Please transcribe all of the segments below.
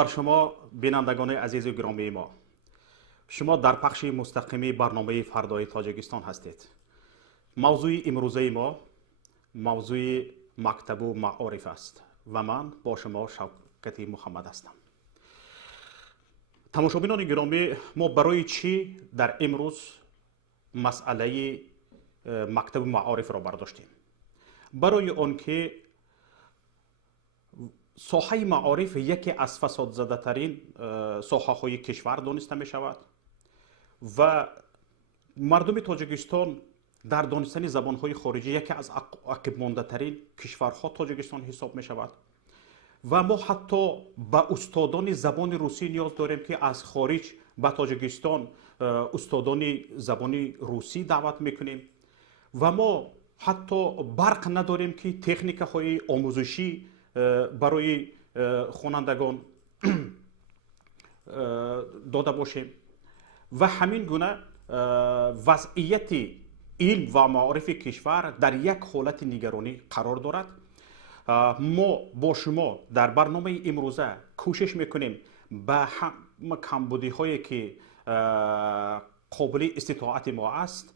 بر شما بینندگان عزیز و گرامی ما، شما در پخش مستقیمی برنامه فردای تاجیکستان هستید. موضوع امروزه ما موضوع مکتب و معارف است و من با شما شوکت محمد هستم. تماشابینان گرامی، ما برای چی در امروز مسئله مکتب معارف را برداشتیم؟ برای آنکه ساحه معارف یکی از فساد زده ترین ساحه های کشور دانسته می شود و مردم تاجیکستان در دانستن زبان های خارجی یکی از عقب مانده ترین کشورها تاجیکستان حساب می شود و ما حتی به استادان زبان روسی نیاز داریم که از خارج به تاجیکستان استادان زبان روسی دعوت میکنیم و ما حتی برق نداریم که تکنیک های آموزشی برای خوانندگان داده باشیم و همین گونه وضعیت علم و معارف کشور در یک حالت نگرانی قرار دارد. ما با شما در برنامه امروزه کوشش میکنیم به کمبودی هایی که قابل استطاعت ما است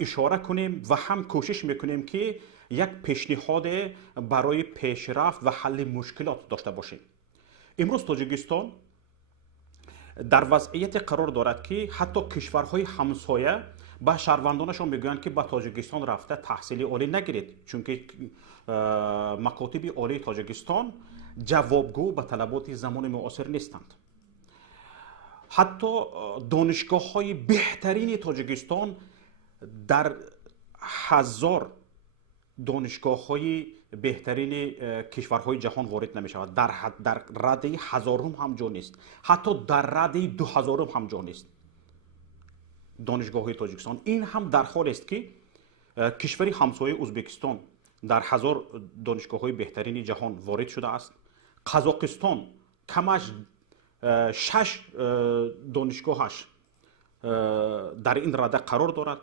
اشاره کنیم و هم کوشش میکنیم که یک پیشنهاد برای پیشرفت و حل مشکلات داشته باشیم. امروز تاجیکستان در وضعیت قرار دارد که حتی کشورهای همسایه به شهروندانشان میگویند که به تاجیکستان رفته تحصیل عالی نگیرید، چون که مکاتب عالی تاجیکستان جوابگو به طلبات زمان معاصر نیستند. حتی دانشگاه های بهترین تاجیکستان در هزار دانشگاه های بهترین کشورهای جهان وارد نمی شود. در رده هزارم هم جا نیست، حتی در رده 2000 هم جا نیست دانشگاه های تاجیکستان. این هم در حال است که کشوری همسایه ازبکستان در هزار دانشگاه های بهترین جهان وارد شده است. قزاقستان کمش 6 دانشگاهش در این رده قرار دارد.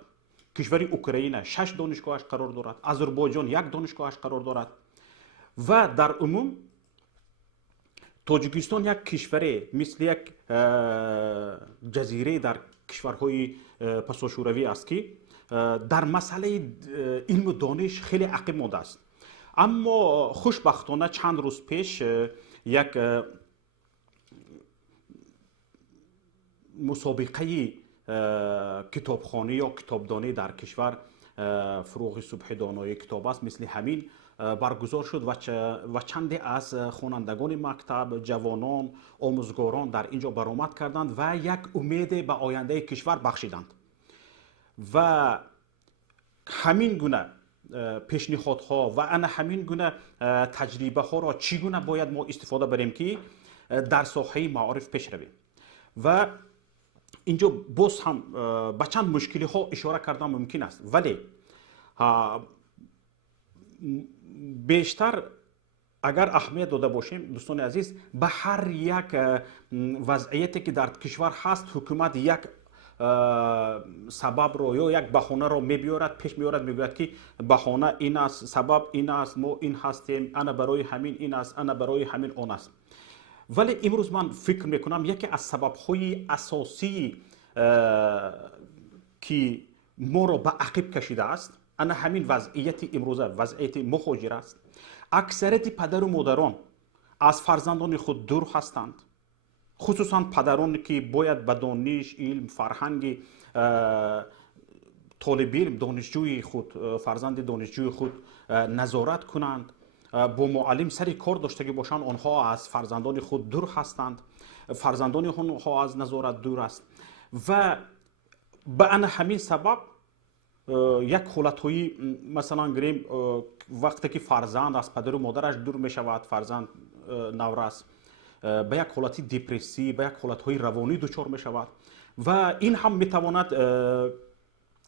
کشور اوکراین 6 دانشگاهش قرار دارد. آذربایجان 1 دانشگاهش قرار دارد و در عموم تاجیکستان یک کشور مثل یک جزیره در کشورهای پساشوروی است که در مسئله علم و دانش خیلی عقب مانده است. اما خوشبختانه چند روز پیش یک مسابقه کتابخانه یا کتابدانی در کشور، فروغ صبح دانای کتاب است، مثل همین برگزار شد و چندی از خوانندگان مکتب، جوانان، آموزگاران در اینجا برآمد کردند و یک امید به آینده کشور بخشیدند و همین گونه پیشنهادها و همین گونه تجربه ها را چگونه باید ما استفاده بریم که در ساحه معارف پیش رویم. و اینجا باز هم به چند مشکلی ها اشاره کردن ممکن است، ولی بیشتر اگر اهمیت داده باشیم دوستان عزیز، به هر یک وضعیتی که در کشور هست حکومت یک سبب رو یا یک بهانه رو میبیارد پیش میارد، میگوید که بهانه این است، سبب این است، ما این هستیم، انا برای همین این است، انا برای همین اون است. ولی امروز من فکر میکنم یکی از سبب‌های اساسی که ما را به عقب کشیده است انا همین وضعیت امروزه، وضعیت مهاجر است. اکثریت پدر و مادران از فرزندان خود دور هستند، خصوصا پدران که باید به دانش، علم، فرهنگ طالب علم، دانشجوی خود، فرزند دانشجوی خود نظارت کنند، با معلم سری کار داشته باشند. آنها از فرزندان خود دور هستند، فرزندان آنها از نظارت دور است و به همین سبب یک حالت‌های مثلا گریم وقتی که فرزند از پدر و مادرش دور می شود، فرزند نورس به یک حالت دپرسی، به یک حالت‌های روانی دچار می شود و این هم می تواند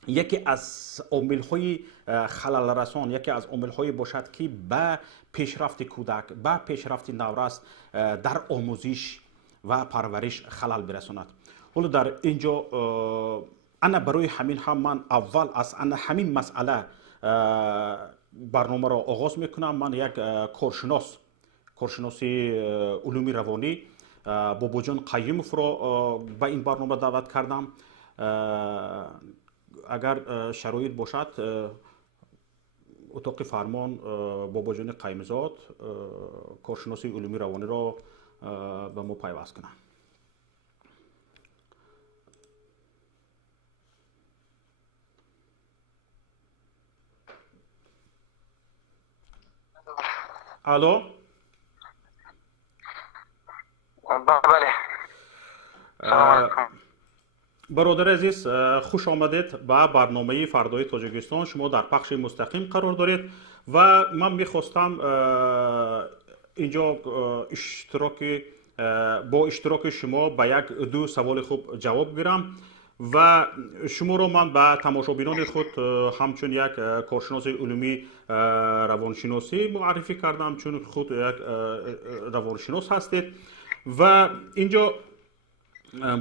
یکی از عامل‌های خلل رسان، یکی از عامل‌های باشد که به پیشرفت کودک، به پیشرفت نورس در آموزش و پرورش خلل برساند. حالا در اینجا انا برای همین هم من اول از همین مسئله برنامه را آغاز میکنم. من یک کارشناس علوم روانی باباجان قیومов را به این برنامه دعوت کردم. اگر شرایط باشد اتاق فرمان باباجان قیمزاد کارشناسی علومی روانی را به ما پیوست کنند. الو. بله. برادر عزیز خوش آمدید به برنامه فردای تاجیکستان. شما در پخش مستقیم قرار دارید و من میخواستم اینجا با اشتراک شما به یک دو سوال خوب جواب گیرم و شما را من به تماشابینان خود همچون یک کارشناس علومی روانشناسی معرفی کردم، چون خود یک روانشناس هستید. و اینجا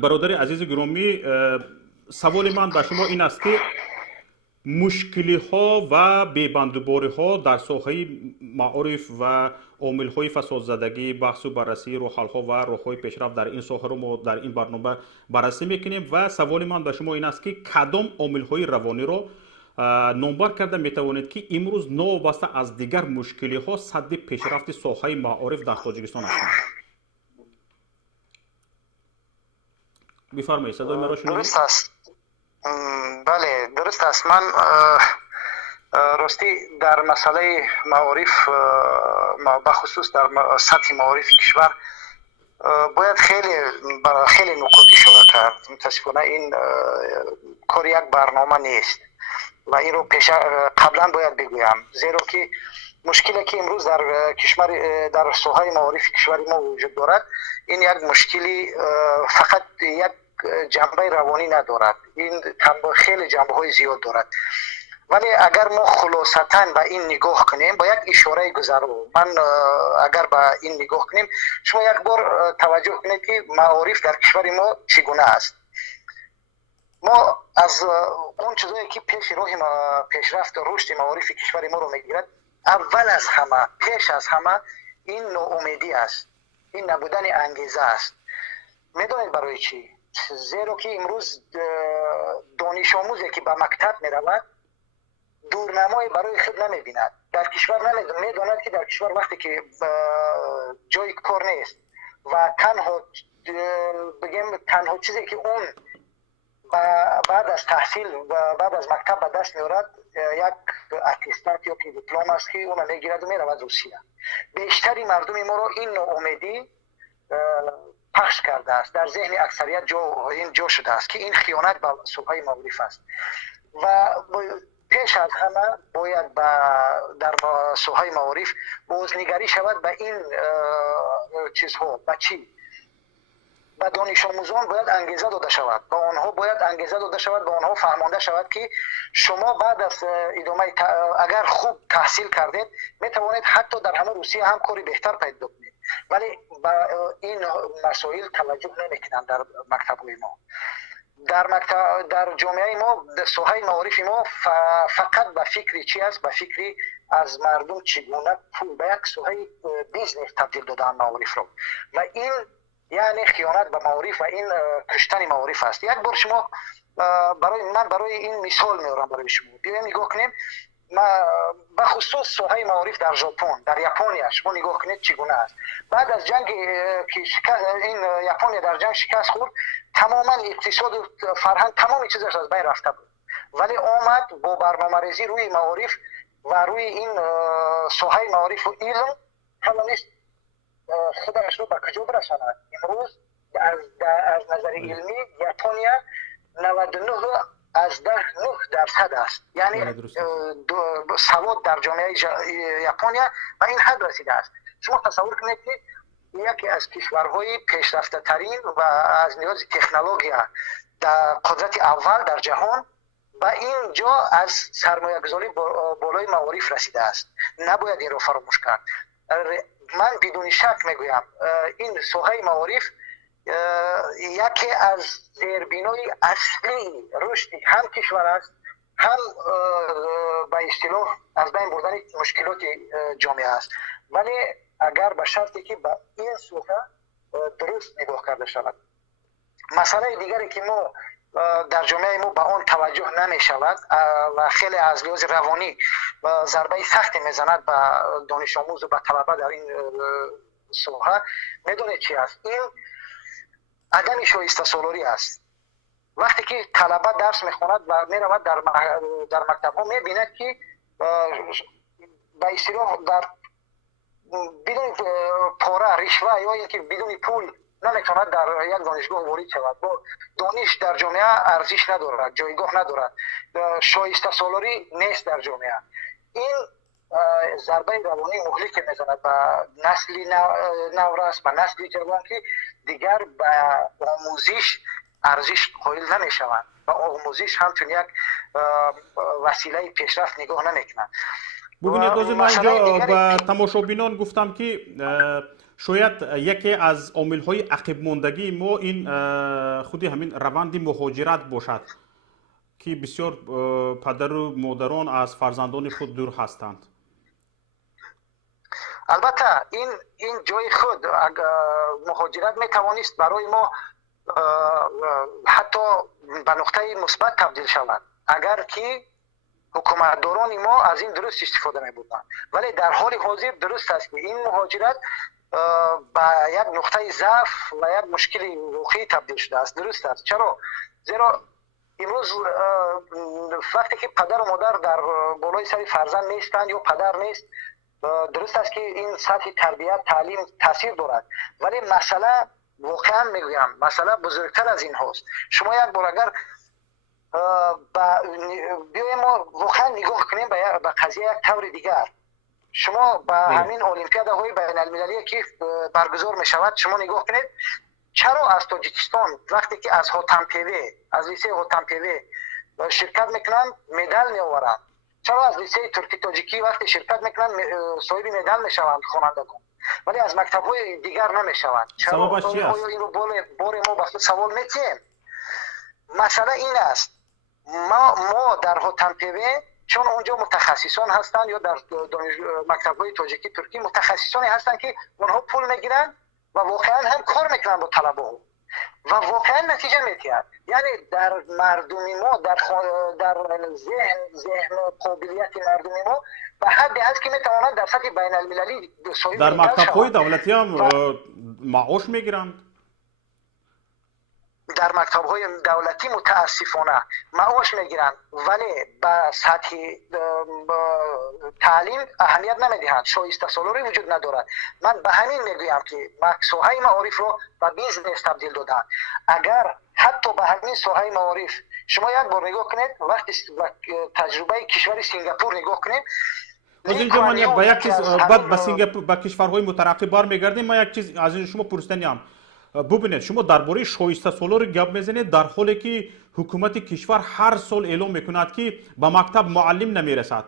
برادر عزیز گرامی، سوال من به شما این است که مشکلی ها و بی‌بندوباری ها در ساحه معارف و عامل های فساد زدگی، بحث و بررسی راه حل ها و راه های پیشرفت در این ساحه رو ما در این برنامه بررسی میکنیم و سوال من به شما این است که کدام عامل های روانی رو نامبر کرده میتوانید که امروز نوابسته از دیگر مشکلی ها سد پیشرفت ساحه معارف در تاجیکستان هستند؟ بفرمایید. صدای مرا شنیدید؟ درست است. بله درست است. من راستی در مسئله معارف بخصوص در سطح معارف کشور باید خیلی نکات اشاره کرد. متاسفانه این کار یک برنامه نیست و این رو قبلا باید بگویم، زیرا که مشکلی که امروز در کشور در ساحه معارف کشور ما وجود دارد، این یک مشکلی فقط یک جنبه روانی ندارد، این خیلی جنبه های زیاد دارد. ولی اگر ما خلاصتا به این نگاه کنیم، با یک اشاره گذرو من اگر به این نگاه کنیم، شما یک بار توجه کنید که معارف در کشور ما چگونه است. ما از اون چیزایی که پیشرفت و رشد معارف کشور ما رو میگیرد، اول از همه، پیش از همه این ناامیدی است، این نبودن انگیزه است. میدونید برای چی؟ زیرا که امروز دانش آموزی که به مکتب میرود دورنمایی برای خود نمیبیند. در کشور میداند که در کشور وقتی که جای کار نیست و تنها چیزی که اون بعد از تحصیل و بعد از مکتب به دست میارد یک اتستات یا که دیپلم است که اون میگیرد و میرود روسیه. بیشتری مردم ما رو این ناامیدی پخش کرده است، در ذهن اکثریت جا شده است که این خیانت به ساحه معارف است و پیش از همه باید در ساحه معارف بازنگری شود به این چیزها. به چی؟ به دانش آموزان باید انگیزه داده شود، به آنها باید انگیزه داده شود، به آنها فهمانده شود که شما بعد از ادامه اگر خوب تحصیل کردید می توانید حتی در همه روسیه هم کاری بهتر پیدا کنید. ولی با این مسائل توجه نمیکنند در مکتب‌های ما. در جامعه ما، در ساحه معارف ما فقط به فکری چی است؟ به فکری از مردم چگونه پول به یک ساحه بیزنس تبدیل دادن معارف رو و این یعنی خیانت به معارف و این کشتن معارف است. یک بار شما برای این مثال میارم برای شما. بیایم نگاه کنیم به خصوص ساحه معارف در ژاپن، در یابانیا شما نگاه کنید چگونه است. بعد از جنگ که این یابانیا در جنگ شکست خورد، تماما اقتصاد و فرهنگ تمام چیزش از بین رفته بود، ولی آمد با برنامه‌ریزی روی معارف و روی این ساحه معارف و علم توانست خودش رو به کجا برساند. امروز از نظر علمی یابانیا 99 از 9% است، یعنی سواد در جامعه یابانیا و این حد رسیده است. شما تصور کنید که یکی از کشورهای پیشرفته ترین و از نیاز تکنولوژی در قدرت اول در جهان و اینجا از سرمایه گذاری بالای معارف رسیده است. نباید این رو فراموش کرد. من بدون شک میگویم این ساحه معارف یکی از زیربنای اصلی رشد هم کشور است، هم به اصطلاح از بین بردن مشکلات جامعه است. ولی اگر به شرطی که به این ساحه درست نگاه کرده شود. مسئله دیگری که ما در جامعه ما به آن توجه نمی شود و خیلی از لحاظ روانی ضربه سختی میزند به دانش آموز و به طلبه در این ساحه، میدونید چی است؟ این عدم شایسته سالاری است. وقتی که طلبه درس میخواند و میرود در مکتب ها میبیند که به اصطلاح در بدون پاره رشوه یا اینکه بدون پول نمیتواند در یک دانشگاه وارد شود. با دانش در جامعه ارزش ندارد، جایگاه ندارد، شایسته سالاری نیست در جامعه. این ضربه روانی مهلک میزند به نسل نورس، به نسل جوان که دیگر به آموزش ارزش قائل نمیشوند و آموزش همچون یک وسیله پیشرفت نگاه نمیکنند. ببینید دوست من اینجا به تماشابینان گفتم که شاید یکی از عامل‌های عقب ماندگی ما این خودی همین روند مهاجرت باشد که بسیار پدر و مادران از فرزندان خود دور هستند. البته این جای خود مهاجرت میتوانست برای ما حتی به نقطه مثبت تبدیل شود اگر که حکومتداران ما از این درست استفاده می بودند. ولی در حال حاضر درست است که این مهاجرت به یک نقطه ضعف و یک مشکل واقعی تبدیل شده است. درست است. چرا؟ زیرا امروز وقتی که پدر و مادر در بالای سر فرزند نیستند یا پدر نیست، درست است که این سطح تربیت تعلیم تاثیر دارد، ولی مسئله واقعا میگویم مسئله بزرگتر از این هاست. شما یک بار اگر بیایم ما واقعا نگاه کنیم به قضیه یک طور دیگر، شما به همین المپیادهای بین المللی که برگزار می شود شما نگاه کنید، چرا از تاجیکستان وقتی که از هاتمپیوی از لیسه هاتمپیوی شرکت میکنن مدال می آورند، چرا از لیسه ترکی تاجیکی وقتی شرکت میکنن صاحب مدال میشوند خوانندگان، ولی از مکتب‌های دیگر نمیشوند؟ چرا؟ این رو بار ما به خود سوال میکنیم. مسئله این است، ما در هاتمپیوی چون اونجا متخصصان هستند یا در مکتب‌های تاجیکی ترکی متخصصانی هستند که اونها پول میگیرن و واقعا هم کار میکنن با طلبه ها و واقعا نتیجه میتیند. یعنی در مردمی ما در ذهن و قابلیت مردمی ما به حدی هست که میتوانند در سطح بین المللی در مکتب‌های دولتی هم معاش میگیرند. در مکتب‌های دولتی متاسفانه معاش میگیرند ولی به سطح تعلیم اهمیت نمیدهند، شایسته سالاری وجود ندارد. من به همین میگویم که ساحه معارف رو به بیزنس تبدیل دادن. اگر حتی به همین ساحه معارف شما یک بار نگاه کنید، وقتی تجربه کشور سینگاپور نگاه کنید، از اینجا من با یک چیز بعد به سینگاپور با کشورهای مترقی برمیگردیم. ما یک چیز از شما پرسیدنیم. ببینید شما درباره شایسته سالاری گپ میزنید در حالی که حکومت کشور هر سال اعلام میکند که به مکتب معلم نمیرسد.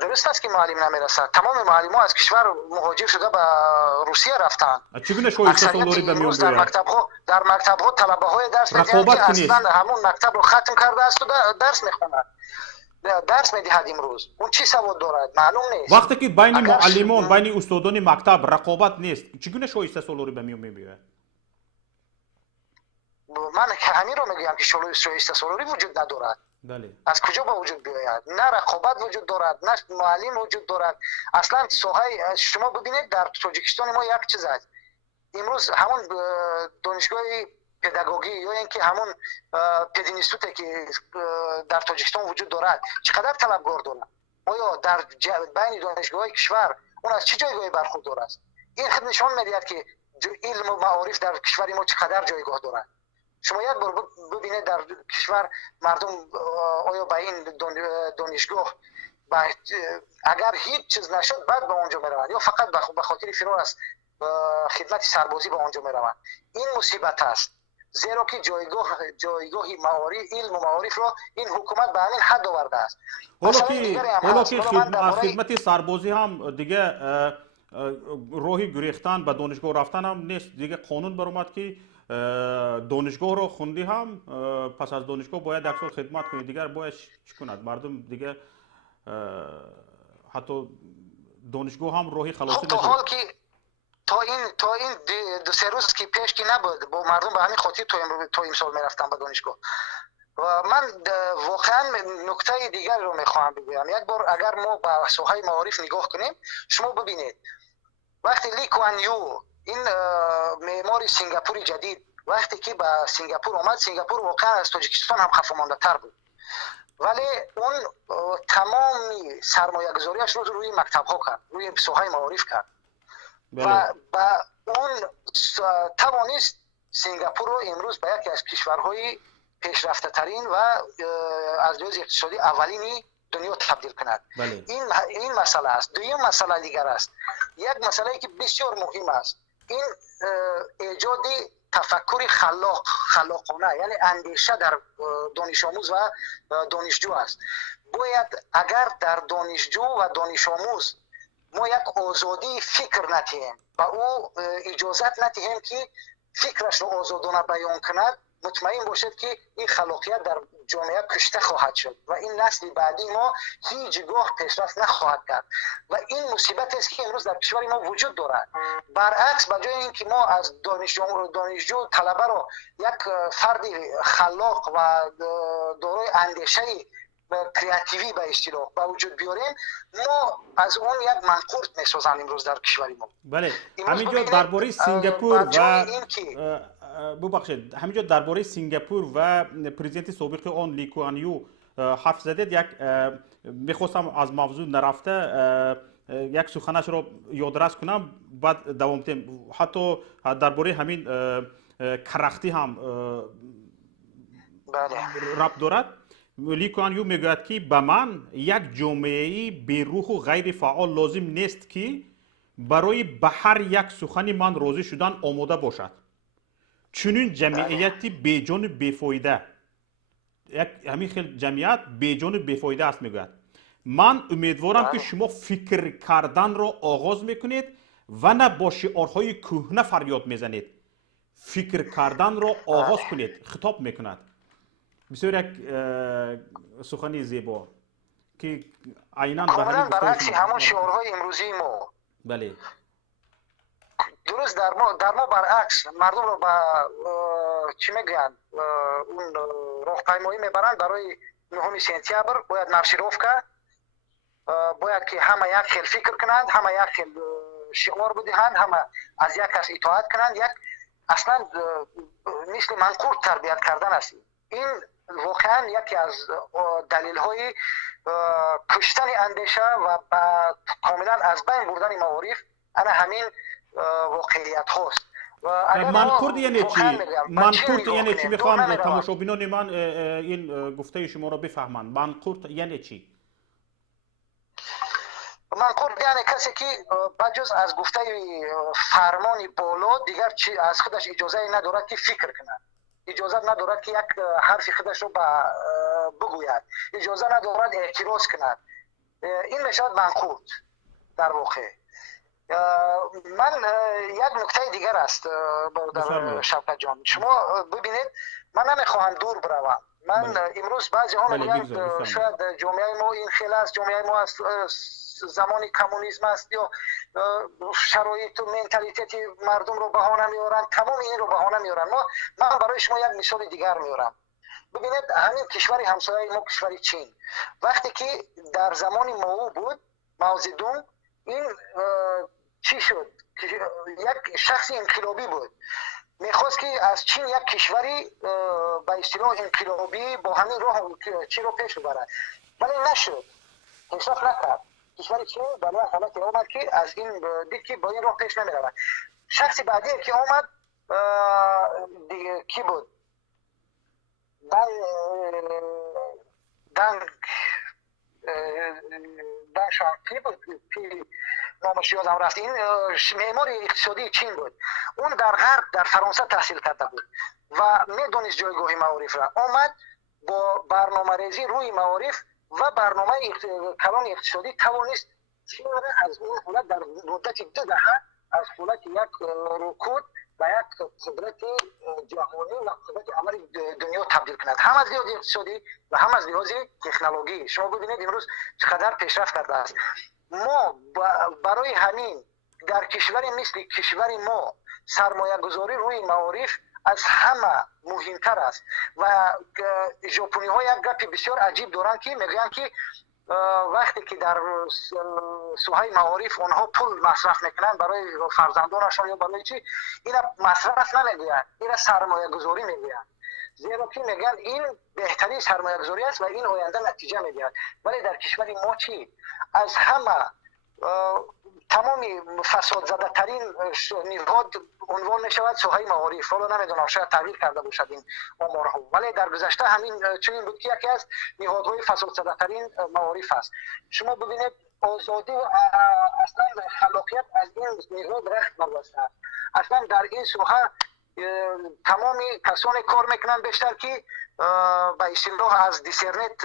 درست است که معلم نمیرسد. تمام معلمان از کشور مهاجر شده به روسیه رفتند. چگونه شایسته سالاری به میون بیاید؟ در مکتب ها طلبه های درس میدهند که اصلا همون مکتب رو ختم کرده است و درس میخواند. درس میدهد امروز اون چی سواد دارد معلوم نیست. وقتی که بین معلمان بین استادان مکتب رقابت نیست، چگونه شایسته سالاری به میون میاد؟ من همین رو میگم که شایسته سالاری وجود ندارد. بله. از کجا با وجود بیاید؟ نه رقابت وجود دارد، نه معلم وجود دارد. اصلا ساحه شما ببینید در تاجیکستان ما یک چیز است. امروز همون دانشگاه پداگوژی یا اینکه همون پدینستیتوتی که در تاجیکستان وجود دارد چقدر طلبکار دارد؟ آیا در بین دانشگاه‌های کشور اون از چه جایگاهی برخوردار است؟ این خود نشان می‌دهد که علم و معارف در کشور ما چقدر جایگاه دارد. شما یک بار ببینید در کشور مردم آیا به این دانشگاه اگر هیچ چیز نشد بعد به اونجا میروند یا فقط به خاطر فرار از خدمت سربازی به اونجا میروند. این مصیبت است، زیرا که جایگاه معارف علم و معارف را این حکومت به همین حد آورده است. حالا که خدمت سربازی هم دیگه راهی گریختن به دانشگاه رفتن هم نیست. دیگه قانون برآمد که دانشگاه رو خوندی هم پس از دانشگاه باید یک سال خدمت کنی، دیگر باید چی کند؟ مردم دیگه حتی دانشگاه هم راهی خلاصی نشد. تا این دو سه روز که پیش که نبود با مردم به همین خاطر تا امسال میرفتم به دانشگاه. و من واقعا نکته دیگر رو میخوام بگویم. یک بار اگر ما به ساحه معارف نگاه کنیم، شما ببینید وقتی لی کوان یو این معمار سنگاپوری جدید وقتی که به سنگاپور آمد، سنگاپور واقعا از تاجیکستان هم خفه مانده تر بود، ولی اون تمامی سرمایه گذاریش رو روی مکتب ها کرد، روی ساحه معارف کرد. و با اون توانست سنگاپور رو امروز به یکی از کشورهای پیشرفته ترین و از لحاظ اقتصادی اولین دنیا تبدیل کند. این مسئله است. دویم مسئله دیگر است، یک مسئله که بسیار مهم است، این ایجاد تفکر خلاقانه، یعنی اندیشه در دانش آموز و دانشجو است. باید اگر در دانشجو و دانش آموز ما یک آزادی فکر نتیم و او اجازت نتیم که فکرش رو آزادانه بیان کند، مطمئن باشد که این خلاقیت در جامعه کشته خواهد شد و این نسل بعدی ما هیچگاه پیشرفت نخواهد کرد و این مصیبت است که امروز در کشور ما وجود دارد. برعکس به جای اینکه ما از دانشجو طلبه رو یک فرد خلاق و دارای اندیشه کریاتیوی به اصطلاح به وجود بیاریم، ما از اون یک منقورت میسازن امروز در کشور ما. بله، همینجا درباره سنگاپور و ببخشید، همینجا درباره سنگاپور و پرزیدنت سابق آن لی کوان یو حرف زدید. یک میخواستم از موضوع نرفته یک سخنش رو یادرس کنم بعد دوام دهم. حتی درباره همین کرختی هم ربط دارد. لی کوان یو میگوید که به من یک جامعه بی‌روح و غیر فعال لازم نیست که برای به هر یک سخن من راضی شدن آماده باشد. چنین جمعیتی بیجان و بیفایده، همین خیلی جمعیت بیجان و بیفایده است میگوید. من امیدوارم که شما فکر کردن را آغاز میکنید و نه با شعارهای کهنه فریاد میزنید. فکر کردن را آغاز کنید. خطاب میکند. بسیار یک سخنی زیبا که عیناً به همین گفته برعکس همون شعارهای امروزی ما. بله. درست در ما برعکس مردم رو به چی میگن اون راهپیمایی میبرن برای 9 سپتامبر. باید مارشیروفکا، باید که همه یک خیل فکر کنند، همه یک خیل شعار بدهند، همه از یک کس اطاعت کنند. یک اصلا مثل منقورت تربیت کردن است. این واقعا یکی از دلیل های کشتن اندیشه و کاملا از بین بردن معارف انا همین واقعیت هاست. منقورت یعنی چی؟ منقورت یعنی چی؟ میخوام تماشابینان من این گفته شما را بفهمند. منقورت یعنی چی؟ منقورت یعنی کسی که بجز از گفته فرمانی بالا دیگر چی از خودش اجازه ندارد که فکر کند، اجازه ندارد که یک حرف خودش رو بگوید، اجازه ندارد اعتراض کند. این میشود منقورت در واقع. من یک نکته دیگر است برادر شوکت جان، شما ببینید من نمیخواهم دور بروم. من امروز بعضی ها میگویند شاید جامعه ما این خیلی است، جامعه ما از زمان کمونیسم است یا شرایط و منتالیتی مردم رو بهانه میارن، تمام این رو بهانه میارن. من برای شما یک مثال دیگر میارم. ببینید همین کشور همسایه ما کشور چین، وقتی که در زمان مائو بود، مائو زedong، این چی شد؟ یک شخص انقلابی بود، میخواست که از چین یک کشوری به اصطلاح انقلابی با همین راه چی رو پیش ببرد، ولی نشد، انصاف نکرد. کشور چین به حالتی آمد که از این دید که با این راه پیش نمیرود. شخص بعدی که آمد دیگه کی بود؟ دنگ شانگپی بود که نامش یادم رفت. این معمار اقتصادی چین بود. اون در غرب در فرانسه تحصیل کرده بود و میدونست جایگاه معارف را. آمد با برنامه ریزی روی معارف و برنامه کلان اقتصادی توانست چین را از اون حالت در مدت 2 دهه از حالت یک رکود و یک قدرت جهانی و قدرت عمل دنیا تبدیل کند، هم از لحاظ اقتصادی و هم از لحاظ تکنولوژی. شما ببینید امروز چقدر پیشرفت کرده است. ما برای همین در کشوری مثل کشور ما سرمایه گذاری روی معارف از همه مهمتر است و ژاپنی ها یک گپ بسیار عجیب دارند که میگویند که وقتی که در سوهای معارف اونها پول مصرف میکنن برای فرزندانشان یا برای چی، اینا مصرف نمیگویند، اینا سرمایه گذاری میگویند، زیرا که میگن این بهترین سرمایه گذاری است و این آینده نتیجه میدهد. ولی در کشور ما چی؟ از همه تمام فساد زده ترین نهاد عنوان می شود سوهای معارف. حالا نمیدونم شاید تغییر کرده باشد این آمارها، ولی در گذشته همین چنین بود که یکی از نهادهای فساد زده ترین معارف است. شما ببینید آزادی و اصلا خلاقیت از این نهاد رخت بربسته است. اصلا در این سوها تمامی کسانی کار میکنن بیشتر که به اصطلاح از دیسرنت،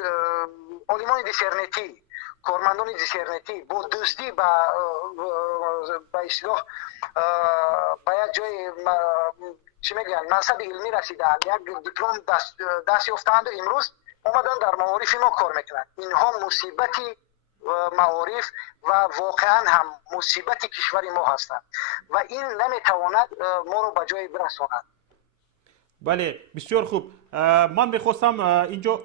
عالمان دیسرنتی، کارمندان دیسرنتی با دوستی به اصطلاح به یک جای چی میگن منصب علمی رسیدن، یک دیپلم دست یافتند و امروز اومدن در معارف ما کار میکنن. اینها مصیبتی معارف و واقعا هم مصیبت کشور ما هستند و این نمیتواند ما رو به جای برساند. بله بسیار خوب. من میخواستم اینجا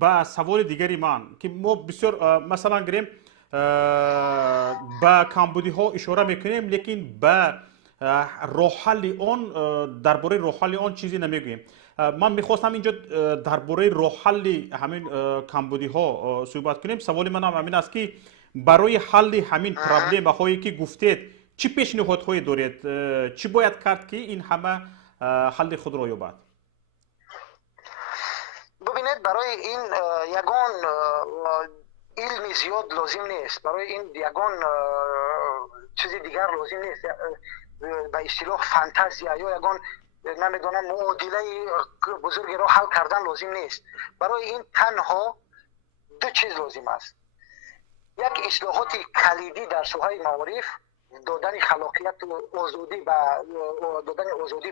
با سوال دیگری من که ما بسیار مثلا گریم با کمبودی ها اشاره میکنیم لیکن با راه حل آن درباره راه حل آن چیزی نمیگوییم. من میخواستم اینجا درباره راه حل همین کمبودی ها صحبت کنیم. سوال من هم همین است که برای حل همین پرابلم هایی که گفتید چی پیشنهادهایی دارید؟ چی باید کرد که این همه حل خود را یابد؟ ببینید برای این یگان علم زیاد لازم نیست، برای این یگان چیز دیگر لازم نیست، به اصطلاح فانتزیا یا یگان نمیدونم معادله بزرگی را حل کردن لازم نیست. برای این تنها دو چیز لازم است. یک اصلاحات کلیدی در سوهای معارف، دادن خلاقیت و آزادی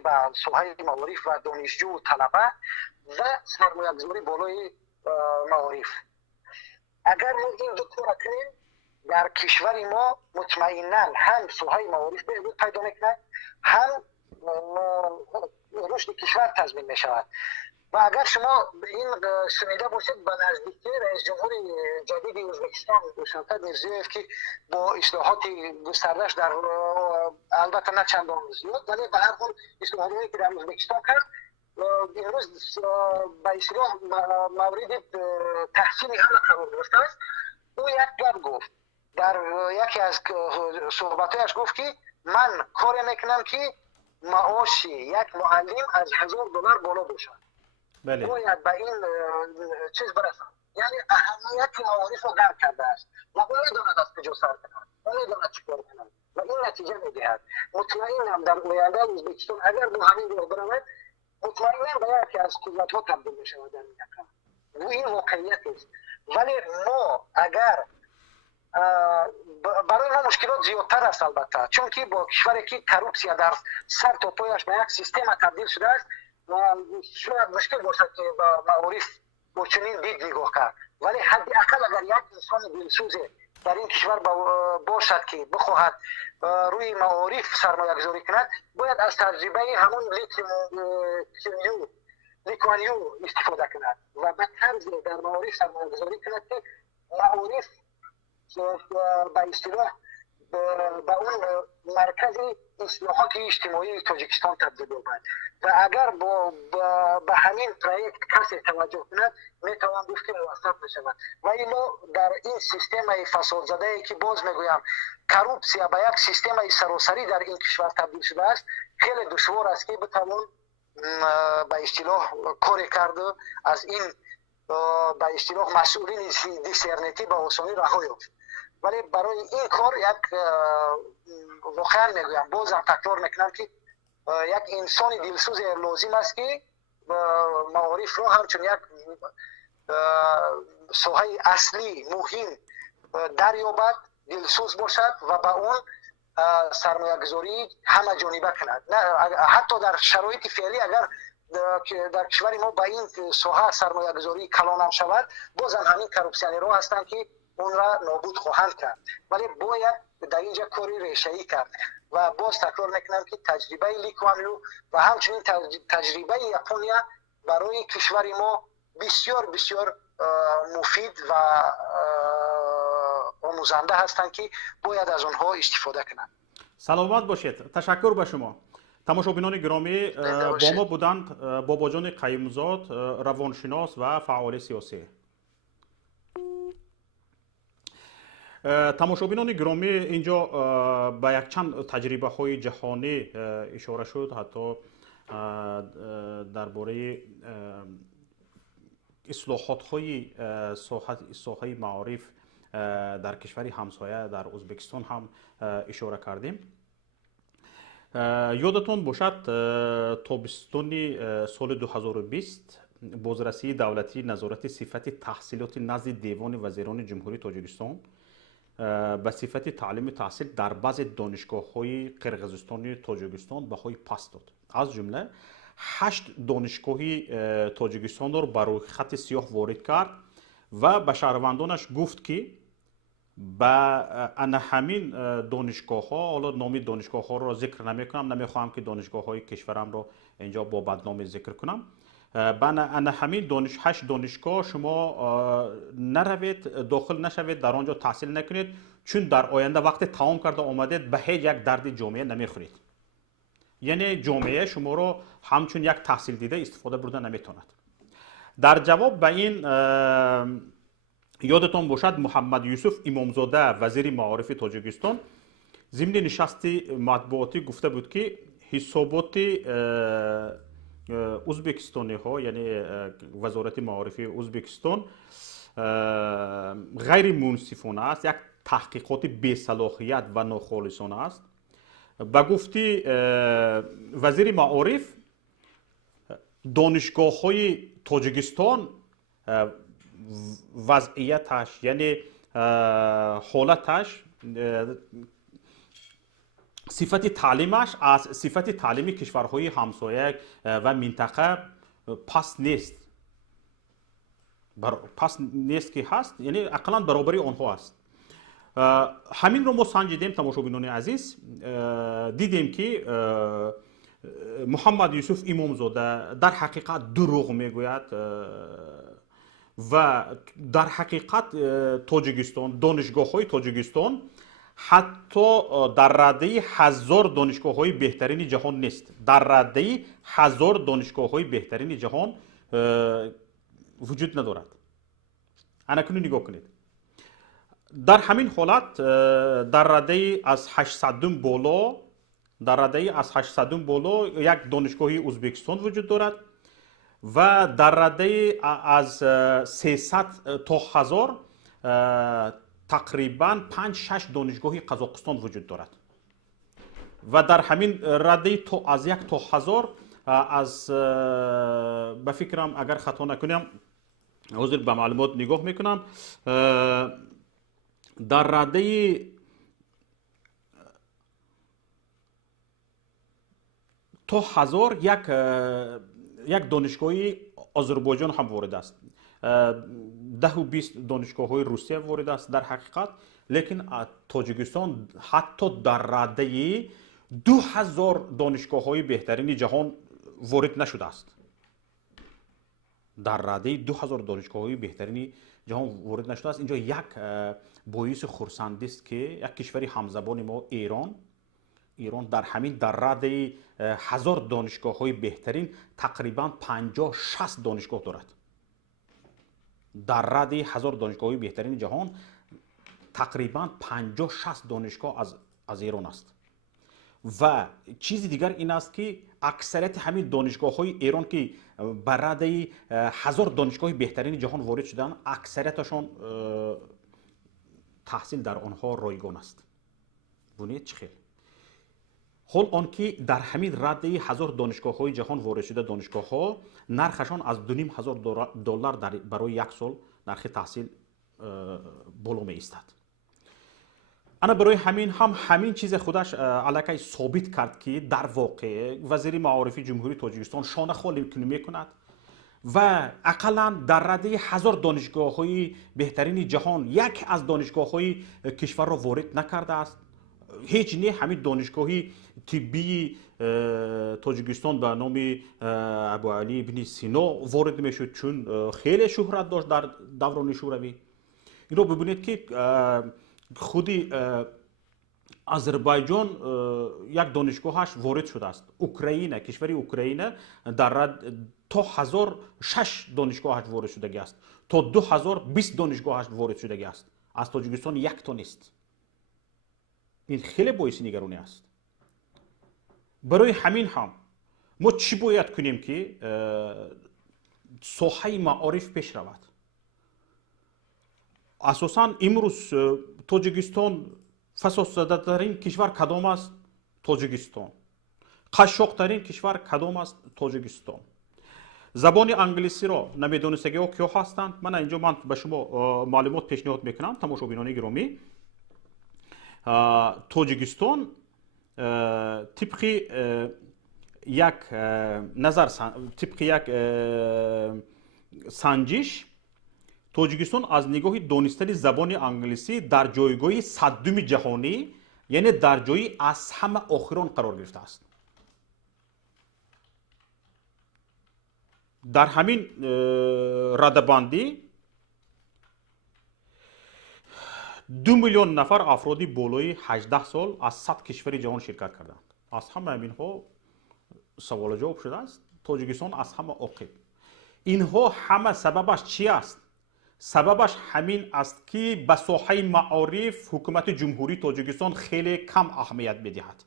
به سوهای معارف و دانشجو و طلبه و سرمایه گذاری بالای معارف. اگر ما این دو کار کنیم در کشور ما مطمئنا هم سوهای معارف بهبود پیدا میکنه، هم رشد کشور تضمین می شود. و اگر شما این شنیده باشید به نزدیکی رئیس جمهور جدید ازبکستان شوکت میرزیویف که با اصلاحات گسترده‌اش در البته نه چندان زیاد ولی به هر حال اصلاحاتی که در ازبکستان کرد امروز به اصطلاح مورد تحسین همه قرار گرفته است. او یک گپ گفت در یکی از صحبتایش، گفت که من کار میکنم که معاش یک معلم از $1000 بالا باشد. بله. باید به این چیز برسن، یعنی اهمیت معارف رو درک کرده است و اون میداند از کجا سر کنند، اون میداند چی کار کنند و این نتیجه میدهد. مطمئنم در آینده ازبکستان اگر با همین راه برود مطمئنم به یکی از قدرت‌ها تبدیل میشود در این مکان و این واقعیت است. ولی ما اگر برای ما مشکلات زیادتر است البته، چون که با کشوری که کروپسیا در سر تا پایش به یک سیستم تبدیل شده است شاید مشکل باشد که با معارف با چنین دید نگاه کرد. ولی حداقل اگر یک انسان دلسوز در این کشور باشد که بخواهد روی معارف سرمایه گذاری کند، باید از تجربه همون لیکوانیو استفاده کند و به طرز در معارف سرمایه گذاری کند که معارف به اصطلاح به اون مرکز اصلاحات اجتماعی تاجیکستان تبدیل یابد و اگر به همین پروژه کسی توجه کند میتوان گفت که موفق بشود. و ما در این سیستم فساد زده ای که باز میگویم کروپسیا به یک سیستم سراسری در این کشور تبدیل شده است، خیلی دشوار است که بتوان به اصطلاح کار کرده از این به اصطلاح مسئولین دیسرنتی به آسانی رها یافت. ولی برای این کار یک واقعا میگویم بازم تکرار میکنم که یک انسان دلسوز لازم است که معارف رو همچون یک ساحه اصلی مهم دریابد، دلسوز باشد و به اون سرمایه گذاری همه جانبه کند. نه حتی در شرایط فعلی اگر در کشور ما به این ساحه سرمایه گذاری کلان هم شود، باز هم همین کروپسیانی رو هستند که اون را نابود خواهند کرد. ولی باید در اینجا کاری ریشه‌ای کرد و باز تکرار میکنم که تجربه لی کوان یو و همچنین تجربه یپونیا برای کشور ما بسیار بسیار مفید و آموزنده هستند که باید از اونها استفاده کنند. سلامت باشید. تشکر به شما. تماشابینان گرامی، با ما بودند بابا جان قیومزاد، روانشناس و فعال سیاسی. تماشابینان گرامی، اینجا به یک چند تجربه های جهانی اشاره شد، حتی درباره اصلاحات های ساحه معارف در کشور همسایه در ازبکستان هم اشاره کردیم. یادتون باشد تابستان سال 2020 بازرسی دولتی نظارت صفت تحصیلات نزد دیوان وزیران جمهوری تاجیکستان به صفت تعلیم تحصیل در بعض دانشگاه‌های قرقیزستان و تاجیکستان بهای پست داد. از جمله 8 دانشگاه تاجیکستان را بر روی خط سیاه وارد کرد و به شهروندانش گفت که به همین دانشگاه ها، حالا نام دانشگاه ها را ذکر نمی کنم، نمیخواهم که دانشگاه های کشورم را اینجا با بدنامی ذکر کنم، به همین 8 دانشگاه شما نروید، داخل نشوید، در آنجا تحصیل نکنید، چون در آینده وقت تمام کرده آمدید به هیچ یک درد جامعه نمیخورید. یعنی جامعه شما را همچون یک تحصیل دیده استفاده برده نمیتواند. در جواب به این یادتان باشد محمد یوسف امامزاده وزیر معارف تاجیکستان ضمن نشست مطبوعاتی گفته بود که حسابات ازبکستانی ها، یعنی وزارت معارف ازبکستان، غیر منصفانه است، یک تحقیقات بی‌صلاحیت و ناخالصانه است. به گفته وزیر معارف، دانشگاه های تاجیکستان وضعیتش، یعنی حالتش، صفت تعلیمش از صفت تعلیمی کشورهای همسایه و منطقه پس نیست. پس نیست که هست، یعنی اقلا برابری آنها است. همین رو ما سنجیدیم تماشابینان عزیز، دیدیم که محمد یوسف امامزاده در حقیقت دروغ میگوید و در حقیقت تاجیکستان، دانشگاه های تاجیکستان حتی در رده 1000 دانشگاه های بهترین جهان نیست. در رده 1000 دانشگاه های بهترین جهان وجود ندارد. اکنون نگاه کنید. در همین حالت در رده از 800 بالا، در رده از 800 بالا یک دانشگاه ازبکستان وجود دارد و در رده از 300 تا 1000 تقریبا 5-6 دانشگاه قزاقستان وجود دارد و در همین رده از 1 تا 1000 از به فکرم اگر خطا نکنم، حاضر به معلومات نگاه میکنم، در رده تا 1000 یک دانشگاه آذربایجان هم وارد است. 10 و 20 دانشگاه های روسیه وارد است در حقیقت، لیکن تاجیکستان حتی در رده 2000 دانشگاه های بهترین جهان وارد نشده است. در رده 2000 دانشگاه های بهترین جهان وارد نشده است. اینجا یک باعث خرسندی است که یک کشور همزبان ما ایران در همین در رده 1000 دانشگاه های بهترین تقریبا 50-60 دانشگاه دارد. در رده 1000 دانشگاه های بهترین جهان تقریبا 50-60 دانشگاه از ایران است. و چیز دیگر این است که اکثریت همین دانشگاه های ایران که بر رده 1000 دانشگاه بهترین جهان وارد شدن، اکثریتشان تحصیل در آنها رایگان است. ببینید چه خیلی. حال آنکه در همین رده 1000 دانشگاه های جهان وارد شده دانشگاه ها نرخشان از $2500 برای یک سال نرخ تحصیل بالا می ایستد. انا برای همین چیز خودش علاقه ثابت کرد که در واقع وزیر معارف جمهوری تاجیکستان شانه خالی می کند و اقلا در رده 1000 دانشگاه های بهترین جهان یک از دانشگاه های کشور را وارد نکرده است. هیچ نه همین دانشگاهی طبی تاجیکستان به نام ابو علی ابن سینا وارد میشد چون خیلی شهرت داشت در دوران شوروی. این رو ببینید که خودی آذربایجان یک دانشگاهش وارد شده است. اوکراین، کشور اوکراین در رد تا 1006 دانشگاهش وارد شده است، تا 2020 دانشگاهش وارد شده است. از تاجیکستان یک تا نیست. این خیلی باعث نگرانی است. برای همین هم ما چی باید کنیم که ساحه معارف پیش رود؟ اساساً امروز تاجیکستان فساد زده‌ترین کشور کدام است؟ تاجیکستان. قشاق‌ترین کشور کدام است؟ تاجیکستان. زبان انگلیسی را نمی‌دانستگی ها کیا هستند؟ من به شما معلومات پیشنهاد میکنم تماشابینان گرامی. تاجیکستان طبق یک طبق یک سنجش تاجیکستان از نگاه دانستن زبان انگلیسی در جایگاه 100 جهانی، یعنی در جایی از همه آخران قرار گرفته است. در همین ردبندی 2 میلیون نفر افرادی بالای 18 سال از 100 کشور جهان شرکت کردند. از همه اینها سوال جواب شده است. تاجیکستان از همه عاقب. اینها همه سببش چی است؟ سببش همین است که به ساحه معارف حکومت جمهوری تاجیکستان خیلی کم اهمیت میدهد.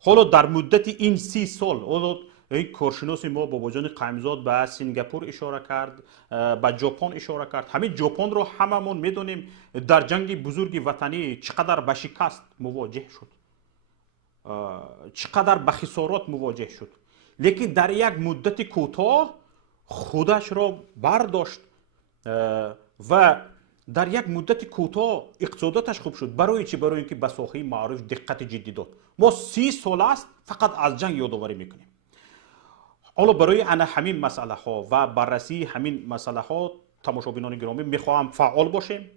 حالا در مدت این 30 سال این کارشناس ما بابا جان قائمزاد به سنگاپور اشاره کرد، به ژاپن اشاره کرد. همین ژاپن رو هممون میدونیم در جنگ بزرگ وطنی چقدر به شکست مواجه شد، چقدر به خسارات مواجه شد، لیکن در یک مدت کوتاه خودش را برداشت و در یک مدت کوتاه اقتصاداتش خوب شد. برای چی؟ برای اینکه به ساحه معارف دقت جدی داد. ما 30 سال است فقط از جنگ یادآوری میکنیم. حالا برای همین مسئله ها و بررسی همین مسئله ها تماشابینان گرامی میخواهم فعال باشیم،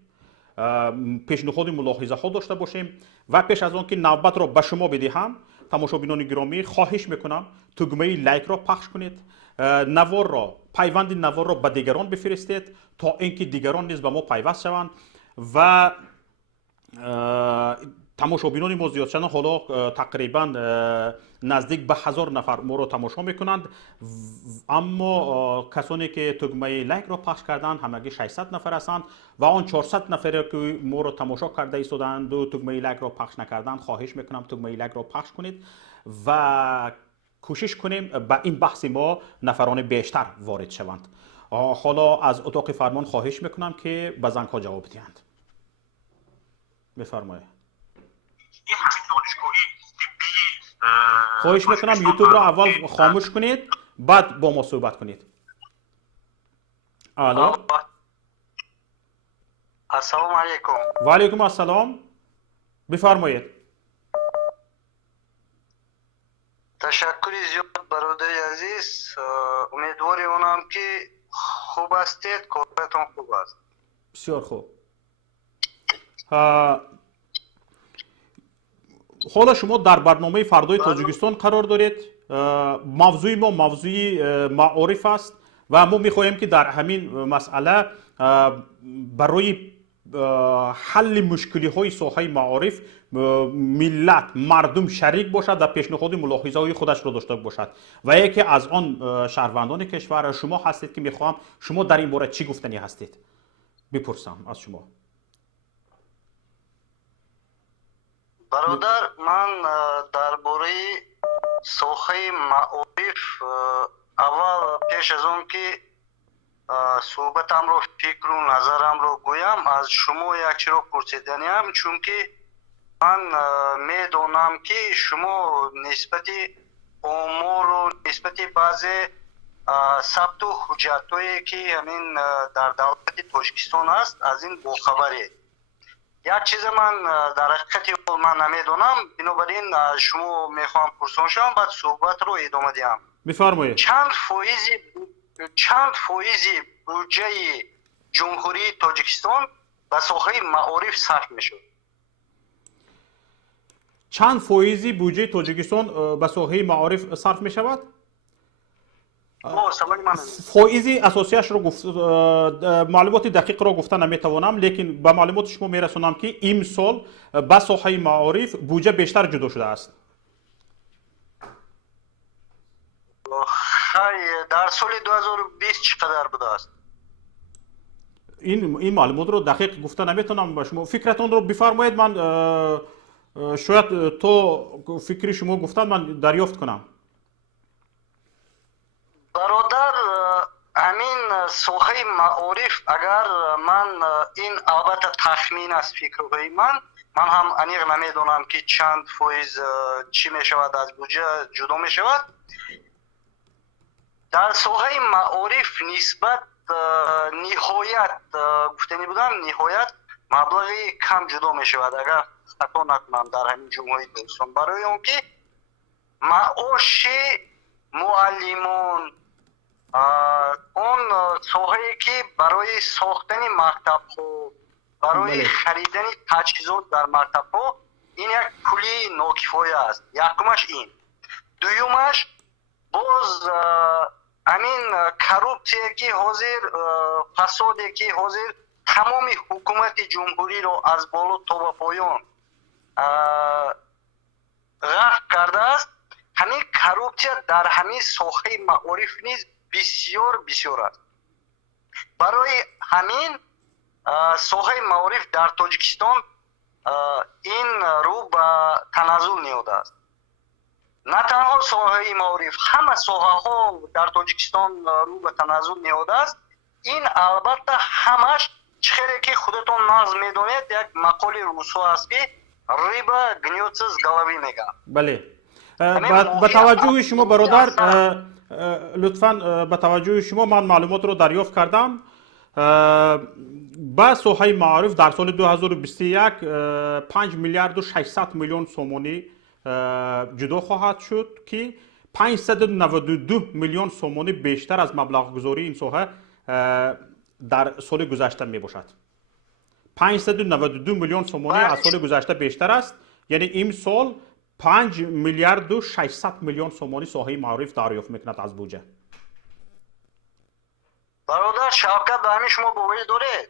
پیشنهاد ملاحظه ها داشته باشیم و پیش از آن که نوبت را به شما بدهم تماشابینان گرامی خواهش میکنم تگمه لایک را پخش کنید، پیوند نوار را به دیگران بفرستید تا اینکه دیگران نیز به ما پیوست شوند و تماشابینان ما زیاد شدن. حالا تقریبا نزدیک به 1000 نفر ما را تماشا میکنند، اما کسانی که تگمه لایک را پخش کردند همگی 600 نفر هستند و آن 400 نفر که ما را تماشا کرده ایستادند و تگمه لایک را پخش نکردند، خواهش میکنم تگمه لایک را پخش کنید و کوشش کنیم به این بحث ما نفران بیشتر وارد شوند. حالا از اتاق فرمان خواهش میکنم که به زنگ ها جواب دهند. بفرمایید. خواهش میکنم یوتیوب را اول خاموش کنید بعد با ما صحبت کنید. الو. السلام علیکم. و علیکم السلام. بفرمایید. تشکر زیاد برادر عزیز. امیدوارم که خوب هستید، کارتون خوب است. بسیار خوب. حالا شما در برنامه فردای تاجیکستان قرار دارید. موضوع ما موضوع معارف است و ما میخواهیم که در همین مسئله برای حل مشکلی های ساحه معارف ملت مردم شریک باشد و پیشنهاد ملاحظه های خودش را داشته باشد و یکی از آن شهروندان کشور شما هستید که میخواهم شما در این باره چی گفتنی هستید بپرسم از شما. برادر، من درباره ساحه معارف اول پیش از اون که صحبتم رو فکر و نظرم رو گویم از شما یک چیز رو پرسیدنیم، چون که من میدونم که شما نسبت امور و نسبت بعض ثبت و حجتایی که همین در دولت تاجیکستان است از این باخبرید. یک چیز من در حقیقت من نمیدونم، بنابراین شما میخوام پرسان شم بعد صحبت رو ادامه دهم. بفرمایید. چند فویزی بودجه جمهوری تاجیکستان به ساحه معارف صرف میشد؟ چند فایزی بودجه تاجیکستان به ساحه معارف صرف می شود؟ سوال من فایزی اساسیش رو گفت، معلومات دقیق را گفته نمیتوانم، لیکن به معلومات شما میرسونم که این سال به ساحه معارف بودجه بیشتر جدا شده است. در سال 2020 چقدر بوده است؟ این معلومات رو دقیق گفته نمیتونم به شما. فکرتون رو بفرمایید، من شاید تو فکری شما گفتن من دریافت کنم. برادر همین ساحه معارف اگر من این البته تخمین است فکرهای من هم انیق نمیدونم که چند فایز چی می شود از بودجه جدا می شود. در ساحه معارف نسبت نهایت گفتنی بودم نهایت مبلغی کم جدا می شود اگر خطا نکنم در همین جمهوری تاجیکستان، برای اون که معاش معلمان اون ساحه‌ای که برای ساختن مکتب ها برای خریدن تجهیزات در مکتب ها این یک پولی ناکفایه است. یکمش این، دویمش باز همین کروپسیه که حاضر فسادی که حاضر تمام حکومت جمهوری رو از بالا تا به پایان غرق کرده است. همین کروپسیا در همین ساحه معارف نیز بسیار است. برای همین ساحه معارف در تاجیکستان این رو به تنزل نیاده است. نه تنها ساحه معارف، همه ساحه ها در تاجیکستان رو به تنزل نیاده است. این البته همش چخیره که خودتون نظم میدونید یک مقال روسو است که ریبا گنیوتسز گلاوی میگه. بله. با توجه شما برادر، لطفاً با توجه شما من معلومات رو دریافت کردم. با ساحه معارف در سال 2021 5 میلیارد و 600 میلیون سومانی جدا خواهد شد که 592 میلیون سومانی بیشتر از مبلغ گذاری این ساحه در سال گذشته می باشد. 592 میلیون سومانی از سال گذشته بیشتر است، یعنی این سال 5 میلیارد و 600 میلیون سومانی ساحه معارف دریافت میکند از بودجه. برادر شبکت به همین شما باوری داره؟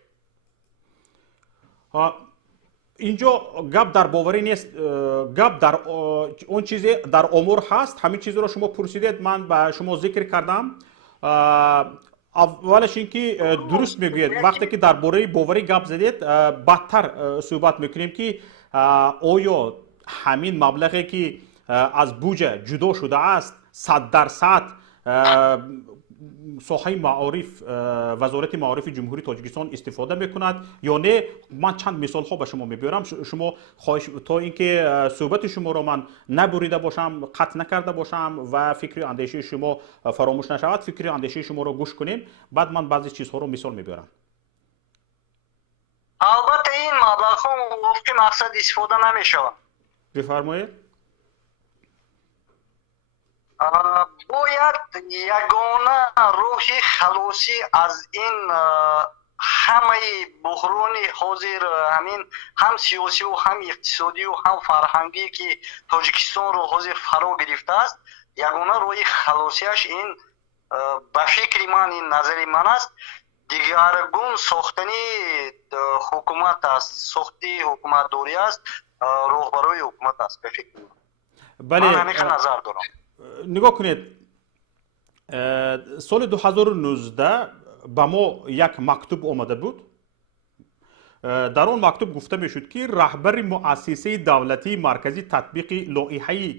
اینجا گپ در باوری نیست، گپ در اون چیزی در امور هست. همین چیزی رو شما پرسیدید، من به شما ذکر کردم. اولش اینکه درست میگوید وقتی که در باره باوری گپ زدید بدتر صحبت میکنیم که آیا همین مبلغی که از بودجه جدا شده است 100% ساحه معارف وزارت معارف جمهوری تاجیکستان استفاده میکند یا نه؟ من چند مثال ها به شما میبرم، شما خواهش تا اینکه صحبت شما را من نبریده باشم، قطع نکرده باشم و فکر اندیشه شما فراموش نشود، فکر اندیشه شما را گوش کنیم، بعد من بعضی چیزها رو مثال میبرم. البته این مبلغ ها وفق مقصد استفاده نمیشود. بفرمایید. باید یگانه راه خلاصی از این همه بحران حاضر همین هم سیاسی و هم اقتصادی و هم فرهنگی که تاجیکستان رو حاضر فرا گرفته است، یگانه راه خلاصیش این به فکر من، این نظر من است، دیگرگون ساختنی حکومت است، ساختی حکومت دوری است، راهبرای حکومت است به فکر من. من همین نظر دارم. نگاه کنید، سال 2019 به ما یک مکتوب آمده بود. در آن مکتوب گفته میشد که رهبر مؤسسه دولتی مرکزی تطبیق لایحه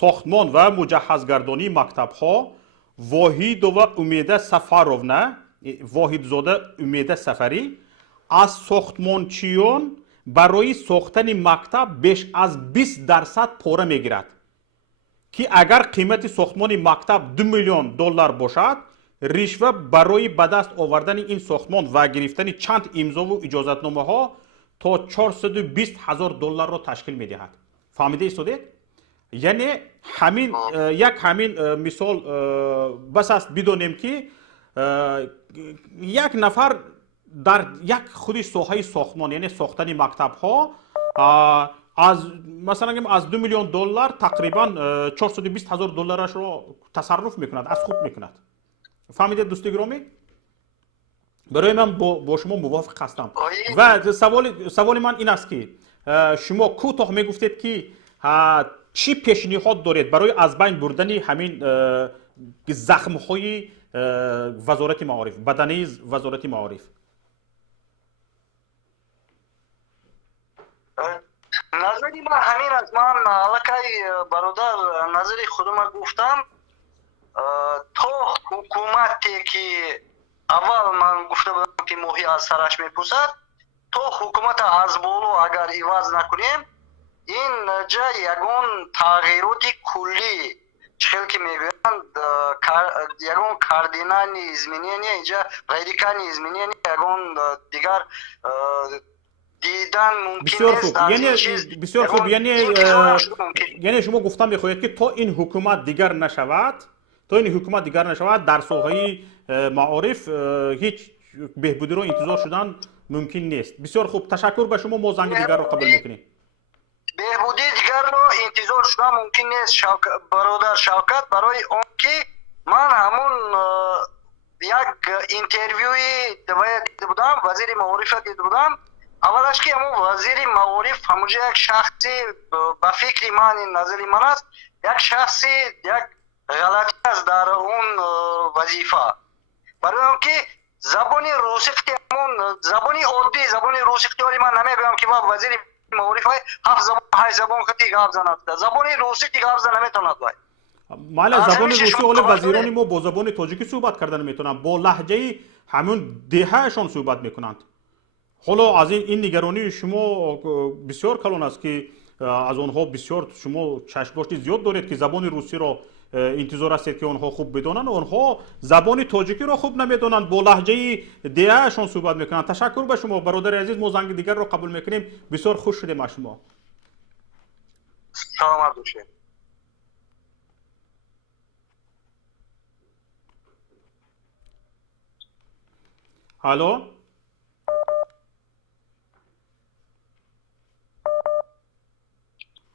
ساختمان و مجهزگردانی مکتب ها واحد و امید سفرونا، واحد زاده امید سفری، از ساختمانچیان برای ساختن مکتب بیش از 20% پاره میگیرد که اگر قیمت ساختمان مکتب 2 میلیون دلار باشد، رشوه برای به دست آوردن این ساختمان و گرفتن چند امضا و اجازتنامه ها تا 420,000 دلار را تشکیل میدهد. فهمیده ایستادید؟ یعنی همین یک همین مثال بس است بدونیم که یک نفر در یک خودی ساحه ساختمان یعنی ساختن مکتب ها از مثلا از 2 میلیون دلار تقریبا 420,000 دلارش رو تصرف میکند از خود میکند. فهمیدید دوست گرامی؟ برای من با شما موافق هستم و سوال من این است که شما کوتاه میگفتید که چی پیشنهاد دارید برای از بین بردن همین زخم های وزارت معارف، بدنه وزارت معارف؟ نظری من همین است. من علاقه برادر نظری خودم گفتم تا حکومتی که اول من گفته بودم که ماهی از سرش میپوسد تا حکومت از بالا اگر عوض نکنیم این جا یگان تغییرات کلی چخیل که میگویند یگان کاردینال izменения اینجا رادیکال izменения یگان دیگر دیدن ممکن است. بسیار خوب یعنی شما گفتم میخواهید که تا این حکومت دیگر نشود در ساحه معارف هیچ بهبودی رو انتظار شدن ممکن نیست. بسیار خوب، تشکر به شما. ما زنگ دیگر رو قبول میکنیم. بهبودی دیگر رو انتظار شدن ممکن نیست برادر شوکت، برای اون که من همون یک اینترویوی دیده بودم وزیر معارف دیده بودم. اولش که همون وزیر معارف همونجا یک شخصی به فکر من این نظری من است یک شخصی یک غلطی است در اون وظیفه. برای اون که زبانی روسی همون زبانی عادی زبانی روسی اختیاری من نمیگم که با وزیر معارف های 7 زبان خطی گپ زند. زبانی روسی که گپ زند نمیتوند باید. مالا زبان روسی اول وزیران ما با زبان تاجیکی صحبت کردن میتونن، با لهجه همون دههشان صحبت میکنند. حالا از این نگرانی شما بسیار کلان است که از آنها بسیار شما چشم‌داشتی زیاد دارید که زبان روسی را انتظار هستید که آنها خوب بدانند. آنها زبان تاجیکی را خوب نمیدانند، با لهجه دههشان صحبت میکنند. تشکر به شما برادر عزیز. ما زنگ دیگر را قبول میکنیم. بسیار خوش شدیم از شما. سلامت باشید. الو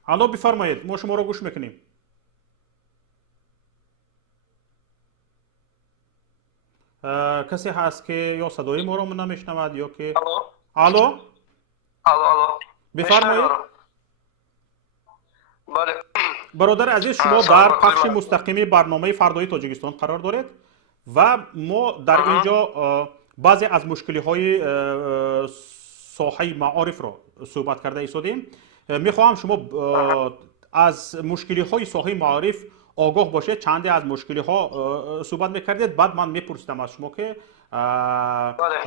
الو بفرمایید، ما شما را گوش میکنیم. کسی هست که یا صدای ما را نمیشنود یا که الو بفرمایید. بله برادر عزیز، شما در پخش مستقیمی برنامه فردای تاجیکستان قرار دارید و ما در اینجا بعضی از مشکلی های ساحه معارف را صحبت کرده ایستادیم. میخواهم شما از مشکلی های ساحه معارف آگاه باشید. چندی از مشکلی ها صحبت میکردید، بعد من میپرسیدم از شما که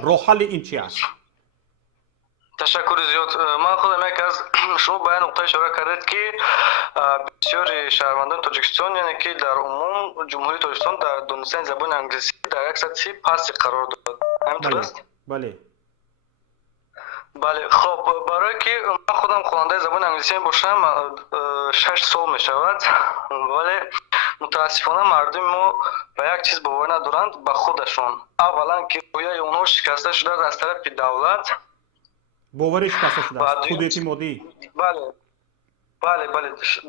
راه حل این چی است. تشکر زیاد. من خودم یک از شما به نقطه اشاره کردید که بسیاری شهروندان تاجیکستان یعنی که در عموم جمهوری تاجیکستان در دانستن زبان انگلیسی در یک سطح پستی قرار دارد. همینطور است؟ بله. بله. خب برای که من خودم خواننده زبان انگلیسی باشم 6 سال می شود، ولی متاسفانه مردم ما به یک چیز باور ندارند، به خودشون. اولا که رویای اونها شکسته شده از طرف دولت. باورش شکسته شده است. خودیتی مادی. بله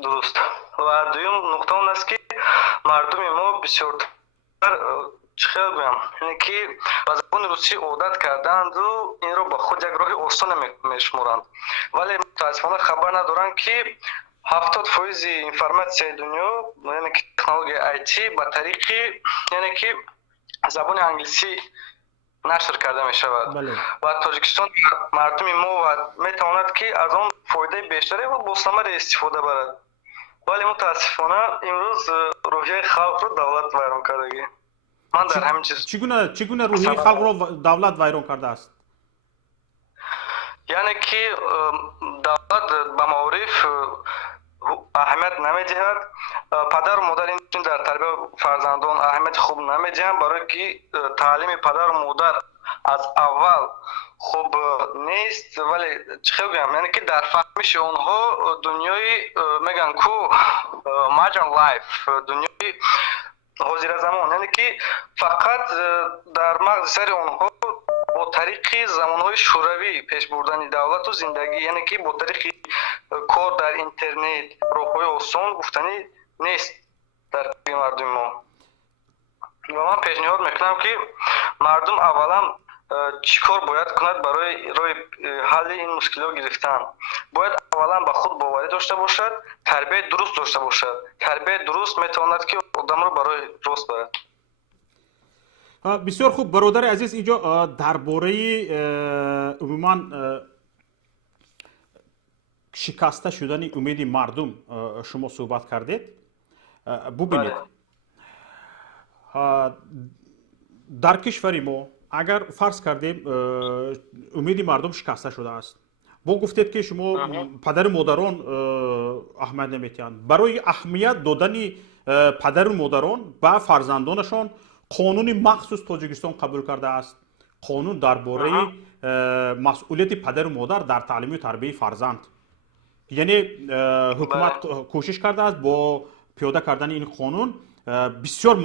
درست. و دوم نقطه اون است که مردم ما بسیار چخیل بگم یعنی که به زبان روسی عادت کردند و این رو به خود یک راه آسان میشمارند، ولی متاسفانه خبر ندارند که 70% اینفورماسیون دنیا یعنی که تکنولوژی آیتی به طریق یعنی که زبان انگلیسی نشر کرده می شود. و تاجیکستان مردم ما میتواند که از آن فایده بیشتری و با ثمر استفاده برد، ولی متاسفانه امروز روحیه خلق رو دولت ویران کرده. من در همین چیز چگونه روحیه خلق رو دولت ویران کرده است؟ یعنی که دولت به معارف اهمیت نمیدهد، پدر و مادر این در تربیت فرزندان اهمیت خوب نمیدهند، برای که تعلیم پدر و مادر аз аввал хуб нест, вале чӣ хел гӯям, яъне ки дар фаҳмиши онҳо дунёи мегӯянд ку modern life, дунёи ҳозиразамон, яъне ки фақат дар мағзи сари онҳо бо тариқи замонҳои шӯравӣ пеш бурдани давлату зиндагӣ, яъне ки бо тариқи кор дар интернет, роҳҳои осон гуфтанӣ нест дар таби мардуми мо. ва ман пешниҳод мекунам ки мардум аввалан чӣ кор бояд кунад барои роҳи ҳалли ин мушкилиҳо гирифтан. Бояд аввалан ба худ боварӣ дошта бошад, тарбияи дуруст дошта бошад. Тарбияи дуруст метавонад ки одамро ба роҳи рост барад. бисёр хуб, бародари азиз, инҷо дар бораи умуман шикаста шудани умеди мардум шумо суҳбат кардед. Бубинед, дар кишвари мо агар фарз кардем умеди мардум шикаста шудааст, бо гуфтед ки шумо падару модарон аҳамият наметиҳанд. Барои аҳамият додани падару модарон ба фарзандонашон қонуни махсус Тоҷикистон қабул кардааст. қонун дар бораи масъулияти падару модар дар таълиму тарбияи фарзанд. яъне ҳукумат кӯшиш кардааст бо пиёда кардани ин қонун бисёр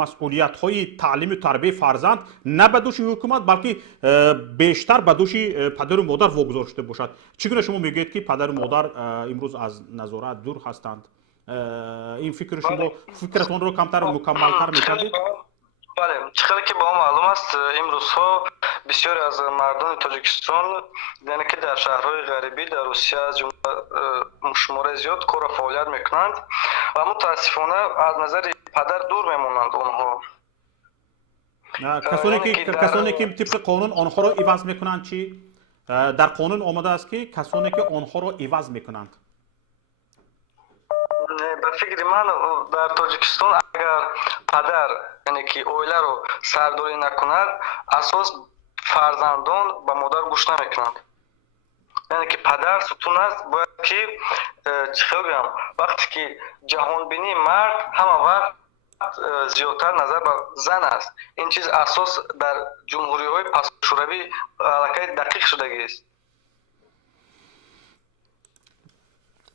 масъулиятҳои таълиму тарбияи фарзанд на ба дӯши ҳукумат, балки бештар ба дӯши падару модар вогузор шуда бошад. Чӣ гуна шумо мегӯед ки падару модар имрӯз аз назорат дур ҳастанд? ин фикру шумо фикратонро камтар мукаммалтар мекардед? бале, чӣ қадр ки ба мо маълум аст, имрӯзҳо бисёре аз мардони Тоҷикистон, яъне ки дар шаҳрҳои ғарибӣ дар Русия аз ҷумла шумораи зиёд кор ва фаъолият мекунанд ва мутаассифона аз назари падар дур мемонанд онҳо. касоне ки тибқи қонун онҳоро иваз мекунанд, чӣ? дар қонун омадааст ки касоне ки онҳоро иваз мекунанд. ба фикри ман дар Тоҷикистон агар падар, яъне ки оиларо сардорӣ накунад, асос фарзандон ба модар гӯш намекунанд. яъне ки падар сутун аст, бояд ки чӣ хел гӯям, вақте ки ҷаҳонбинии мард ҳама вақт зиёдтар назар ба зан аст. ин чиз асос дар ҷумҳуриҳои пасшӯравӣ аллакай дақиқ шудагист.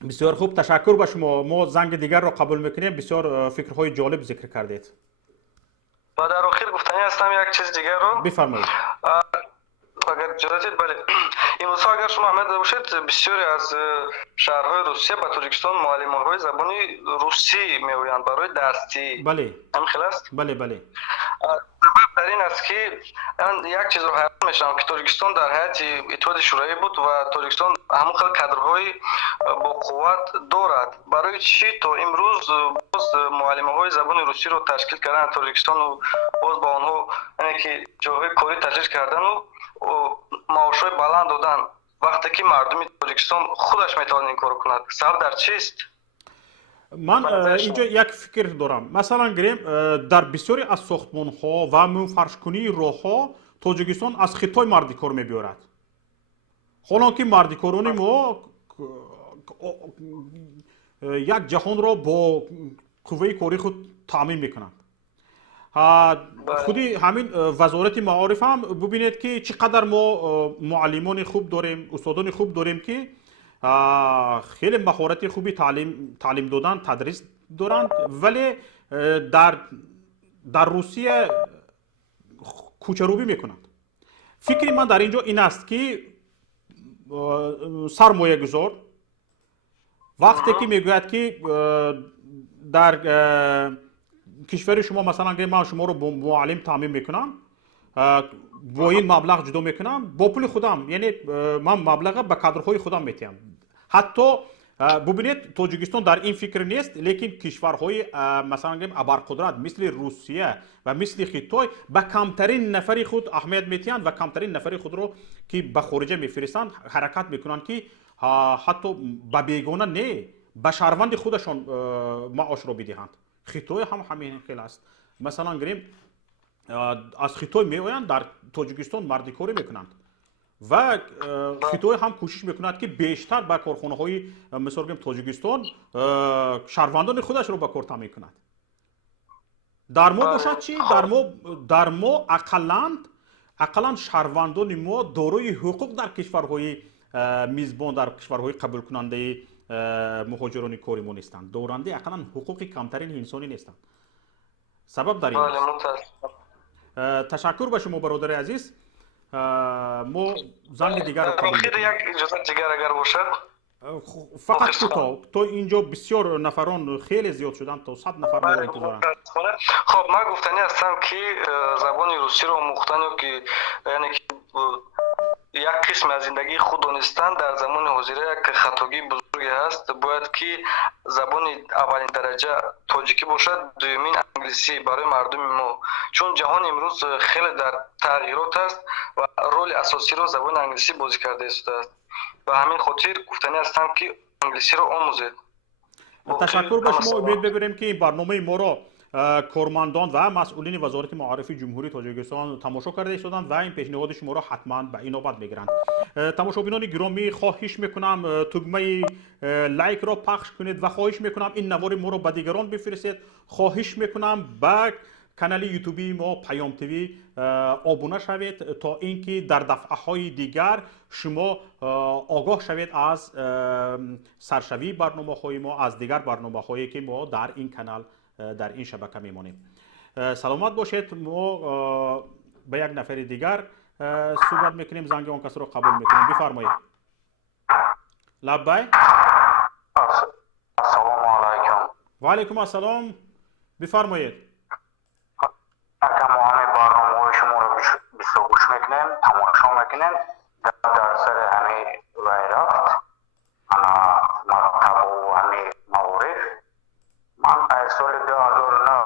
бисёр хуб, ташаккур ба шумо. мо занги дигарро қабул мекунем. бисёр фикрҳои ҷолиб зикр кардед. ва дар охир гуфтанӣ ҳастам як чиз дигарро. бифармоед. агар иҷоза дидед, бале, имрӯзҳо агар шумо аҳамият дода бошед, бисёре аз шаҳрҳои Русия ба Тоҷикистон муаллимаҳои забони русӣ меоянд барои дарсӣ. бале, ҳамин хел аст? бале, бале. сабаб дар ин аст ки ман як чизро ҳайрон мешавам ки Тоҷикистон дар ҳайати иттиҳоди шӯравӣ буд ва Тоҷикистон ҳамон хел кадрҳои боқувват дорад. Барои чӣ то имрӯз боз муаллимаҳои забони русиро ташкил кардан Тоҷикистону боз ба онҳо, яъне ки ҷойҳои корӣ таҷҳиз кардану маошҳои баланд додан, вақте ки мардуми Тоҷикистон худаш метавонад ин корро кунад? Сабаб дар чист? ман инҷо як фикр дорам. Масалан гирем, дар бисёре аз сохтмонҳо ва мунфаршкунии роҳҳо Тоҷикистон аз Хитой мардикор мебиёрад. ҳолонки мардикорони мо як ҷаҳонро бо қувваи кори худ таъмин мекунанд. худи ҳамин вазорати маориф ҳам бубинед ки чӣ қадар мо муаллимони хуб дорем, устодони хуб дорем ки хеле маҳорати хуби таълим додан, тадрис доранд, вале дар Русия кӯчарӯбӣ мекунанд. фикри ман дар инҷо ин аст ки сармоягузор вақте ки мегӯяд ки дар кишвари шумо, масалан ман шуморо бо муаллим таъмин мекунам, бо ин маблағ ҷудо мекунам, бо пули худам, яъне ман маблаға ба кадрҳои худам метиҳам. ҳатто бубинед, Тоҷикистон дар ин фикр нест, лекин кишварҳои масалан абарқудрат мисли Русия ва мисли Хитой ба камтарин нафари худ аҳамият метиҳанд ва камтарин нафари худро ки ба хориҷа мефиристанд ҳаракат мекунанд ки ҳатто ба бегона не, ба шаҳрванди худашон маошро бидиҳанд. Хитой ҳам ҳамин хел аст. Масалан гирем, аз Хитой меоянд дар Тоҷикистон мардикорӣ мекунанд ва Хитой ҳам кӯшиш мекунад ки бештар ба корхонаҳои мисол гирем Тоҷикистон шаҳрвандони худашро ба кор таъмин кунад. дар мо бошад чӣ? Дар мо ақалланд اقلا شهروندان ما دارای حقوق در کشورهای میزبان، در کشورهای قبول کننده مهاجران کاری ما نیستند. دارنده اقلا حقوق کمترین انسانی نیستند. سبب در این است. تشکر به شما برادر عزیز. ما زنگ دیگر رو قبول می‌کنیم. یک اجازه دیگر اگر باشد فقط تو اینجا بسیار نفران خیلی زیاد شدن، تا 100 نفر ما انتظارن. خب من گفتنی هستم که زبان روسی رو آموختن یا که یعنی یک قسم از زندگی خود دانستن در زمان حاضر یک خطاگی بزرگی است. باید که زبان اولین درجه تاجیکی باشد، دومین انگلیسی برای مردم ما، چون جهان امروز خیلی در تغییرات است و رول اساسی رو زبان انگلیسی بازی کرده است. و همین خاطر گفتنی هستم که انگلیسی رو آموزید. تشکر به شما. امید ببریم که این برنامه ما را کارمندان و مسئولین وزارت معارف جمهوری تاجیکستان تماشا کرده ایستادند و این پیشنهاد شما را حتما به این نوبت میگیرند. تماشابینان گرامی، خواهش میکنم تگمه لایک را پخش کنید و خواهش میکنم این نوار ما را به دیگران بفرستید. خواهش میکنم به کانال یوتیوبی ما پیام تیوی آبونه شوید تا اینکه در دفعه های دیگر شما آگاه شوید از سرشوی برنامه های ما، از دیگر برنامه هایی که ما در این کانال در این شبکه میمونیم. سلامت باشید. ما به یک نفر دیگر صحبت میکنیم. زنگ اون کس رو قبول میکنیم. بفرمایید. لبای. السلام علیکم. و علیکم السلام. بفرمایید. تمام برنامه شما رو گوش میکنیم، تماشا میکنیم. در سر همین ویرافت انا مرتب و همین معارف من از سال 2009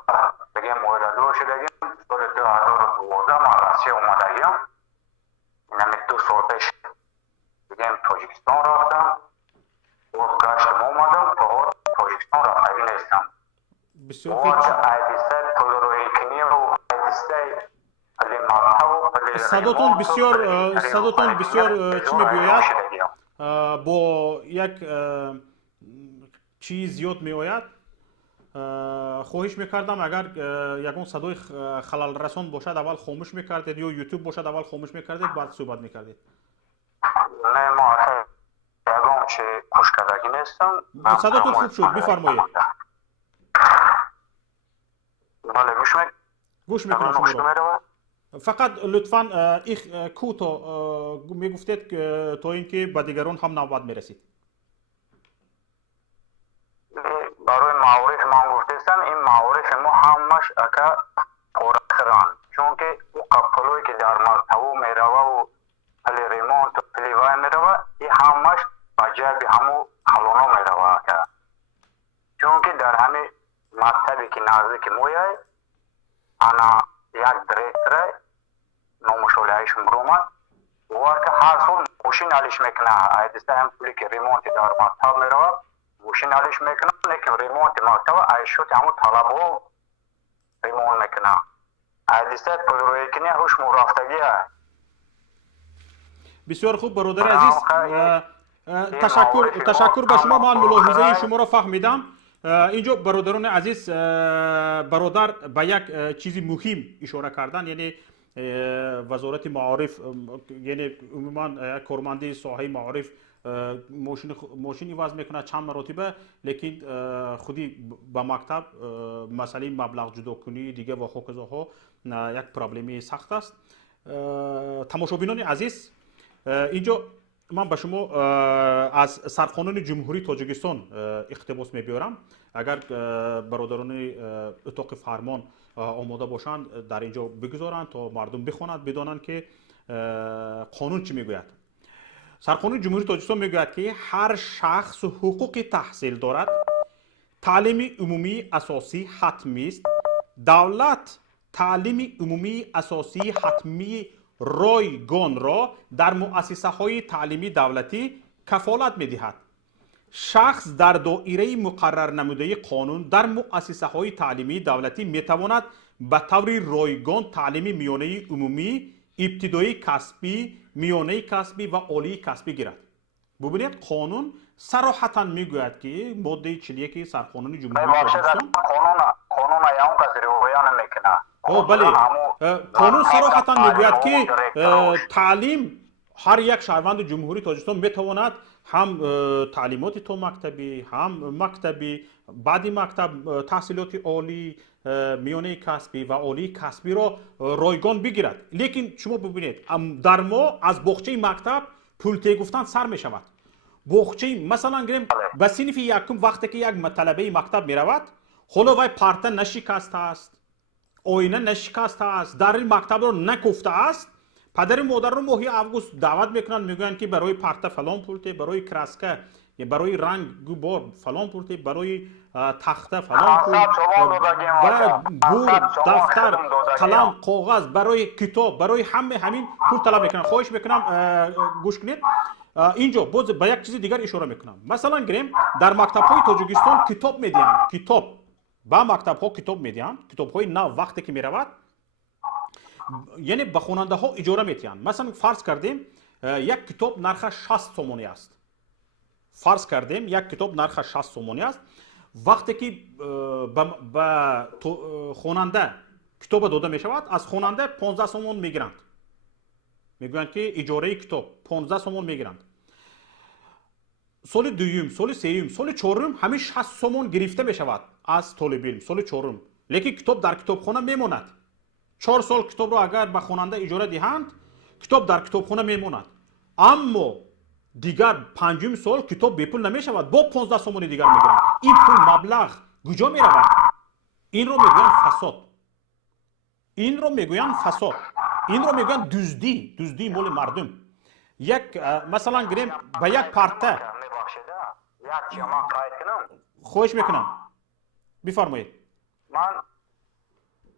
بگیم ولادو شدیم. سال 2012 من روسیه اومدیم. اینمی 2 سال پیش بگیم تاجیکستان رفتم. گشتم اومدم تا تاجیکستان رفتگی نیستم. بسیار خوب. صداتون بسیار چی میگوید؟ با یک چیز زیاد میآید. خواهش میکردم اگر یکون صدای خلل رسان باشد اول خاموش میکردید، یا یوتیوب باشد اول خاموش میکردید بعد صحبت میکردید. نه ما یکون چه خوشکردگی نیستم. صداتون خوب شد. بفرمایید. بله گوش میکنم شما رو. فقط لطفاً کوتاه میگفتید تا اینکه به دیگران هم نوبت میرسید. برای معارف من گفتم این معارف ما همش اکا قرآن، چون که او قبطلوی که در مرتبه میروه و پلی ریمونت و پلی وای میروه این همش بجای همو حلونا میروه اکا، چون که در همه مکتبی که نزدیک مویای انا یک دریکتره نومشولی ایشون برومد و که هر سال موشین علیش میکنه. ایدسته هم پولی که ریمونت در مکتب میروه موشین علیش میکنه، لیکن ریمونت مکتب ایشوت همو طلبو ریمون میکنه. ایدسته پول روی کنی هوش مرفتگیه. بسیار خوب برادر عزیز. تشکر به شما. من ملاحظه شما را فهمیدم. اینجا برادران عزیز برادر به یک چیزی مهم اشاره کردن، یعنی وزارت معارف، یعنی عموما کارمند ساحه معارف ماشین عوض میکنه چند مرتبه، لیکن خودی به مکتب مسئله مبلغ جدا کنی دیگه و هکذا ها یک پرابلمی سخت است. تماشابینان عزیز، اینجا من به شما از سرقانون جمهوری تاجیکستان اقتباس میبیارم. اگر برادران اتاق فرمان آماده باشند در اینجا بگذارند تا مردم بخوانند بدانند که قانون چی میگوید. سرقانون جمهوری تاجیکستان میگوید که هر شخص حقوق تحصیل دارد. تعلیم عمومی اساسی حتمی است. دولت تعلیم عمومی اساسی حتمی رایگان را در مؤسسه های تعلیمی دولتی کفالت می دهد. شخص در دایره مقرر نموده قانون در مؤسسه های تعلیمی دولتی می تواند به طور رایگان تعلیم میانه عمومی، ابتدایی کسبی، میانه کسبی و عالی کسبی گیرد. ببینید قانون صراحتا میگوید که ماده 41 سرقانون جمهوری تاجیکستان قانون یا اون کسی رعایت نمیکنه. بله قانون صراحتا میگوید که تعلیم هر یک شهروند جمهوری تاجیکستان میتواند هم تعلیمات تو مکتبی هم مکتبی بعد مکتب تحصیلات عالی میانه کسبی و عالی کسبی را رایگان بگیرد. لیکن شما ببینید در ما از بخچه مکتب پول گفتن سر می شود. بخچه مثلا گریم به صنف یکم وقتی که یک طلبه مکتب می رود حالا وای پارتا نشکسته است، آینه نشکسته است، در این مکتب را نکفته است، پدر مادر رو ماهی اوگوست دعوت میکنن، میگن که برای پارتا فلان پولته، برای کراسکه یا برای رنگ گوبار فلان پولته، برای تخته فلان پول، بور، دفتر، قلم، کاغذ، برای کتاب، برای همین پول طلب میکنن. خواهش میکنم گوش کنید. اینجا باز به یک چیز دیگر اشاره میکنم. مثلا گریم در مکتب های تاجیکستان کتاب میدین، کتاب با مکتب ها کتاب میدین، کتاب های نو وقتی که میرود یعنی به خواننده ها اجاره میتین. مثلا فرض کردیم یک کتاب نرخ 60 سومونی است، فرض کردیم یک کتاب نرخ 60 سومونی است. وقتی که به خواننده کتاب داده میشود از خواننده 15 سومون میگیرند، میگویند که اجاره کتاب 15 سومون میگیرند. سال دوم، سال سوم، سال چهارم همه 60 سومون گرفته میشود از طالب علم سال چهارم، لیکن کتاب در کتابخانه میماند. 4 سال کتاب را اگر به خواننده اجاره دهند کتاب در کتابخانه میماند، اما دیگر پنجم سال کتاب بپول نمیشود، با 15 سومون دیگر میگیرند. این پول مبلغ کجا میرود؟ این رو میگویند فساد، این رو میگویند فساد، این رو میگویند دزدی مال مردم. یک مثلا گریم به یک پارتا خواهش میکنم بفرمایید. من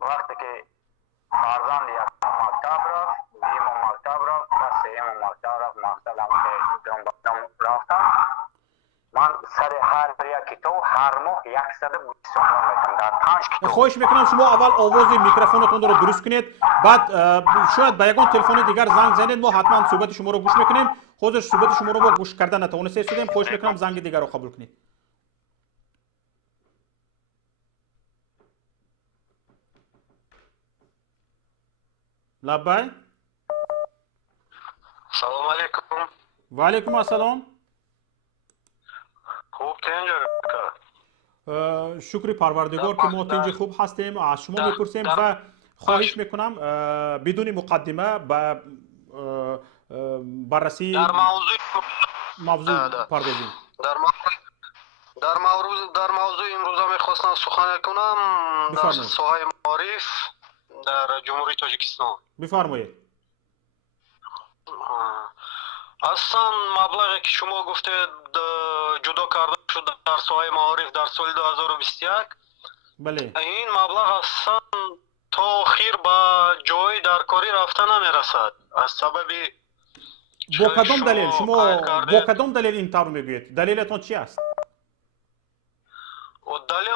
وقتی که فرزند یک مکتب رفت، دوم مکتب رفت و سوم مکتب رفت، مقصدم که دنبالم رفتم، من سر هر یک کتاب هر ماه 120 سوم میتونم در 5 کتاب. خواهش میکنم شما اول آواز میکروفونتون رو درست کنید، بعد شاید به یگان تلفن دیگر زنگ زنید، ما حتما صحبت شما رو گوش میکنیم. خودش صحبت شما رو با گوش کردن نتونسته شدیم، خواهش میکنم زنگ دیگر رو قبول کنید. لبای سلام علیکم. و علیکم السلام. خوب تینجا شکر پروردگار که ما تینجا خوب هستیم. از شما میپرسیم و خواهش میکنم بدون مقدمه به بررسی در موضوع پردازیم. در موضوع امروز میخواستم سخن کنم در ساحه معارف در جمهوری تاجیکستان. بفرمایید. اصلا مبلغی که شما گفتید جدا کرده شد در ساحه معارف در سال 2021، بله این مبلغ اصلا تا آخر به جای در کاری رفته نمیرسد. از سبب با کدام دلیل شما با کدام دلیل این طور میگویید؟ دلیلتون چی است؟ و دلیل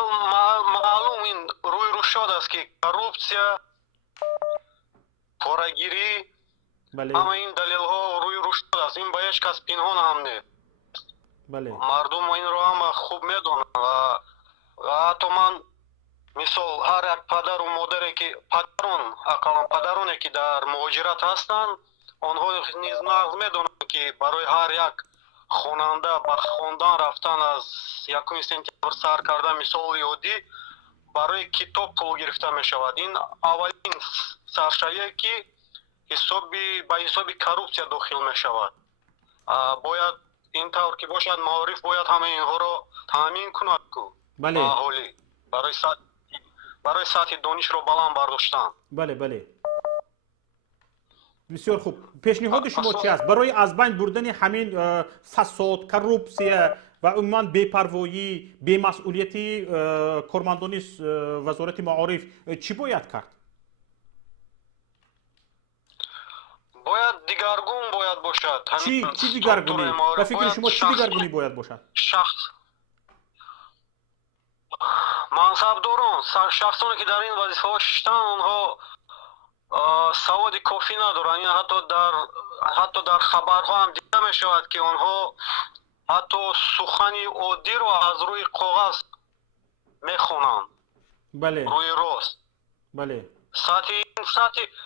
معلوم این روی شده است که کروپسیا، پارگیری، بله همه این دلیل ها روی شده است. این با هیچ کس پنهان هم نیست. بله مردم این رو هم خوب میدونن و حتی من مثال هر یک پدر و مادری که پدرانی که در مهاجرت هستند آنها نیز نقض میدونن که برای هر یک خواننده به خواندن رفتن از 1 سپتامبر سر کرده مثال یادی برای کتاب پول گرفته می شود. این اولین سرشایه که به حساب کروپسیا داخل می شود. باید این طور که باشد معارف باید همه اینها را تامین کند که بله اهالی برای سطح دانش رو بلند برداشتن. بله بسیار خوب. پیشنهاد شما چی است برای از بین بردن همین فساد، کروپسیا و عموما بی‌پروایی، بی‌مسئولیتی کارمندان وزارت معارف چی باید کرد؟ باید دیگرگون باید باشد. چی دیگرگونی؟ به فکر شما چی دیگرگونی باید باشد؟ منصبداران، شخصانی که در این وظیفه هستند اونها سواد کافی ندارند. این حتی در خبرها هم دیده می شود که اونها حتی سخنی عادی رو از روی کاغذ میخونند. بله روی راست. بله ساعتی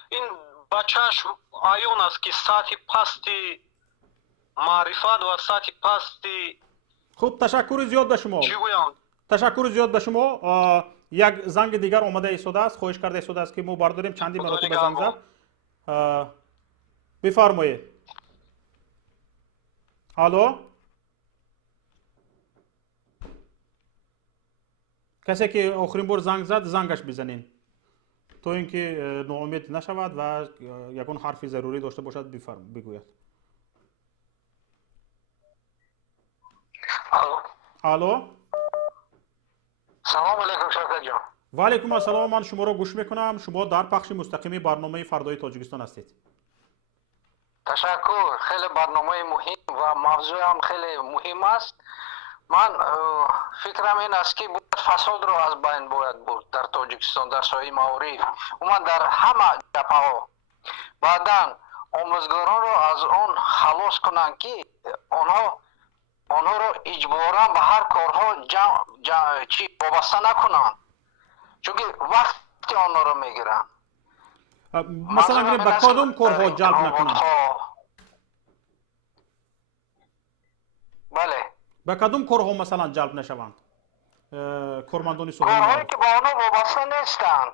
این بچهش آیون است که ساعتی پستی معرفت و ساعتی پستی خوب تشکر زیاد به شما. چی گویم؟ تشکر زیاد به شما. یک زنگ دیگر آمده ایستاده است. خواهش کرده ایستاده است که ما برداریم چندی مرتبه به زنگ زد. بفرمایید. الو، کسی که آخرین بار زنگ زد زنگش بزنین تا اینکه ناامید نشود و یکون حرفی ضروری داشته باشد بگوید. الو. سلام علیکم شوکت جان. و علیکم السلام. من شما را گوش میکنم. شما در پخش مستقیم برنامه فردای تاجیکستان هستید. تشکر. خیلی برنامه مهم و موضوع هم خیلی مهم است. من فکرم این است که باید فساد رو از بین باید برد در تاجیکستان، در سایر معارف و من در همه جبهه ها. بعداً آموزگاران رو از آن خلاص کنند که آنها رو اجباراً به هر کارها وابسته نکنند، چون که وقتی آنها رو میگیرن. مثلا به کدام کارها جلب نکنند؟ بله. به کدام کارها مثلا جلب نشوند؟ کارمندان سوخته کارهایی که با آنها وابسته نیستند.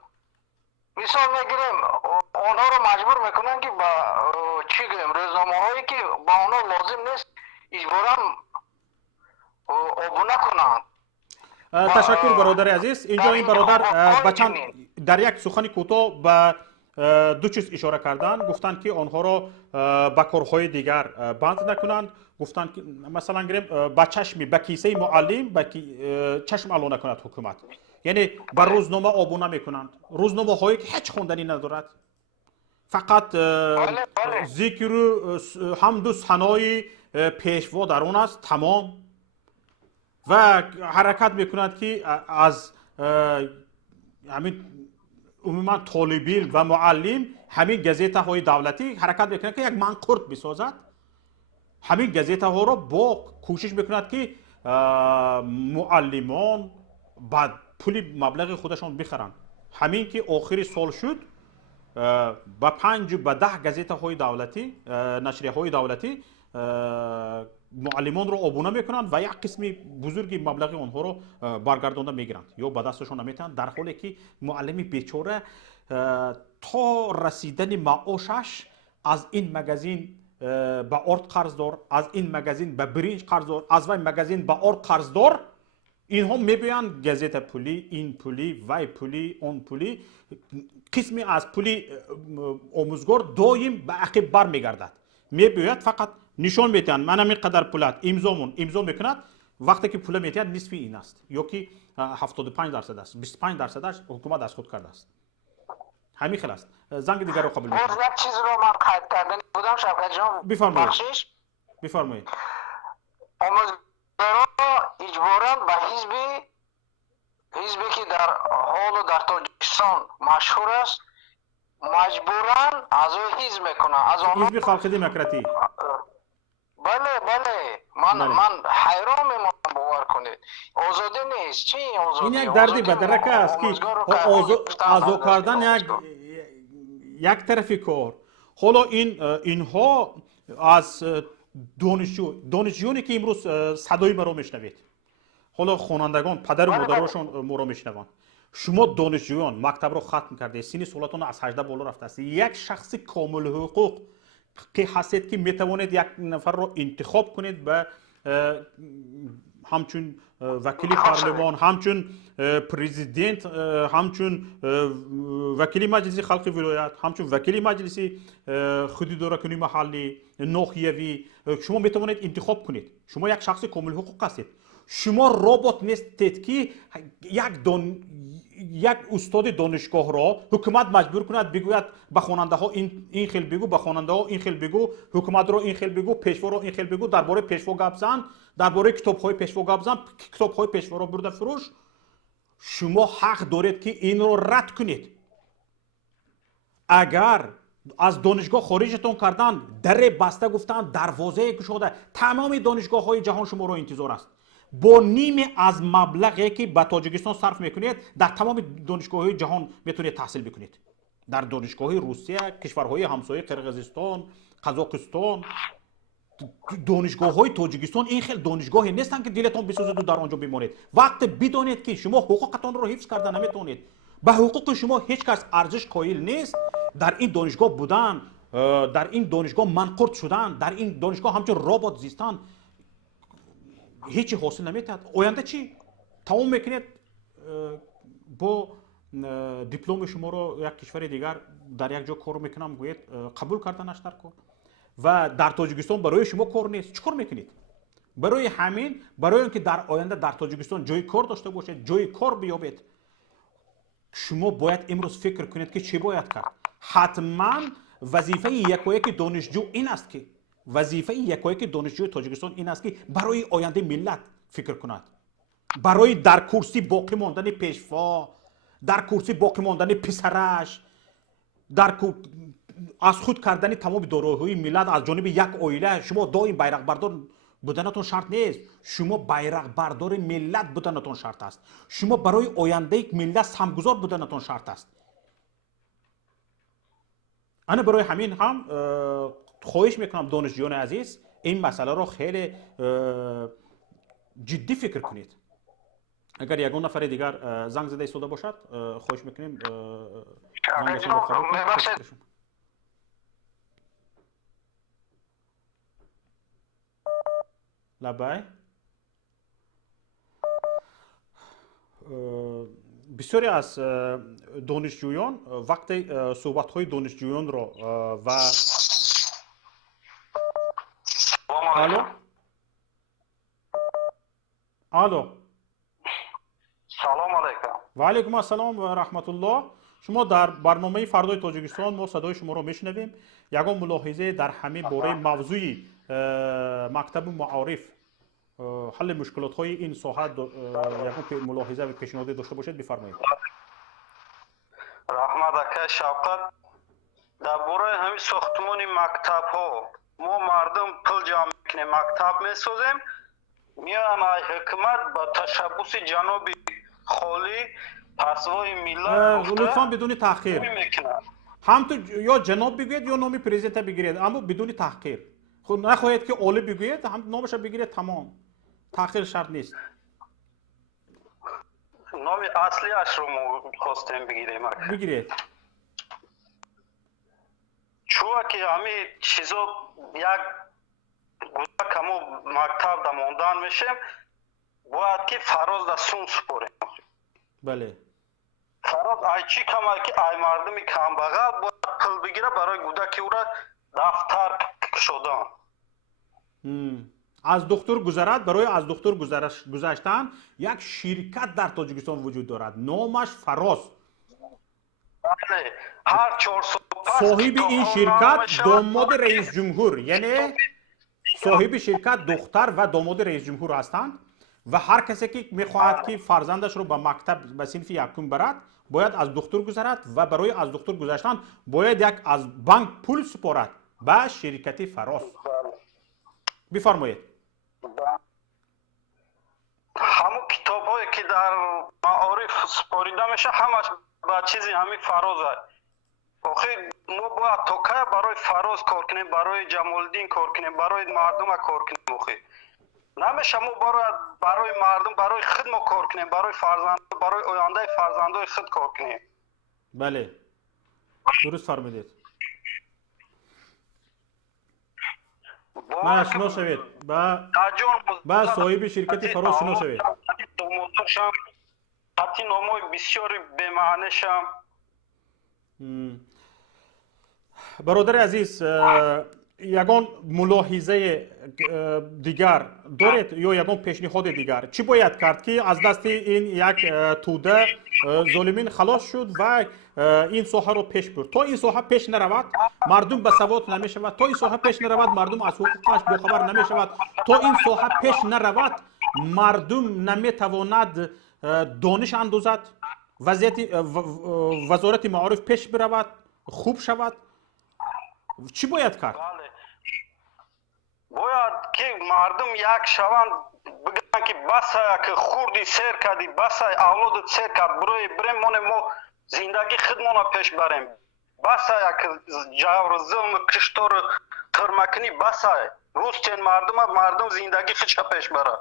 مثال میگیریم آنها رو مجبور میکنن که با چی گویم روزنامه هایی که با آنها لازم نیست اجباراً عبور نکنند. تشکر برادر عزیز. اینجا این برادر در یک سخن کوتاه به دو چیز اشاره کردن. گفتند که آنها را به کارهای دیگر بند نکنند. گفتند که مثلا گریم به چشم به کیسه معلم چشم علو نکند حکومت، یعنی به روزنامه آبونه میکنند، روزنامه هایی که هیچ خوندنی ندارد، فقط ذکر حمد و ثنای پیشوا در آن است تمام، و حرکت میکنند که از همین عموما طالبین و معلم همین گزیته های دولتی حرکت میکنند که یک منقرض بسازد. همین گزیته ها را با کوشش میکند که معلمان بعد پول مبلغ خودشان بخرند. همین که آخر سال شد با 5 و 10 گزیته های دولتی، نشریه های دولتی معلمان رو آبونه میکنند و یک قسم بزرگی مبلغ آنها رو برگردانده میگیرند یا به دستشون نمیتند، در حالی که معلم بیچاره تا رسیدن معاشش از این مگزین به آرد قرض دار، از این مگزین به برنج قرض دار، از وی مگزین به آرد قرض دار. اینها میبیند گزیته پولی، این پولی، وی پولی، اون پولی، قسمی از پولی آموزگار دایم به عقب بر میگردد. میبیند فقط نشان میتن من اینقدر پولت امضا میکند، وقتی که پول میتن نصف این است یا که 75% است، 25% حکومت از خود کرده است. همین خیلی است. زنگ دیگر رو قبول میکنم. یک چیز رو من قید کردن بودم شوکت جان. بفرمایید. بخشش. بفرمایید. آموزگاران اجباراً به حزبی که در حال و در تاجیکستان مشهور است مجبوراً اعضای حزب میکنن. از حزب خلق دموکراتی. بله من حیران میمونم، باور کنید. آزادی نیست. چی آزادی؟ این یک دردی بدرکه است که آزاد کردن یک طرفی کار. حالا اینها از دانشجویانی که امروز صدای ما رو میشنوید، حالا خوانندگان پدر و مادرشون ما رو میشنوند، شما دانشجویان مکتب رو ختم کرده، سن سالتون از 18 بالا رفته است، یک شخص کامل حقوق که هستید که میتوانید یک نفر رو انتخاب کنید به همچون وکیل پارلمان، همچون پرزیدنت، همچون وکیل مجلس خلق ولایت، همچون وکیل مجلس حدودارکنی محلی ناحیوی، شما میتوانید انتخاب کنید. شما یک شخص کامل حقوق هستید. شما ربات نیستید که یک استاد دانشگاه را حکومت مجبور کند بگوید به خواننده ها این خیل بگو، به خواننده ها این خیل بگو، حکومت را این خیل بگو، پیشوا را این خیل بگو، درباره پیشوا گپ زن، درباره کتاب های پیشوا گپ زن، کتاب های پیشوا را برده فروش. شما حق دارید که این را رد کنید. اگر از دانشگاه خارجتون کردن، در بسته گفتن، دروازه گشوده، تمام دانشگاه های جهان شما را انتظار است. با نیم از مبلغی که به تاجیکستان صرف میکنید در تمام دانشگاه های جهان میتونید تحصیل بکنید. در دانشگاه روسیه، کشورهای همسایه قرقیزستان، قزاقستان، دانشگاه های تاجیکستان این خیلی دانشگاهی نیستن که دلتون بسوزه و در آنجا بمانید. وقتی بدانید که شما حقوقتان رو حفظ کرده نمیتونید، به حقوق شما هیچ کس ارزش قائل نیست، در این دانشگاه بودن، در این دانشگاه منقرض شدن، در این دانشگاه همچون ربات زیستن، هیچی حاصل نمیتید. آینده چی؟ تمام میکنید با دیپلم شما رو یک کشور دیگر در یک جا کار میکنم گوید قبول کردنش در کار و در تاجیکستان برای شما کار نیست، چیکار میکنید؟ برای همین، برای اینکه در آینده در تاجیکستان جای کار داشته باشید، جای کار بیابید، شما باید امروز فکر کنید که چی باید کرد. حتما وظیفه یکایک دانشجو این است که وظیفه یکایک دانشجوی تاجیکستان این است که برای آینده ملت فکر کند، برای در کرسی باقی ماندن پیشوا، در کرسی باقی ماندن پسرش، از خود کردن تمام دارایی‌های ملت از جانب یک عائله. شما دائم بیرق بردار بودنتون شرط نیست، شما بیرق بردار ملت بودنتون شرط است، شما برای آینده یک ملت سهمگذار بودنتون شرط است. انا برای همین هم خواهش میکنم دانشجویان عزیز این مسئله را خیلی جدی فکر کنید. اگر یگان نفر دیگر زنگ زده ایستاده باشد خواهش میکنیم لبای بسیاری از دانشجویان وقتی صحبت های دانشجویان را و الو سلام علیکم. و علیکم السلام و رحمت الله. شما در برنامه فردای تاجیکستان ما صدای شما را میشنویم. یگان ملاحظه در همه باره موضوع مکتب معارف حل مشکلات های این ساحت یگان ملاحظه و پیشنهادی داشته باشید بفرمایید. رحمت اکا شوقت، در باره همین ساختمان مکتب ها ما مردم پول جمع میکنیم، مکتب میسازیم، میان حکومت با تشبس جناب خالی پسوای ملت لطفا بدون تاخیر هم تو یا جناب بگوید یا نام پرزیدنت بگیرید، اما بدون تحقیر. خود نخواهید که عالی بگوید، هم نامش بگیرید، تمام. تحقیر شرط نیست. نام اصلی اش رو ما خواستیم بگیریم. بگیرید. چون که همین چیزا یک گوشه که ما مکتب در ماندن میشیم باید که فراز در سون سپوریم. بله. فراز ای چی کمه که ای مردمی کمبغل باید پول بگیره برای گودکی او را دفتر شدن. از دکتر گذرد، برای از دکتر گذشتن یک شرکت در تاجیکستان وجود دارد، نامش فراز. بله. هر 4 سال صاحب این شرکت داماد رئیس جمهور، یعنی صاحب شرکت دختر و داماد رئیس جمهور هستند و هر کسی که میخواهد که فرزندش رو به مکتب به صنف یکم برد باید از دکتر گذرد و برای از دکتر گذشتن باید یک از بانک پول سپارد به شرکت فراز. بفرمایید. همون کتاب هایی که در معارف سپاریده میشه همش با چیزی همین فراز هست. آخه ما باید تا که برای فراز کار کنیم، برای جمالدین کار کنیم، برای مردم کار کنیم. آخه نمیشه ما برای مردم، برای خود ما کار کنیم، برای فرزند، برای آینده فرزندای خود کار کنیم. بله درست فرمودید. من شما شوید با صاحب شرکت فراز شما شوید. حتی نامای بسیاری بمعنیشم. برادر عزیز یگان ملاحظه دیگر دارید یا یگان پیشنهاد دیگر؟ چی باید کرد که از دست این یک توده ظالمین خلاص شد و این ساحه رو پیش برد؟ تا این ساحه پیش نرود مردم به سواد نمی شود، تا این ساحه پیش نرود مردم از حقوقش باخبر نمی شود، تا این ساحه پیش نرود مردم نمی تواند دانش اندازد، وزارت معارف پیش برود، خوب شود. چی باید کرد؟ باید که مردم یک شوند بگن که بس که خوردی سیر کردی، بس اولاد سیر کرد، بریم ما زندگی خودمون پیش بریم. басай як жавр зилм киштор тырмакни басай русчен мардум зиндаги хича пеш бара.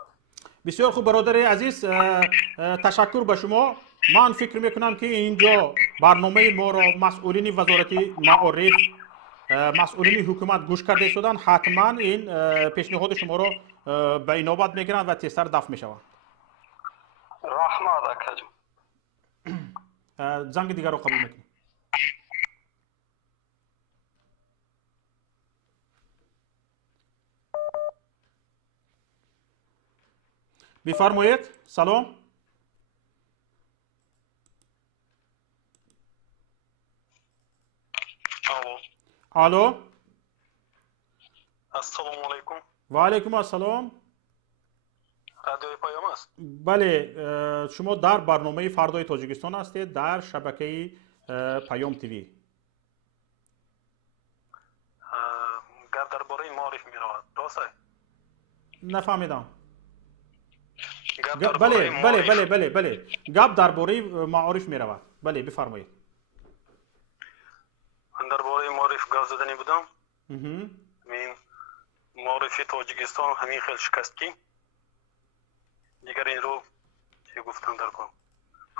بسیار خوب برادر عزیز، تشکر به شما. من فکر میکنم که اینجا برنامه ما را مسئولین وزارتی معارف، مسئولین حکومت گوش کرده شدن. حتما این پیشنهاد شما را به اینابت میگیرن و تیزتر دفع میشوند. رحمت اکجم. زنگ دیگر را قبول میکنیم. بفرمایید. سلام. الو. السلام علیکم. و علیکم السلام. رادیوی پیام است. بله، شما در برنامه فردای تاجیکستان هستید در شبکه پیام تیوی. گپ درباره معارف میرود. درست است؟ نفهمیدم. بله بله بله بله بله گپ درباره معارف می رود. بله بفرمایید. من درباره معارف گپ زدنی بودم. من معارف تاجیکستان همین خیلی شکست کی دیگر این رو چه گفتن در کنم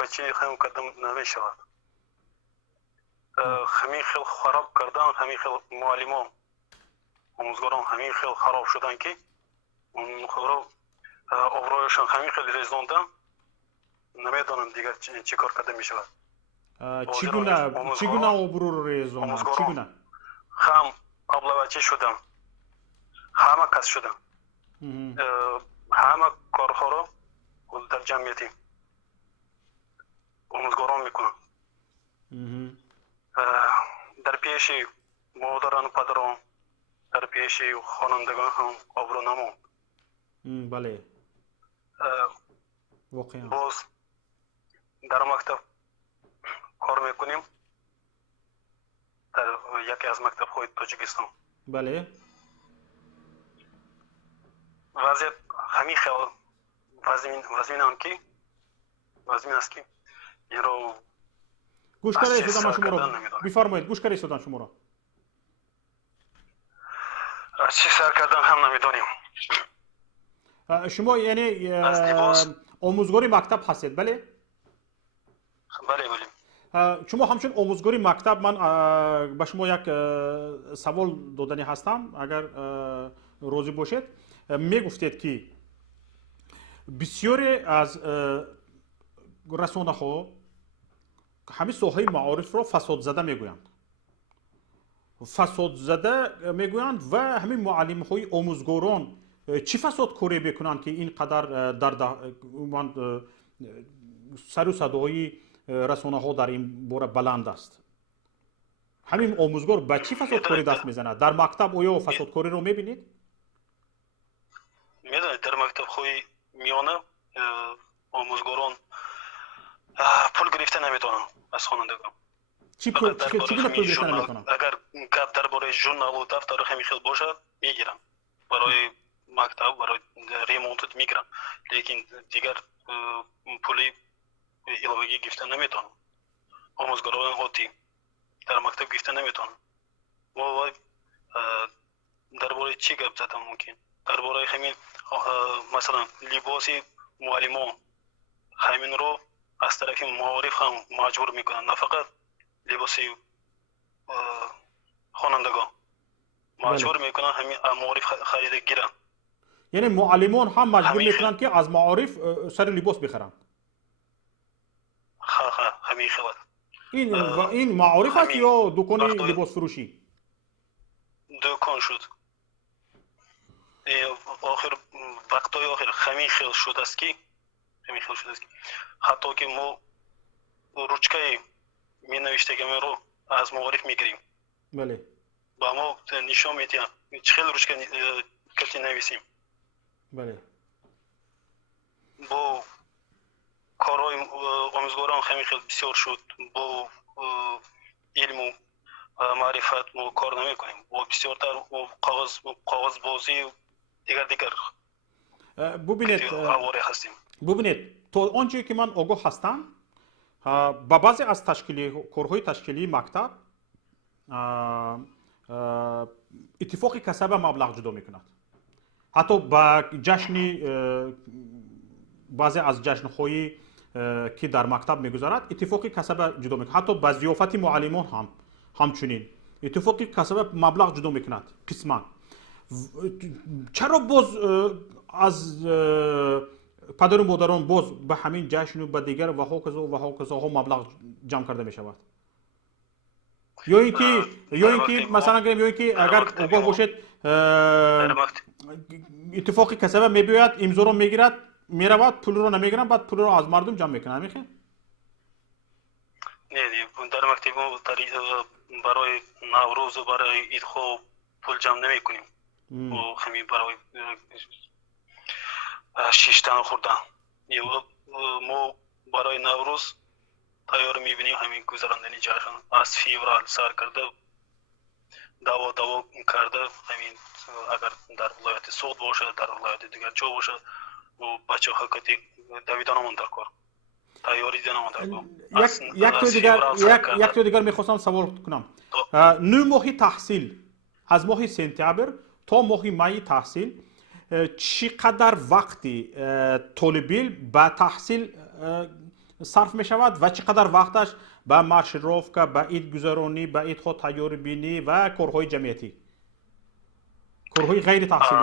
بچه خیلی قدم نمی شود. همین خیلی خراب کردن، همین خیلی معلمان آموزگاران همین خیلی خراب شدن که اون خراب آبرویشان همین خیلی رزوندن، نمیدانم دیگر چی کار کرده می شود. چگونه آبرو رو رزوندن؟ چگونه؟ هم ابلوچی شدن، همه کس شدن، همه کارها رو در جمعیتی آموزگاران میکنن. در پیش مادران و پدران، در پیش خوانندگان هم آبرو نموند. بله. واقعا. باز در مکتب کار میکنیم، در یکی از مکتب های تاجیکستان. بله. وضعیت همین خیلی وزمین است که این رو گوش کرده شدن شما را. بفرمایید گوش کرده شدن شما را. از چی سر کردن هم نمیدانیم. شما یعنی آموزگار مکتب هستید؟ بله؟ بله بله. شما همچون آموزگار مکتب، من به شما یک سوال دادنی هستم اگر راضی باشید. میگفتید که بسیاری از رسانه ها همین ساحه معارف را فساد زده میگویند. فساد زده میگویند و همین معلم های آموزگاران چی فساد کاری میکنند که اینقدر در سر و صدای رسانه ها در این باره بلند است؟ همین آموزگار به چی فساد کاری دست میزند؟ در مکتب آیا فساد کاری رو میبینید؟ میدونید در مکتب های میانه آموزگاران پول گرفته نمیتونن از خوانندگان. چگونه پول گرفته نمیتونن؟ اگر گپ درباره ژورنال و دفتر همین خیلی باشد میگیرن، برای مکتب برای ریمونت میگیرن، لیکن دیگر پولی علاوگی گرفته نمیتونن. آموزگاران عادی در مکتب گرفته نمیتونن. ما درباره چی گپ زدم ممکن؟ درباره همین مثلا لباس معلمان همین رو از طرف معارف هم مجبور میکنن، نه فقط لباس خوانندگان مجبور میکنن همین معارف خرید گیرن. یعنی معلمان هم مجبور میکنن که از معارف سر لباس بخرن. همین خیلی. این معارف است یا دکان لباس فروشی؟ دکان شد. آخر وقتای آخر همین خیلی شده است که حتی که ما روچکای می نوشتگی رو از معارف میگیریم. بله. با ما نشان میدیم چه روچکا کتی نویسیم. بله. با کارهای آموزگاران همین خیلی بسیار شد. با علم و معرفت ما کار نمی کنیم. با بسیارتر کاغذ بازی و دیگر حواره هستیم. ببینید تا آنچه که من آگاه هستم با بعضی از کارهای تشکیلی مکتب اتفاقی کسب مبلغ جدا میکند. حتی با جشن بعضی از جشن‌های که در مکتب میگذارد اتفاقی کسب جدا میکند. حتی با ضیافت معلمان هم همچنین اتفاقی کسب مبلغ جدا میکند قسما. چرا باز از پدر و مادران باز به همین جشن و به دیگر و ها مبلغ جمع کرده میشود؟ یا اینکه مثلا اگر آگاه باشید اتفاقی کسب میباید امضا رو میگیرد میرود پول رو نمیگیرن بعد پول رو از مردم جمع میکنن میخه؟ نه در مکتب ما برای نوروز و برای عید خوب پول جمع نمی کنیم و همین برای شیشتن خوردن ما برای نوروز تیار میبینیم همین گذراندنی جشن از فیورال سر کرده دوا کرده همین اگر در ولایت سود باشه در ولایت دیگر جا باشه و بچه ها که دویدن آمون در کار تیاری دیدن آمون در کار یک تو دیگر میخواستم سوال کنم. 9 ماهی تحصیل از ماه سپتامبر تا ماه می تحصیل چقدر وقتی طالب به تحصیل صرف می شود و چقدر وقتش به مارشروفکا به عید گذرانی به عید خود تیاری بینی و کارهای جمعیتی کارهای غیر تحصیلی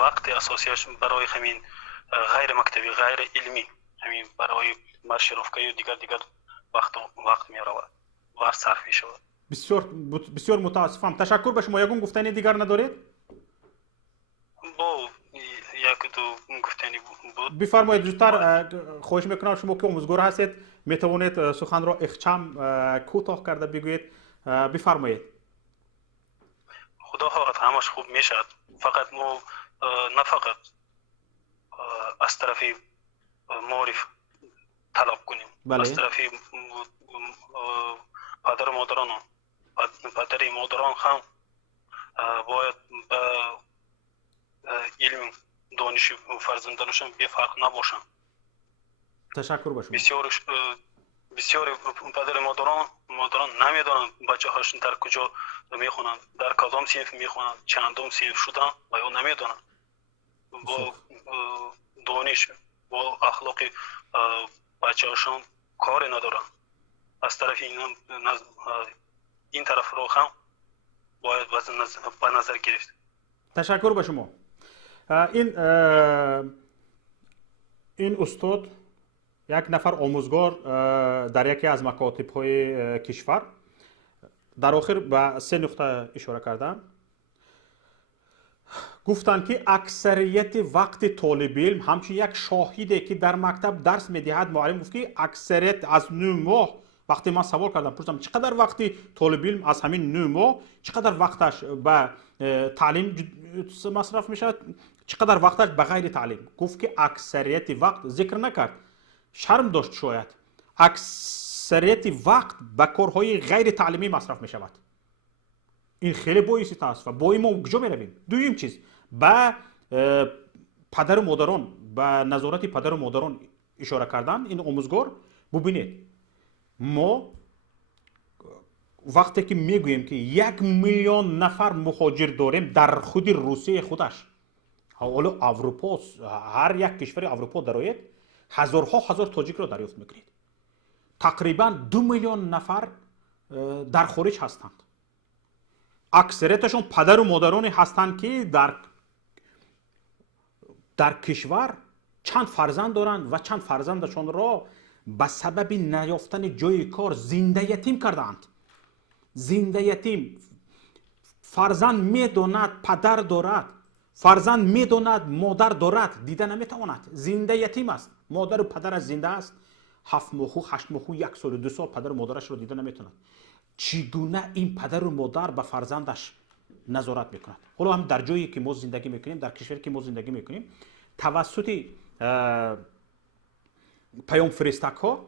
وقت اساسیش برای همین غیر مکتبی غیر علمی همین برای مارشروفکا و دیگر وقت می رود و صرف می شود. بسیار متاسفم. تشکر به شما. یگون گفتنی دیگر ندارید؟ یک دو گفتنی بود. بفرمایید. زودتر خواهش میکنم شما که آموزگار هستید میتوانید سخن را اخچم کوتاه کرده بگویید. بفرمایید. خدا خواهد همش خوب میشد. فقط ما نه فقط از طرف معرف طلب کنیم. بله. از طرف پدر مادران هم باید علم دانش فرزندانشان بی‌فرق نباشن. تشکر به شما. بسیار پدر مادران نمیدونن بچه هاشون در کجا میخونن در کدام صنف میخونن چندم صنف شدن و یا نمیدونن با دانش با اخلاق بچه هاشون کار ندارن. از طرف این طرف رو هم باید به نظر گرفت. تشکر به شما. این استاد یک نفر آموزگار در یکی از مکاتب های کشور در آخر به 3 نقطه اشاره کردن. گفتن که اکثریت وقت طالب علم همچنین یک شاهده که در مکتب درس میدهد معلم گفت که اکثریت از 9 ماه وقتی من سوال کردم پرسیدم چقدر وقتی طالب علم از همین 9 ماه چقدر وقتش به تعلیم مصرف میشه چقدر وقتش به غیر تعلیم گفت که اکثریت وقت ذکر نکرد شرم داشت شاید اکثریت وقت به کارهای غیر تعلیمی مصرف می شود. این خیلی باعث تاسف با ما کجا می رویم. دویم چیز به پدر و مادران به نظارت پدر و مادران اشاره کردن. این آموزگار ببینید ما وقتی که میگوییم که 1 میلیون نفر مهاجر داریم در خود روسیه خودش حالا اروپا هر یک کشور اروپا درآید هزارها هزار تاجیک را دریافت میکنید. تقریبا 2 میلیون نفر در خارج هستند. اکثریتشون پدر و مادرانی هستند که در کشور چند فرزند دارند و چند فرزندشون را به سبب نیافتن جای کار زنده یتیم کردند. زنده یتیم. فرزند میداند پدر دارد، فرزند میداند مادر دارد، دیده نمیتواند، زنده یتیم است. مادر و پدرش زنده است، 7 ماه و 8 ماه و 1 سال و 2 سال پدر و مادرش رو دیده نمیتوند. چگونه این پدر و مادر به فرزندش نظارت میکند؟ حالا هم در جایی که ما زندگی میکنیم، در کشوری که ما زندگی میکنیم، توسط پیام فرستک ها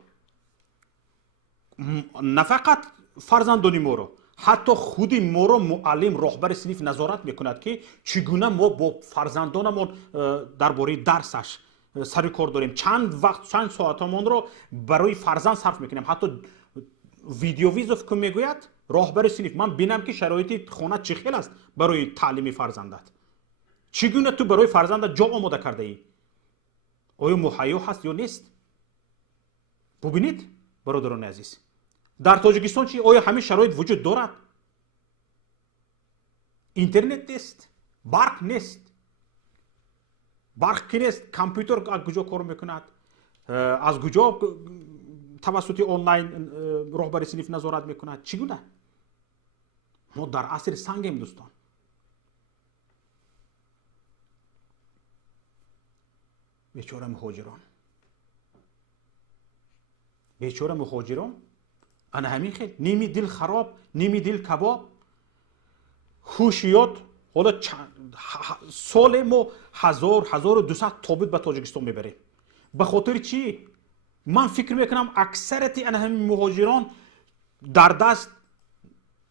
نه فقط فرزندان ما رو، حتی خود ما رو معلم راهبر صنف نظارت میکند که چگونه ما با فرزندانمون درباره درسش سر کار داریم، چند وقت چند ساعتمون رو برای فرزند صرف میکنیم. حتی ویدیوویزوف که میگوید راهبر صنف من بینم که شرایط خانه چه خیل است برای تعلیم فرزندت چگونه تو برای فرزندت جا آماده کرده ای آیا مهیا هست یا نیست ببینید برادران عزیز در تاجیکستان چی آیا همین شرایط وجود دارد اینترنت نیست برق نیست برق کی نیست کامپیوتر از کجا کار میکند از کجا توسط آنلاین راهبر صنف نظارت میکند چگونه ما در عصر سنگیم دوستان بیچاره مهاجران انا همین خیلی نیمی دل خراب نیمی دل کباب خوشیات حالا سال ما 1200 تابوت به تاجیکستان میبریم به خاطر چی من فکر میکنم اکثریت انا همین مهاجران در دست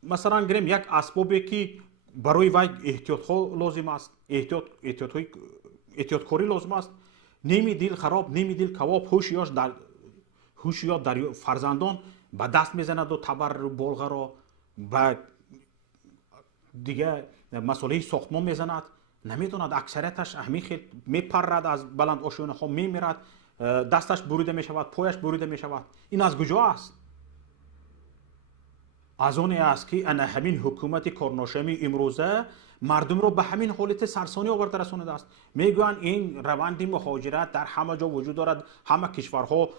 مثلا گریم یک اسبابی که برای وای احتیاط ها لازم است احتیاط کاری لازم است نیمی دل خراب نیمی دل کباب هوشیات در فرزندان به دست میزند و تبر بلغه را به دیگه مسئله ساختمان میزند نمیدوند اکثریتش همین خیلی میپرد از بلند آشیانه ها میمیرد دستش بریده میشود پایش بریده میشود این از کجا است از آن است که انا همین حکومت کارناشمی امروزه مردم رو به همین حالت سرسانی آورده رسانده است میگویند این روند مهاجرت در همه جا وجود دارد همه کشورها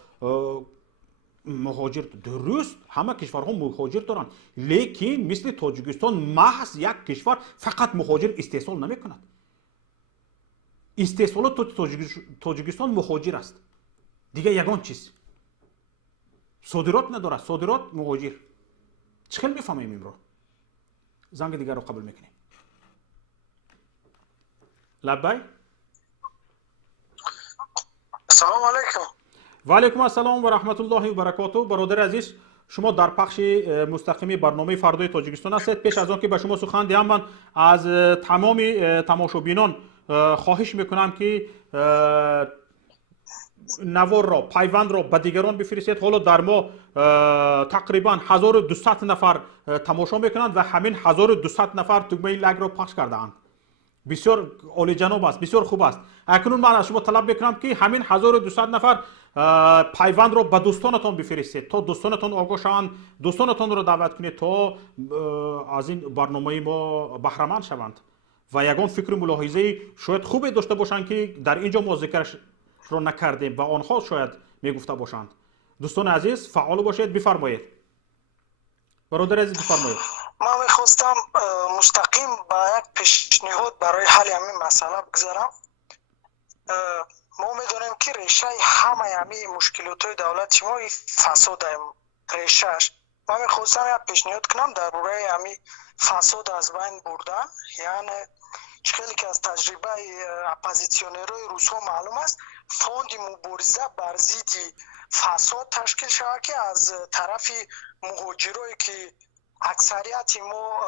مهاجر درست همه کشورها مهاجر دارند لیکن مثل تاجیکستان محض یک کشور فقط مهاجر استحصال نمیکند استحصالات تاجیکستان مهاجر است دیگه یگان چیز صادرات ندارد صادرات مهاجر چخیل میفهمیم این رو زنگ دیگر رو قبول میکنیم لبای سلام علیکم و علیکم السلام و رحمت الله و برکاته برادر عزیز شما در پخش مستقیمی برنامه فردای تاجیکستان هستید پیش از آن که به شما سخن دهم من از تمام تماشابینان خواهش میکنم که نوار را پیوند را به دیگران بفرستید حالا در ما تقریبا 1200 نفر تماشا میکنند و همین 1200 نفر دکمه لایک را پخش کرده اند بسیار عالی جناب است بسیار خوب است اکنون من از شما طلب میکنم که همین 1200 نفر پیوند را به دوستانتان بفرستید تا دوستانتان آگاه شوند دوستانتان را دعوت کنید تا از این برنامه ما بهره مند شوند و یگان فکر ملاحظه شاید خوبی داشته باشند که در اینجا ما ذکرش را نکردیم و آنها شاید میگفته باشند دوستان عزیز فعال باشید بفرمایید برادر عزیز بفرمایید من میخواستم مستقیم با یک پیشنهاد برای حل همین مسئله بگذارم ما میدونیم که ریشه همه همین مشکلات های دولت ما فساد ریشهش من میخواستم یک پیشنهاد کنم درباره همین فساد از بین بردن یعنی خیلی که از تجربه اپوزیسیونرهای روس‌ها معلوم است فوند مبارزه بر ضد فساد تشکیل شود که از طرف مهاجرایی که اکثریت ما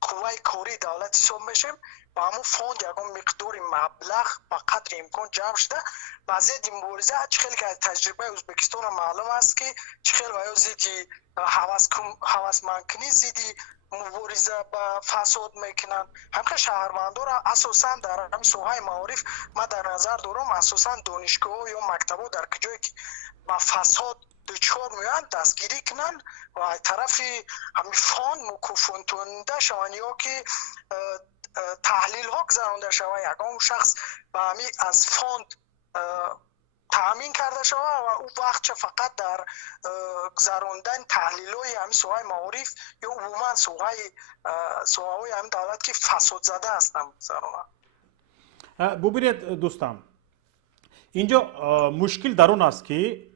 قوه کاری دولت حساب میشیم با همون فوند یکم مقدار مبلغ با قدر امکان جمع شده و ضد مبارزه خیلی که از تجربه ازبکستان معلوم است که خیلی باید ضد هوسمندکنی ضد مبارزه با فساد میکنن همه شهروندان را اساسا در همین ساحه معارف ما در نظر دارم اساسا دانشگاه یا مکتب‌ها در کجایی که با فساد دچار میان دستگیری کنن و از طرف همین فاند مکافات‌دهنده شوند یا که تحلیل ها گذرانده شود یکم شخص به همین از فاند تامین کرده شود و اون وقت چه فقط در گذراندن تحلیل های همین سوهای معارف یا عموما سوهای همین دولت که فساد زده هستن گذرانده. ببینید دوستان اینجا مشکل در اون است که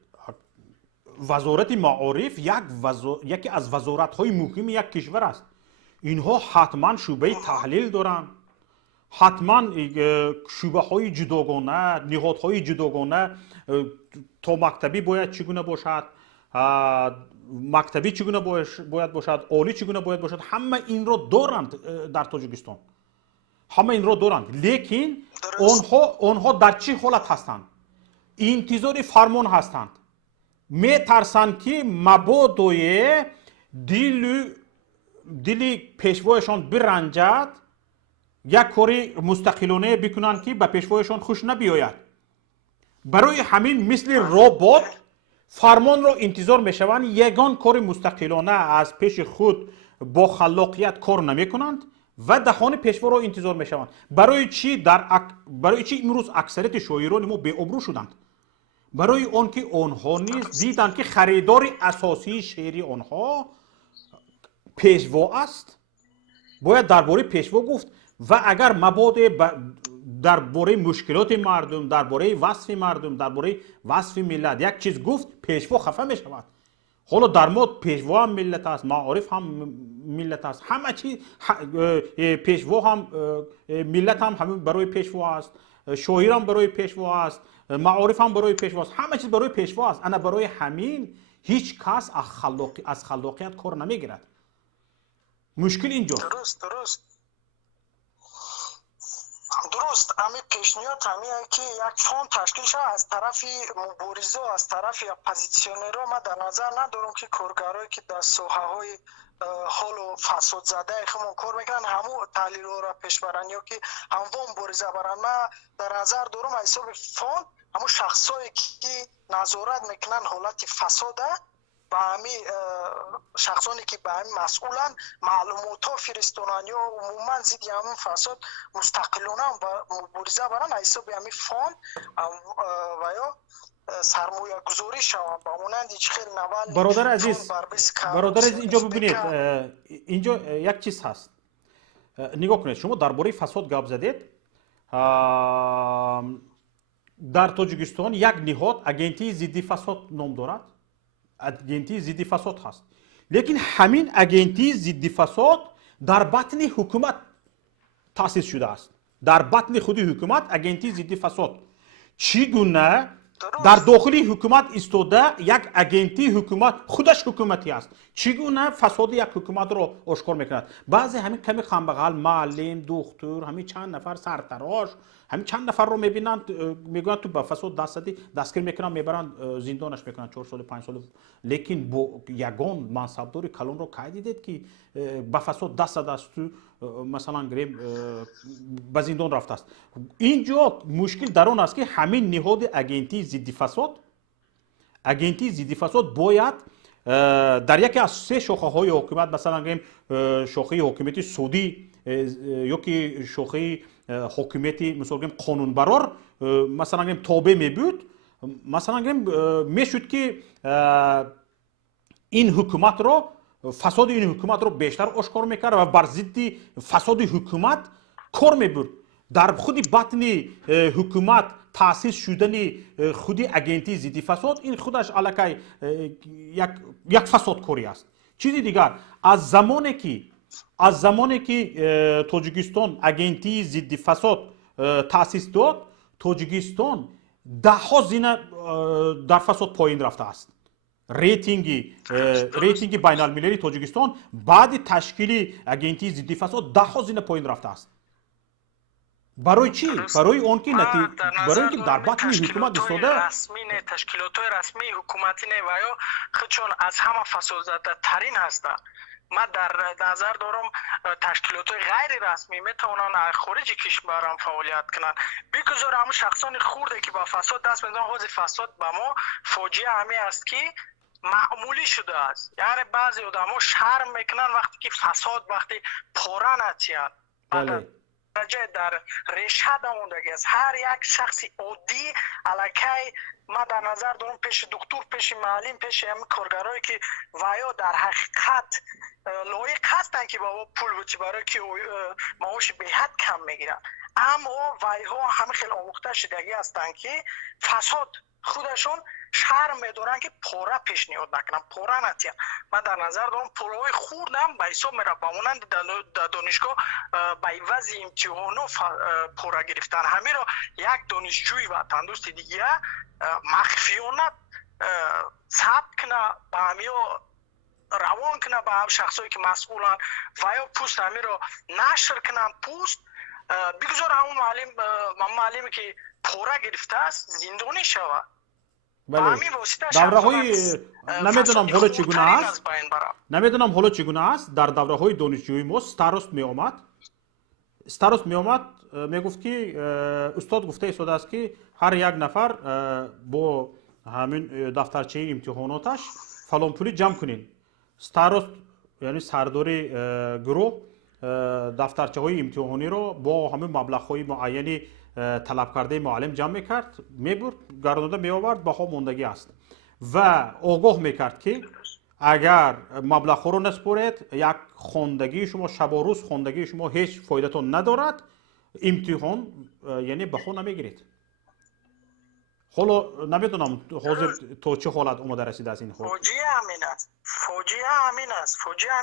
وزارت معارف یکی از وزارت های مهم یک کشور است اینها حتما شعبه تحلیل دارند حتما شعبه های جداگانه نهادهای جداگانه تا مکتبی باید چگونه باشد مکتبی چگونه باید باشد عالی چگونه باید باشد همه این را دارند در تاجیکستان همه این را دارند لیکن آنها در چه حالت هستند انتظار فرمان هستند میترسند که مبادای دل پیشوایشان برنجد، یک کاری مستقلانه بکنند که به پیشوایشان خوش نبیاید. برای همین مثل ربات فرمان را انتظار میشوند، یگان کار مستقلانه از پیش خود با خلاقیت کار نمیکنند و دهان پیشوا را انتظار میشوند. برای چی امروز اکثریت شاعران ما بی ابرو شدند؟ برای آنکه آنها نیز دیدند که خریدار اساسی شعری آنها پیشوا است. باید درباره پیشوا گفت و اگر مبادا درباره مشکلات مردم، درباره وصف مردم، درباره وصف ملت یک چیز گفت، پیشوا خفه می شود. حالا در ما پیشوا هم ملت است، معارف هم ملت است، همه چیز پیشوا هم ملت هم همین برای پیشوا است، شاعر هم برای پیشوا است، معارف هم برای پیشوا است، همه چیز برای پیشوا است. انا برای همین هیچ کس از خلاقیت کار نمیگیرد. مشکل اینجاست. درست همین پیشنهاد همیه که یک فاند تشکیل شد از طرف مبارزه و از طرف اپوزیسیونرها. من در نظر ندارم که کارگرایی که در ساحه های حال و فساد زده خمون کار میکنن همو تحلیل را پیش برن یا که همون مبارزه برن. من در نظر دارم حساب فاند همون شخصایی که نظارت میکنن حالت فساده با همین شخصانی که به همین مسئولن معلومات ها فرستونن یا عموما زید همین فساد مستقلانه مبارزه برن حساب همین فاند و یا سرمایه گذاری شوند با مانند هیچ خیلی نوال. برادر عزیز اینجا ببینید، اینجا یک چیز هست، نگاه کنید. شما درباره فساد گپ زدید. در تاجیکستان یک نهاد اگنتی ضد فساد نام دارد، اگنتی ضد فساد هست، لیکن همین اگنتی ضد فساد در بطن حکومت تأسیس شده است. در بطن خود حکومت اگنتی ضد فساد چگونه در داخل حکومت ایستاده یک اگنتی حکومت خودش حکومتی است، چگونه فساد یک حکومت را آشکار میکند. بعضی همین کمی خنبغل، معلم، دکتر، همین چند نفر سرتراش، همین چند نفر رو میبینند میگویند تو به فساد دست زدی، دستگیر میکنن، میبرند زندانش میکنن 4 سال 5 سال. لیکن با یگان منصبدار کلان رو که دیدید که به فساد دست زده است، تو مثلا گریم به زندان رفته است. اینجا مشکل در آن است که همین نهاد اگنتی ضد فساد باید در یکی از 3 شاخه های حکومت، مثلا گریم شاخه حکومتی سعودی یا که شاخه حکومتی مثلا گریم قانون برار مثلا گریم تابع می بود، مثلا گریم میشد که این حکومت را، فساد این حکومت را بیشتر آشکار میکرد و بر ضد فساد حکومت کار میبرد. در خود بطن حکومت تأسیس شدن خودی اگنتی ضد فساد، این خودش علاقه یک فساد کاری است. چیزی دیگر، از زمانی که تاجیکستان اگنتی ضد فساد تأسیس داد، تاجیکستان 10 زینه در فساد پایین رفته است. ریتینگ بین المللی تاجیکستان بعد تشکیل اگنتی ضد فساد 10 زینه پایین رفته است. برای چی؟ برای آنکه در بطن حکومت ایستاده رسمی نه، تشکیلات رسمی حکومتی نه و یا خودشون از همه فساد زده ترین هستند. من در نظر دارم تشکیلات غیر رسمی میتونن خارج کشور هم فعالیت کنن. بگذار همون شخصان خورده که با فساد دست میزنن، حوض فساد به ما فاجعه همین است که معمولی شده است. یعنی بعضی آدم‌ها شرم میکنن وقتی که فساد وقتی پاره نتیان. بله. در ریشه دموندگی است. هر یک شخصی عادی علاکه ما در نظر دارم پیش دکتر، پیش معلم، پیش هم کارگرایی که ویا در حقیقت لایق هستن که با پول بچی برای که معاش به حد کم میگیرن، اما ویها همه خیلی آموخته شدگی هستن که فساد خودشون شرم میدارن که پاره پیشنهاد نکنن، پاره نتیان. من در نظر دارم پولهای خوردم به حساب میره، با مانند در دانشگاه به عوض امتحانو پاره گرفتن. همین را یک دانشجوی و تندرست دیگه مخفیانه ثبت کنه، به همین روان کنه به هم شخصایی که مسئولن و یا پوست همین را نشر کنن، پوست بگذار همون معلمی که پاره گرفته است زندانی شود. بله همین واسطه دوره‌های نمیدونم حالا چگونه است نمیدونم حالا چگونه است در دوره‌های دانشجویی ما ستاروست می آمد میگفت که استاد گفته ایستاده است که هر یک نفر با همین دفترچه امتحاناتش فلان پولی جمع کنین. ستاروست یعنی سردار گروه دفترچه های امتحانی رو با همین مبلغ های معینی طلب کرده معلم جمع میکرد، میبرد گردانده میآورد، بها ماندگی است و آگاه میکرد که اگر مبلغ رو نسپرید یک خواندگی شما شب و روز خواندگی شما هیچ فایدهتون ندارد، امتحان یعنی بها نمیگیرید. حالا نمیدونم حاضر تو چه حالت اومده رسیده از این حال؟ فوجیه همین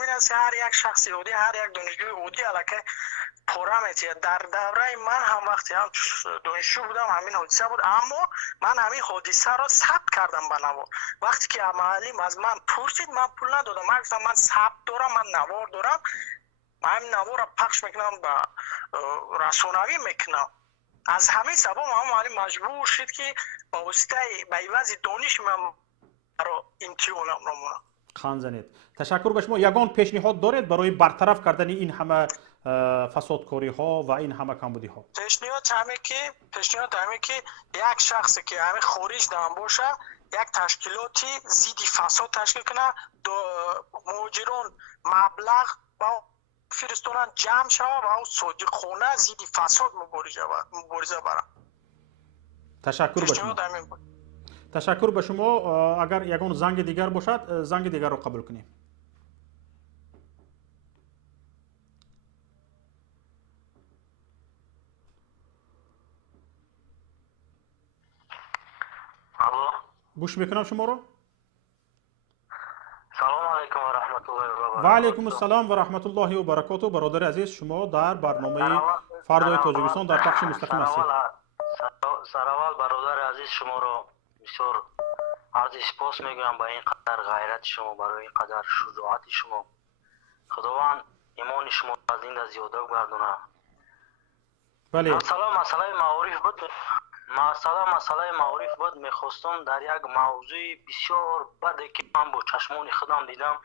است که هر یک شخص یهودی، هر یک دانشجوی یهودی علاکه پورا میتیه. در دوره من هم وقتی هم دانشجو بودم همین حادثه بود، اما من همین حادثه رو ثبت کردم به نوار. وقتی که معلم از من پرسید من پول ندادم، من گفتم من ثبت دارم، من نوار دارم، من همین نوار رو پخش میکنم به رسانوی میکنم. از همین سبب معلم مجبور شد که با واسطه به عوض دانش من رو امتحانم رو خان زنید. تشکر به شما. یگان پیشنهاد دارید برای برطرف کردن این همه فسادکاری ها و این همه کمبودی ها؟ پیشنهاد همه که یک شخصی که همه خارج دام باشه یک تشکیلاتی ضد فساد تشکیل کنه، مهاجران مبلغ با فرستونن جمع شوه و او صادق خونه ضد فساد مبارزه برن. تشکر به شما. تشکر به شما. اگر یگان زنگ دیگر باشد زنگ دیگر رو قبول کنیم. الو گوش میکنم شما رو. سلام علیکم و رحمت الله و برکاته. و علیکم السلام و رحمت الله و برکاته. برادر عزیز شما در برنامه فردای تاجیکستان در پخش مستقیم هستید. سرول برادر عزیز شما رو بسیار عرض سپاس میگویم به این قدر غیرت شما، برای این قدر شجاعت شما. خداوند ایمان شما از این زیاده گردونه. بله. مسئله معارف بود. میخواستم در یک موضوع بسیار بده که من با چشمان خودم دیدم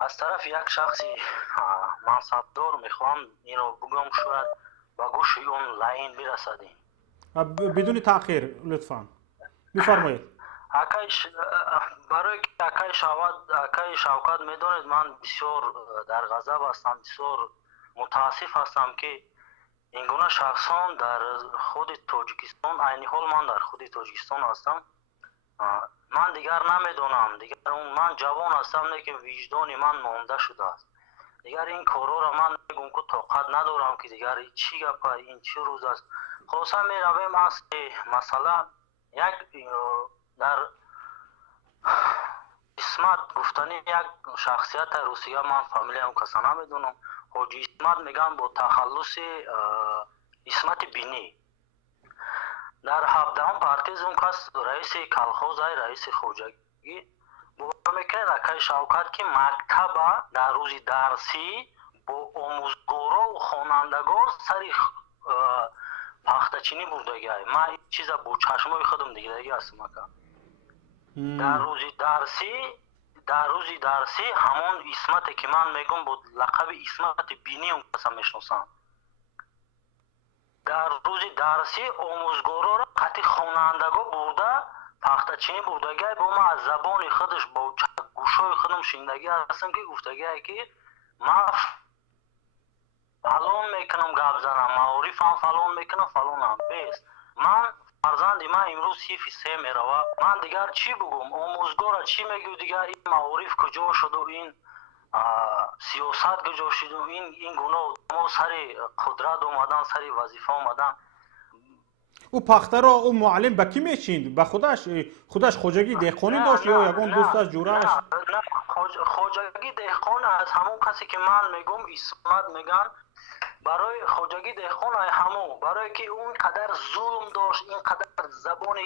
از طرف یک شخصی منصبدار، میخوام این رو بگم شاید با گوش اون لعین برسدیم. بدون تأخیر لطفاً بفرمایید. برای که اکای شوکت میدونید من بسیار در غضب هستم، بسیار متاسف هستم که این گونه شخصان در خود تاجیکستان، عین حال من در خود تاجیکستان هستم، من دیگر نمیدونم، دیگر من جوان هستم لیکن وجدان من مانده شده است. دیگر این کارا را من میگم که طاقت ندارم که دیگر چی گپ، این چه روز است. خلاصه می رویم از مثلا یک در اسمت گفتنی یک شخصیت روسیه، من فامیلی هم کسا نمیدونم، حاجی اسمت میگن با تخلص اسمت بینی در 17 پارتیز اون کس رئیس کلخوز های رئیس خوجگی باور میکنه رکای شوکت که مکتب در روز درسی با آموزگارا و خوانندگان سری پختچینی بردگی های. من این چیز با چشمای خودم دیگه هستم اکا. در روز درسی همون اسمت که من میگم با لقب اسمت بینی اون کسا میشناسم. در روز درسی آموزگارا را قطعی خوانندگا برده پختچینی بردگی با ما از زبان خودش با گوشای خودم شنیدگی هستم که گفتگی که من فلان میکنم گپ زنم، معارف هم فلان میکنم فلان هم بیست. من فرزند من امروز 3 میروه، من دیگر چی بگم؟ آموزگار چی میگه دیگر؟ این معارف کجا شد و این سیاست کجا شد و این گناه ما سری قدرت اومدن، سری وظیفه اومدن. او پخته را او معلم به کی میچیند؟ به خودش خوجگی دهقانی داشت یا یگان دوست از جورش؟ نه خوجگی دهقان از همون کسی که من میگم اسمت میگن، برای خوجگی دهقان های همون، برای که اون قدر ظلم داشت، این قدر زبان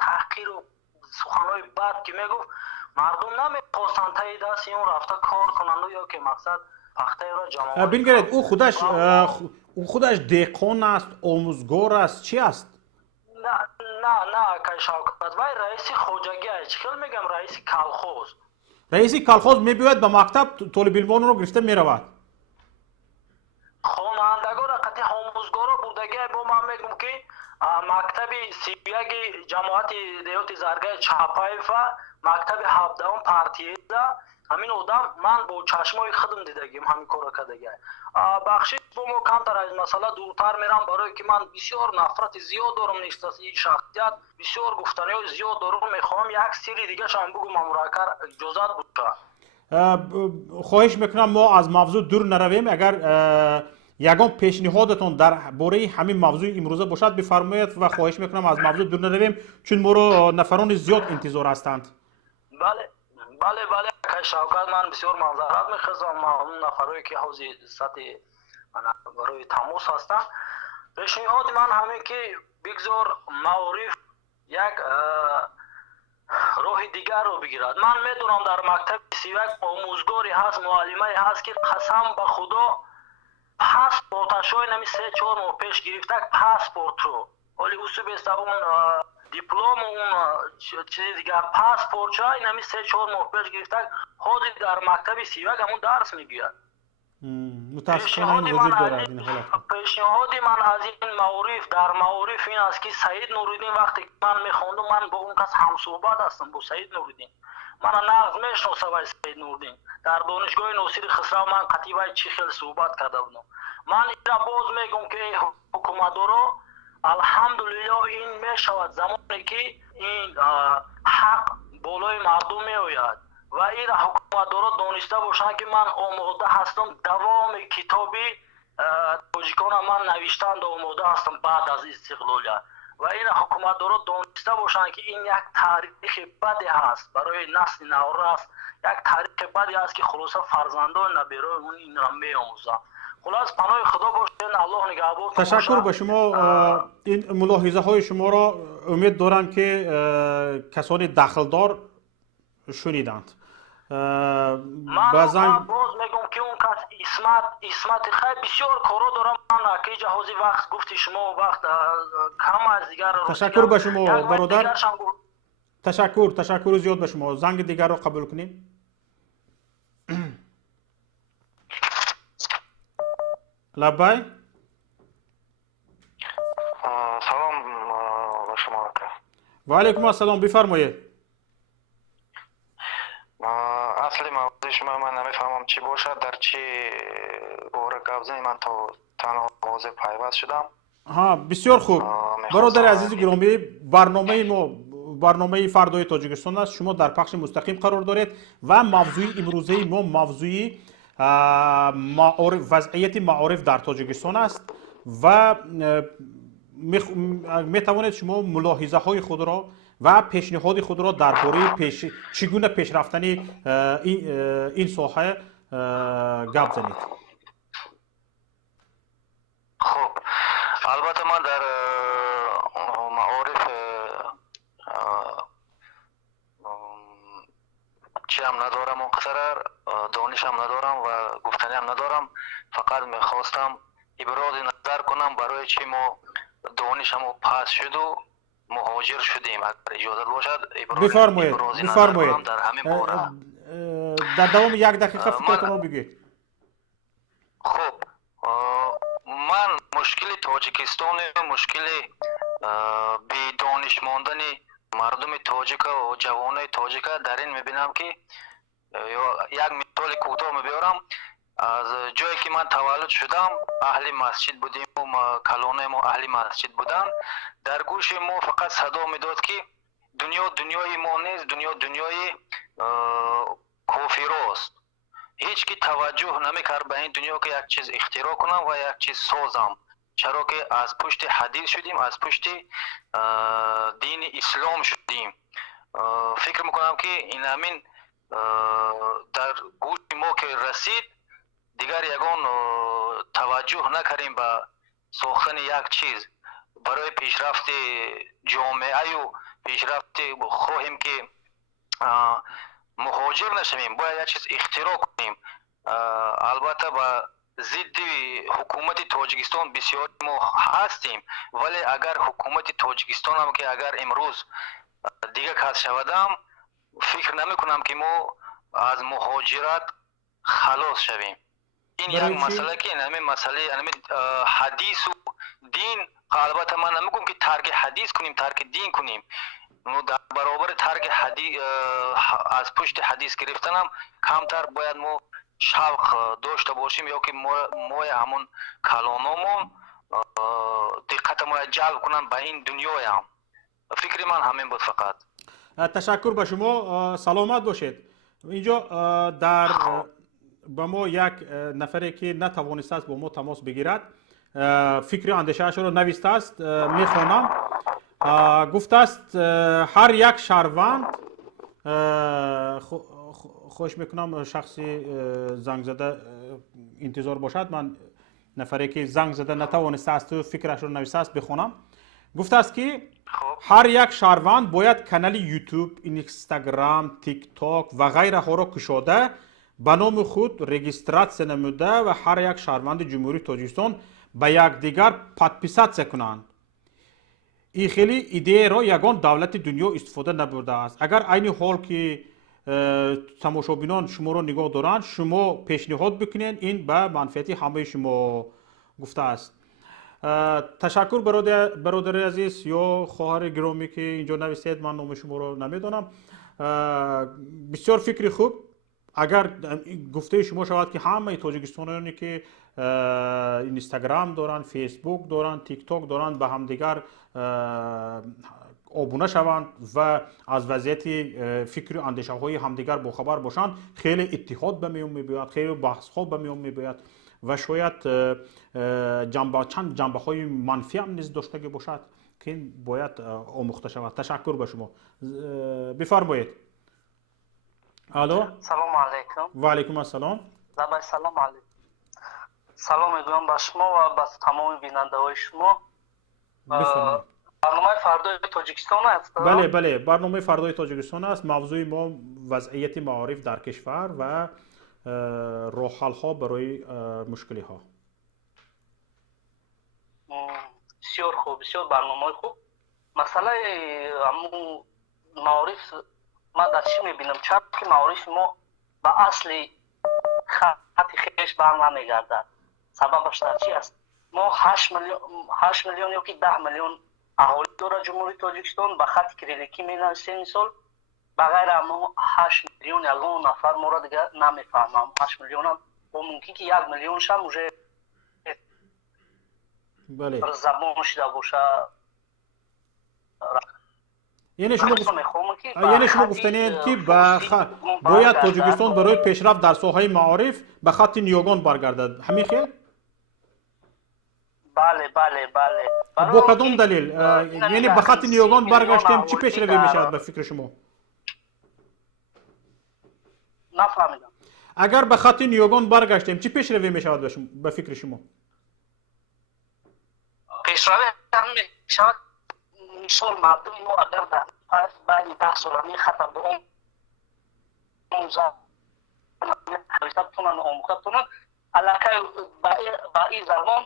تحقیر و سخنهای بد که میگفت، مردم نمیخواستن تای دست اون رفته کار کنند یا که مقصد پخته را جمع. ببینید او خودش دهقان است، آموزگار است، چی است؟ نه که شوکت وای رئیس خوجگی است چی خیلی میگم رئیس کالخوز رئیس کالخوز میبیاید به مکتب طالب علمان رو گرفته میرود خوانندگان قطعی آموزگارا بودگی با من میگم که مکتب سیبیاگی جماعت دیوتی زرگای چاپایفا مکتب هفدهم پارتیزا همین آدم من با چشمای خودم دیدگیم همین کارو کردگی بخشی با ما کمتر از مسئله دورتر میرم برای که من بسیار نفرت زیاد دارم نیست از این شخصیت بسیار گفتنی زیاد دارم میخوام یک سری دیگه شما بگم امراکر اجازت بود خواهش میکنم ما از موضوع دور نرویم اگر یگان پیشنهادتون در باره همین موضوع امروزه باشد بفرمایید و خواهش میکنم از موضوع دور نرویم چون ما رو نفران زیاد انتظار هستند بله که شوکت من بسیار معذرت میخوام اون نفرایی که حوزه سطح برای تماس هستن پیشنهاد من همین که بگذار معارف یک راه دیگر رو بگیرد من میدونم در مکتب سیوک آموزگاری هست معلمه هست که قسم به خدا پاسپورتش های نمی 3-4 ماه پیش گرفته پاسپورت رو ولی اصول بیست اون دیپلم اون چیز دیگر پاسپورت های نمی 3-4 ماه پیش گرفته خودی در مکتب سیوک همون درس میگوید متاسفانه این وجود دارد این حالت پیشنهادی من از این معارف در معارف این است که سعید نورالدین وقتی من میخوندم من با اون کس همصحبت هستم با سعید نورالدین من نغز میشناسم از سعید نورالدین در دانشگاه ناصر خسرو من قطیبه چی خیلی صحبت کرده بودم من این باز میگم که حکومت رو الحمدلله این میشود زمانی که این حق بالای مردم میآید و این حکومت دارا دانسته باشند که من آماده هستم دوام کتابی تاجیکان من نوشتن آماده هستم بعد از استقلالیت و این حکومت دارا دانسته باشند که این یک تاریخ بدی هست برای نسل نو است یک تاریخ بدی هست که خلاصه فرزندان نبیرای اون این را میآموزند خلاص پناه خدا باشین الله نگهبان تشکر به شما این ملاحظه های شما را امید دارم که کسانی دخلدار شنیدند من باز میگم که اون کس اسمت خیلی بسیار کارو دارم من که جهازی وقت گفتی شما وقت کم از دیگر تشکر به شما برادر تشکر زیاد به شما زنگ دیگر رو قبول کنیم لبای سلام به شما و علیکم السلام بفرمایید اصلی موضوع شما من نمیفهمم چی باشد در چی باره گفته من تا تنها حوزه پیوست شدم بسیار خوب برادر عزیز گرامی برنامه فردای تاجیکستان است شما در پخش مستقیم قرار دارید و موضوع امروزه ما موضوع وضعیت معارف در تاجیکستان است و می توانید شما ملاحظه های خود را و پیشنهاد خود را درباره چگونه پیش رفتن این ساحه گپ زنید. خب البته من در معارف چی هم ندارم مقصر دانش هم ندارم و گفتنی هم ندارم فقط میخواستم ابراز نظر کنم برای چی ما دانش هم پاس شد و مهاجر شدیم اگر اجازه باشد بفرمایید در همین باره در دوام 1 دقیقه فکرتون رو بگید. خب من مشکل تاجیکستان مشکل بی دانش ماندن مردم تاجیک و جوانای تاجیک در این میبینم که یک مثال کوتاه میبرم از جایی که من تولد شدم اهل مسجد بودیم و کلانه ما اهل مسجد بودن در گوش ما فقط صدا میداد که دنیا دنیای ما نیست دنیا دنیای کافراست هیچ کی توجه نمیکرد به این دنیا که یک چیز اختراع کنم و یک چیز سازم چرا که از پشت حدیث شدیم از پشت دین اسلام شدیم فکر میکنم که این همین در گوش ما که رسید دیگر یگان توجه نکردیم به ساختن یک چیز برای پیشرفت جامعه و پیشرفت خواهیم که مهاجر نشویم باید یک چیز اختراع کنیم البته با ضد حکومت تاجیکستان بسیار ما هستیم، ولی اگر حکومت تاجیکستان هم که اگر امروز دیگه کس شودم فکر نمی کنم که ما از مهاجرت خلاص شویم. این یک مسئله که همین مسئله حدیث و دین، البته من نمیگم که ترک حدیث کنیم ترک دین کنیم، ما در برابر ترک حدیث از پشت حدیث گرفتنم کمتر باید ما شوق داشته باشیم، یا که ما همون کلانامون دقت ما جلب کنن به این دنیای هم. فکر من همین بود فقط. تشکر به شما، سلامت باشید. اینجا در با ما یک نفری که نتوانسته است با ما تماس بگیرد فکر اندیشه‌اش را نوشته است، میخوانم. گفته است هر یک شهروند، خوش میکنم شخصی زنگ زده انتظار باشد، من نفری که زنگ زده نتوانسته است و فکرش را نوشته است بخوانم. گفته است که هر یک شهروند باید کانال یوتیوب، اینستاگرام، تیک تاک و غیره ها را کشاده به نام خود رجیستراسیون نموده و هر یک شهروند جمهوری تاجیکستان به یکدیگر پادپیسات کنند. این خیلی ایده را یگان دولت دنیا استفاده نبرده است. اگر عین حال که تماشابینان شما را نگاه دارند، شما پیشنهاد بکنید، این به منفعت همه شما گفته است. تشکر برادر عزیز یا خواهر گرامی که اینجا نوشتید، من نام شما را نمیدانم. بسیار فکر خوب. اگر گفته شما شود که همه تاجیکستانیانی که اینستاگرام دارن، فیسبوک دارن، تیک تاک دارن به همدیگر آبونه شوند و از وضعیت فکر و اندیشه های همدیگر باخبر باشند، خیلی اتحاد به میون میباید، خیلی بحث ها به میون میباید و شاید چند جنبه های منفی هم نیز داشته باشد که این باید آموخته شود. تشکر به شما. بفرمایید. الو. سلام علیکم. و علیکم السلام. لبای سلام علیکم. سلام میگویم به شما و به تمام بیننده های شما. برنامه فردای تاجیکستان است؟ بله برنامه فردای تاجیکستان است. موضوع ما وضعیت معارف در کشور و راه حل ها برای مشکلی ها. بسیار خوب، بسیار برنامه خوب. مسئله همون معارف من در چی میبینم؟ چرا که معارف ما به اصل خط خیش بر نمیگردد؟ سببش در چی است؟ ما 8 میلیون یا که 10 میلیون اهالی داره جمهوری تاجیکستان، به خط کلیدی مینویسه مثال بغیر ما 8 میلیون یگان نفر ما را دیگه نمیفهمم. 8 میلیون هم ممکن که 1 میلیونش هم уже بله زبان شده باشه. یعنی شما گفتنید که باید تاجیکستان برای پیشرفت در ساحه معارف به خط نیوگان برگردد، همین خیل؟ بله. با کدام دلیل؟ یعنی به خط نیوگان برگشتیم چی پیشروی میشود به فکر شما؟ نفهمیدم. اگر به خط نیوگان برگشتیم چی پیشروی میشود به فکر شما؟ پیشروی هم میشود مثال مردم ما اگر در بعد 10 سالانه خط به اون حریصه بتونن آموخته بتونن علاقه با این زمان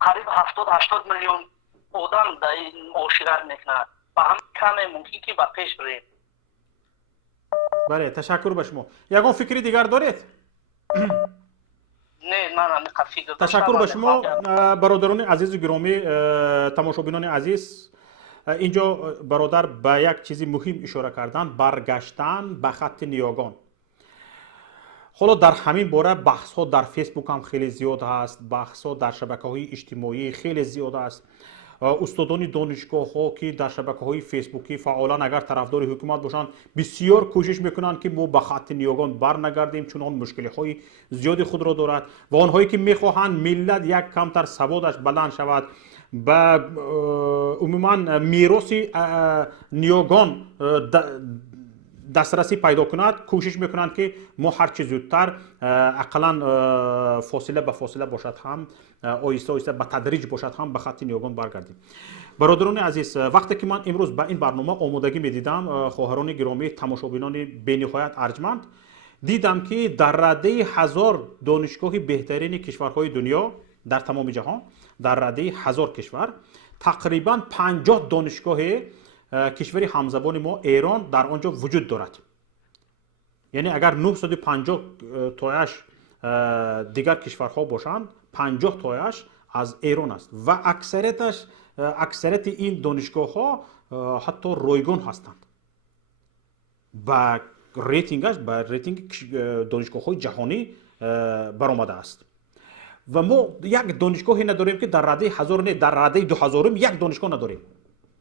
قریب 70-80 میلیون آدم در این معاشرت میکنن و هم کمه ممکن که با پیش بریم. بله تشکر به شما. یگان فکری دیگر دارید؟ نه تشکر به شما برادران عزیز و گرامی، تماشابینان عزیز. اینجا برادر به یک چیزی مهم اشاره کردن، برگشتن به خط نیوگان. حالا در همین باره بحث ها در فیسبوک هم خیلی زیاد هست، بحث ها در شبکه های اجتماعی خیلی زیاد است. استادان دانشگاه ها که در شبکه های فیسبوکی فعالان اگر طرفدار حکومت باشند بسیار کوشش میکنند که ما به خط نیوگان برنگردیم، چون آن مشکلی های زیادی خود را دارد و آنهایی که میخواهند ملت یک کمتر سوادش بلند شود، به عموما میراث نیوگان دسترسی پیدا کند، کوشش میکنند که ما هر چه زودتر اقلا فاصله به فاصله باشد هم آهسته آهسته به تدریج باشد هم به خط نیوگان برگردیم. برادران عزیز، وقتی که من امروز به این برنامه آمادگی میدیدم، خواهران گرامی تماشابینان بینهایت ارجمند، دیدم که در رده 1000 دانشگاه بهترین کشورهای دنیا در تمام جهان، در رده 1000 کشور تقریبا 50 دانشگاه کشور همزبان ما ایران در آنجا وجود دارد. یعنی اگر 950 تایش دیگر کشورها باشند، 50 تایش از ایران است و اکثریت این دانشگاه ها حتی رایگان هستند. با ریتینگش با ریتینگ دانشگاه های جهانی برآمده است و ما یک دانشگاهی نداریم که در رده 1000 نه، در رده 2000 یک دانشگاه نداریم.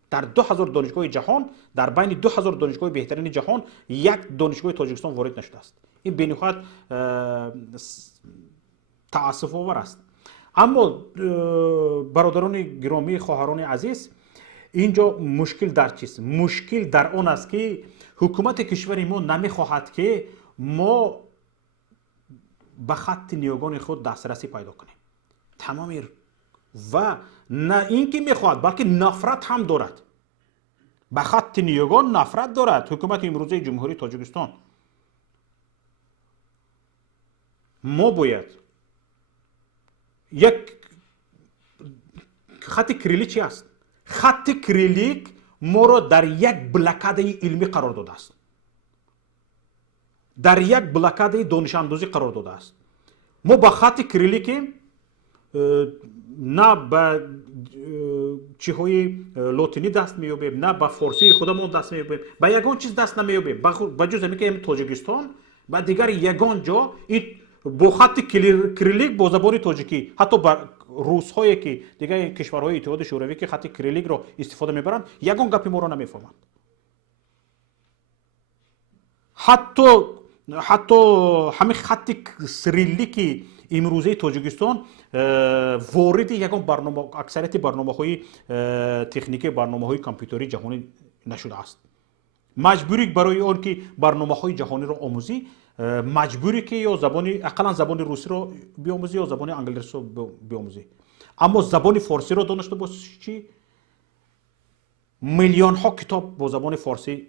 در 2000 دانشگاه جهان، در بین 2000 دانشگاه بهترین جهان یک دانشگاه تاجیکستان وارد نشده است. این به نهایت تأسف آور است. اما برادران گرامی، خواهران عزیز، اینجا مشکل در چیست؟ مشکل در آن است که حکومت کشور ما نمیخواهد که ما به خط نیاگان خود دسترسی پیدا کنیم. تمامی و نه اینکه میخواهد بلکه نفرت هم دارد. به خط نیاگان نفرت دارد حکومت امروزه جمهوری تاجیکستان. ما باید یک خط کریلیک چی است؟ خط کریلیک ما را در یک بلکاده علمی قرار داده است. در یک بلکاده دانش اندازی قرار داده است. ما با خط کریلیک نه به چیزهای لاتینی دست مییابیم، نه به فارسی خودمون دست مییابیم، به یگان چیز دست نمییابیم به جز اینکه تاجیکستان و دیگر یگان جا این با خط کریلیک با زبان تاجیکی، حتی با روس هایی که دیگر کشورهای اتحاد شوروی که خط کریلیک را استفاده میبرند یگان گپی ما را نمیفهمند. حتی همین خط سریلیک امروزه تاجیکستان وارد یگان برنامه، اکثریت برنامه‌های تکنیکی، برنامه‌های کامپیوتری جهانی نشده است. مجبوری برای آن که برنامه‌های جهانی را آموزی، مجبوری که یا اقلا زبان روسی را بیاموزی یا زبان انگلیسی را بیاموزی. اما زبان فارسی را دانسته باشی، میلیون ها کتاب با زبان فارسی،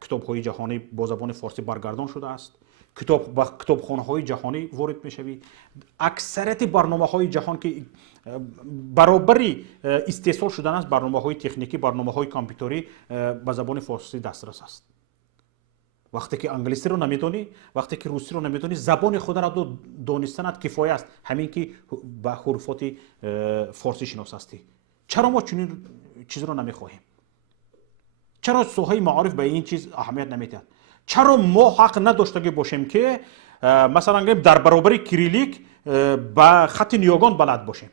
کتاب‌های جهانی با زبان فارسی برگردان شده است. کتابخانه‌های جهانی وارد میشوی. اکثریت برنامه‌های جهان که برابری استحصال شدن است، برنامه‌های تکنیکی، برنامه‌های کامپیوتری با زبان فارسی دسترس است. وقتی که انگلیسی رو نمیدونی، وقتی که روسی رو نمیدونی، زبان خود را دانستنت کفایه است، همین که با حروفات فارسی شناس هستی. چرا ما چنین چیز رو نمیخواهیم؟ چرا ساحه معارف به این چیز اهمیت نمیدهد؟ چرا ما حق نداشته باشیم که مثلا در برابر کریلیک با خط نیاگان بلد باشیم؟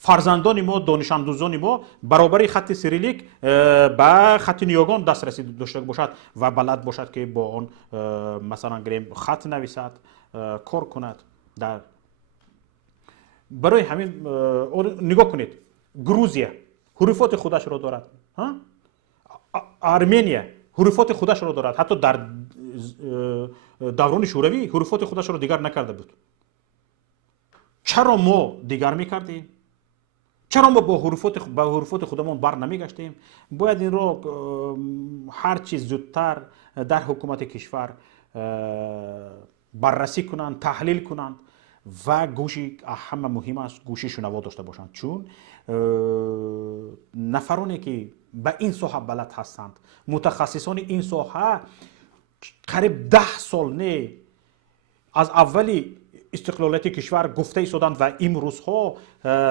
فرزندان ما، دانش اندوزان ما برابر خط سریلیک با خط نیاگان دسترسی داشته باشد و بلد باشد که با آن مثلا خط نویسد، کار کند. در برای همین نگاه کنید، گروزیا حروفات خودش را دارد، ارمنیا حروفات خودش را دارد، حتی در دوران شوروی حروفات خودش را دیگر نکرده بود. چرا ما دیگر میکردیم؟ چرا ما با حروفات خودمون بر نمیگشتیم؟ باید این رو هر چیز زودتر در حکومت کشور بررسی کنند، تحلیل کنند و گوشی همه مهم است، گوشی شنوا داشته باشند، چون نفرانی که به این ساحه بلد هستند، متخصصان این ساحه قریب 10 سال نه از اولی استقلالیت کشور گفته ایستادند و امروزها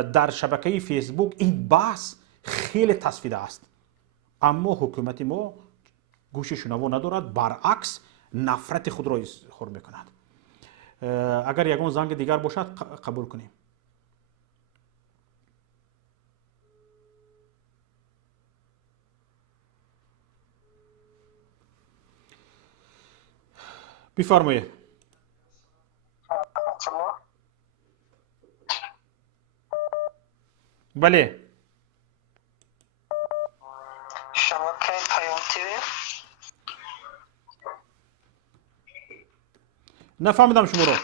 در شبکه فیسبوک این بحث خیلی تصفیده است. اما حکومت ما گوش شنوا ندارد، برعکس نفرت خود را اظهار میکند. اگر یگان زنگ دیگر باشد قبول کنیم. بفرمایید. بله. شبکه پیام تیوی. نفهمیدم شما رو. الو.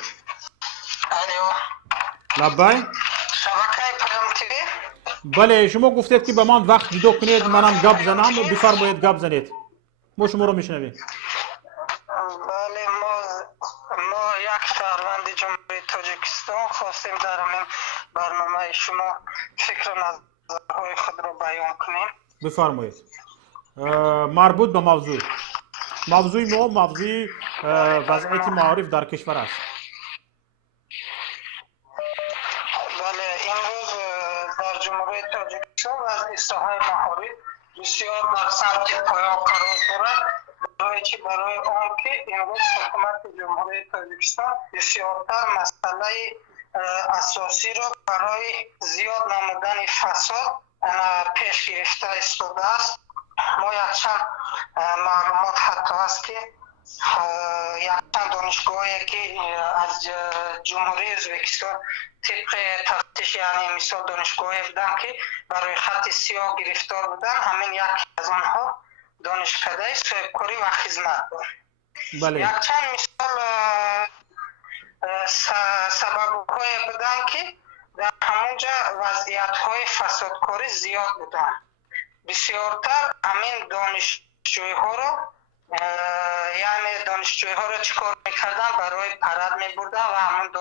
لبای. شبکه پیام تیوی. بله، شما گفتید که به من وقت جدا کنید، منم گپ زنم. بفرمایید گپ زنید. ما شما رو میشنویم. بله، ما پاکستان خواستیم در همین برنامه شما فکر و نظرهای خود را بیان کنیم. بفرمایید. مربوط به موضوع ما موضوع وضعیت معارف در کشور است. بله، امروز در جمهوری تاجیکستان وضعیت ساحه معارف بسیار در سمت پایان قرار دارد. برای آنکه امروز حکومت جمهوری تاجیکستان بسیارتر مسئله اساسی را برای زیاد نمودن فساد پیش گرفته ایستاده است. ما یک چند معلومات حتی است که یک چند دانشگاهی که از جمهوری ازبکستان طبق تفتیش، یعنی مثال دانشگاهی بودن که برای خط سیاه گرفتار بودن، همین یک از آنها دانشکده صاحبکاری و خدمت بود. بله. یک چند مثال سبب‌های بودن که در همونجا وضعیت‌های فسادکاری زیاد بودن. بسیارتر همین دانشجوی‌ها را چیکار میکردن؟ برای پرد میبردن و همون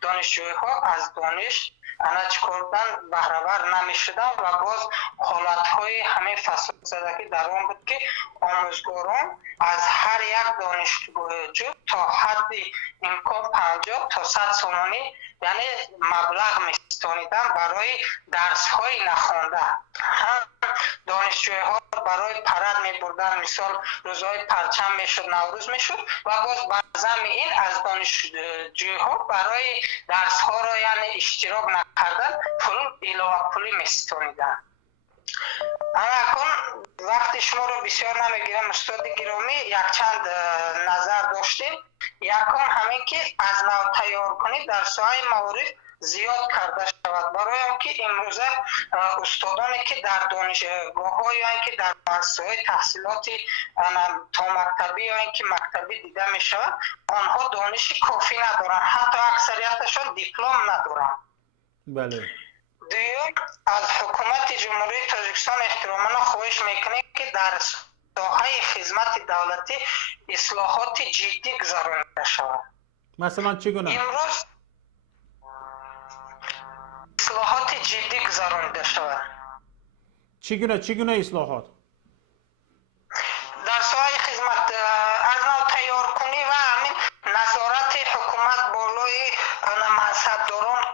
دانشجوی‌ها از دانش چیکار بودن؟ بهره‌ور نمیشدن و باز حالت‌های همین فساد زدگی در آن بود که آموزگاران از هر یک دانشجو تا حد امکان 50 تا 100 سومانی یعنی مبلغ میستانیدن برای درس‌های نخوانده. هم دانشجوی‌ها برای پرد میبردن، مثال روزهای پرچم میشد، نوروز میشد و باز بعضا این از دانشجوی‌ها برای درس‌ها را یعنی اشتراک نکردن پول علاوه پولی میستانیدن. اکنون وقتی شما رو بسیار نمیگیرم استاد گرامی، یک چند نظر داشتیم. یکم همین که از نو تیار کنید در ساحه معارف زیاد کرده شود، برای اینکه امروزه استادانی که در دانشگاه‌ها یا اینکه در مؤسسه‌های تحصیلاتی تا مکتبی یا اینکه مکتبی دیده می شود، آنها دانش کافی ندارند، حتی اکثریتشان دیپلم ندارند. بله. دیگر از حکومت جمهوری تاجیکستان احتراماً خواهش میکنیم که در ساحه خدمت دولتی اصلاحات جدی گذرانده شود. مثلا چگونه؟ امروز اصلاحات جدی گذرانده شود. چگونه اصلاحات؟ در ساحه خدمت از نو تیار کنی و همین نظارت حکومت بالای منصبداران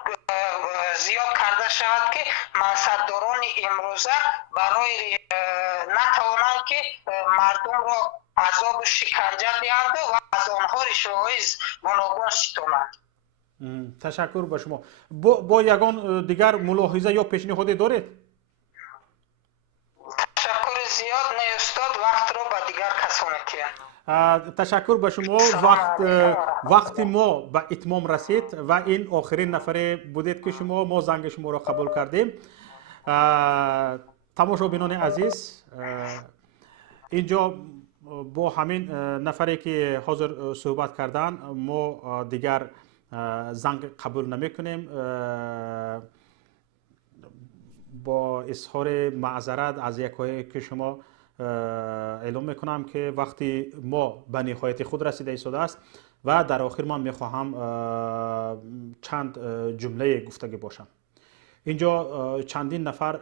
زیاد کرده شود که منصبداران امروزه برای نتوانند که مردم را عذاب و شکنجه دهند و از آنها رشوه‌های گوناگون ستانند. تشکر به شما. با یگان دیگر ملاحظه یا پیشنهادی دارید؟ تشکر زیاد نه استاد، وقت را به دیگر کسانی تشکر به شما. وقت ما به اتمام رسید و این آخرین نفر بودید که ما زنگ شما را قبول کردیم. تماشابینان عزیز، اینجا با همین نفری که حاضر صحبت کردن ما دیگر زنگ قبول نمی کنیم. با اظهار معذرت از یکایی که شما اعلام میکنم که وقتی ما به نهایت خود رسیده ایستاده است و در آخر من میخواهم چند جمله گفتگی باشم. اینجا چندین نفر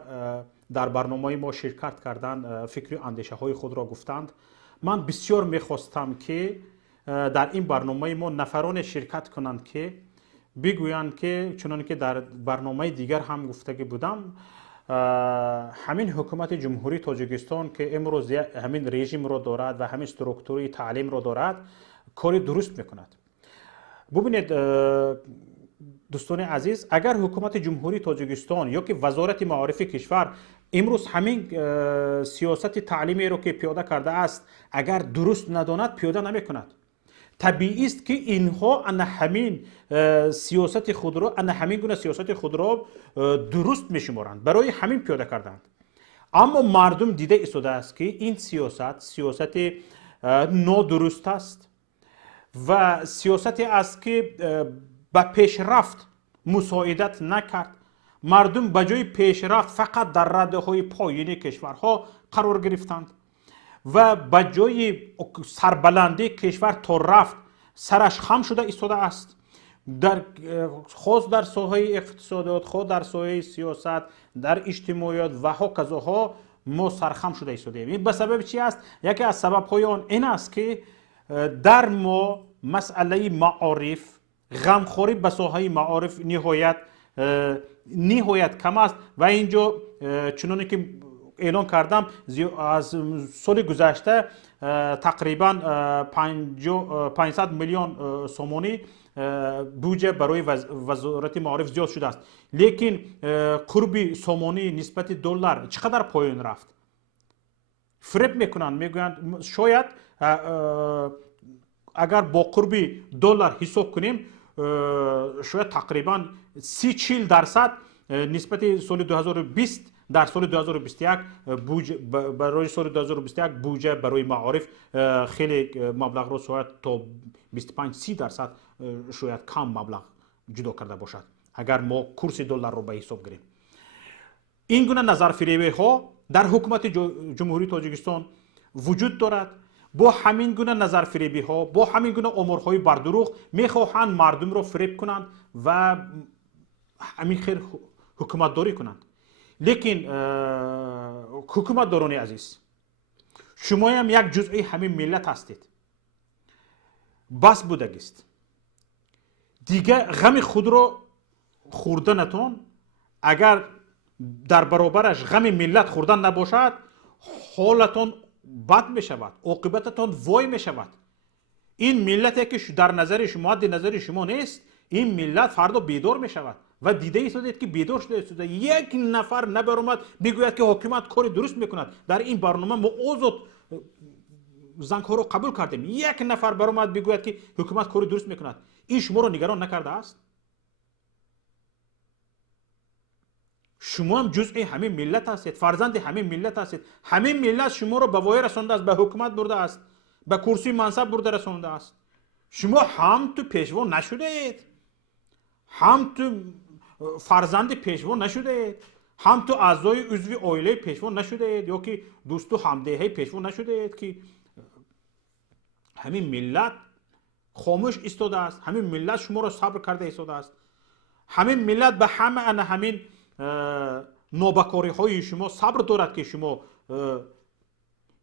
در برنامه ما شرکت کردند، فکر و اندیشه های خود را گفتند. من بسیار میخواستم که در این برنامه ما نفران شرکت کنند که بگویند که چنانکه که در برنامه دیگر هم گفتگی بودم، همین حکومت جمهوری تاجیکستان که امروز همین رژیم را دارد و همین استرکتوری تعلیم را دارد کاری درست میکند. ببینید دوستان عزیز، اگر حکومت جمهوری تاجیکستان یا که وزارت معارف کشور امروز همین سیاست تعلیمی را که پیاده کرده است اگر درست نداند پیاده نمیکند. طبیعی است که اینها همین سیاست خود را همین گونه سیاست خود را درست میشمارند، برای همین پیاده کردند. اما مردم دیده ایستاده است که این سیاست نادرست است و سیاستی است که به پیشرفت مساعدت نکرد. مردم به جای پیشرفت فقط در رده‌های پایینی کشورها قرار گرفتند و به جای سربلندی کشور تا رفت سرش خم شده ایستاده است. در خاص در ساحه اقتصادیات، خود در ساحه سیاست، در اجتماعیات و هاکذاها ما سرخم شده ایستادیم. این به سبب چی است؟ یکی از سبب‌های آن این است که در ما مسئله معارف، غمخوری به ساحه معارف نهایت کم است و اینجا چنانه که اعلان کردم از سال گذشته تقریبا 500 میلیون سومانی بودجه برای وزارت معارف زیاد شده است، لیکن قرب سومانی نسبت دلار چقدر پایین رفت؟ فریب میکنن، میگویند شاید اگر با قرب دلار حساب کنیم شاید تقریبا 30-40% نسبت سال 2020 در سال 2021 برای سال 2021 بودجه برای معارف خیلی مبلغ رو شاید تا 25-30% شاید کم مبلغ جدا کرده باشد اگر ما کورس دلار رو به حساب گیریم. این گونه نظرفریبی ها در حکومت جمهوری تاجیکستان وجود دارد. با همین گونه نظرفریبی ها، با همین گونه امورهای بردروغ میخواهند مردم رو فریب کنند و همین خیر حکومت داری کنند. لیکن حکومت داران عزیز، شما هم یک جزئی همین ملت هستید. بس بودگیست دیگه غم خود رو خوردنتون اگر در برابرش غم ملت خوردن نباشد حالتون بد می شود، عاقبتتون وای می شود. این ملتی که در نظر شما در نظر شما نیست، این ملت فردا بیدار می شود و دیده ایستادید که بیدار شده. یک نفر نبرآمد بگوید که حکومت کار درست میکند. در این برنامه ما آزاد زنگ ها رو قبول کردیم. یک نفر برآمد بگوید که حکومت کار درست میکند. این شما رو نگران نکرده است؟ شما هم جزء همین ملت هستید، فرزند همین ملت هستید. همین ملت شما رو به وای رسانده است، به حکومت برده است، به کرسی منصب برده رسانده است. شما هم تو پیشوا نشده اید، هم تو فرزند پیشوا نشده اید، هم تو اعضای عضوی عائله پیشوا نشده اید یا که دوست و همدهی پیشوا نشده اید که همین ملت خاموش ایستاده است. همین ملت شما را صبر کرده ایستاده است. همین ملت به همین نابکاری های شما صبر دارد که شما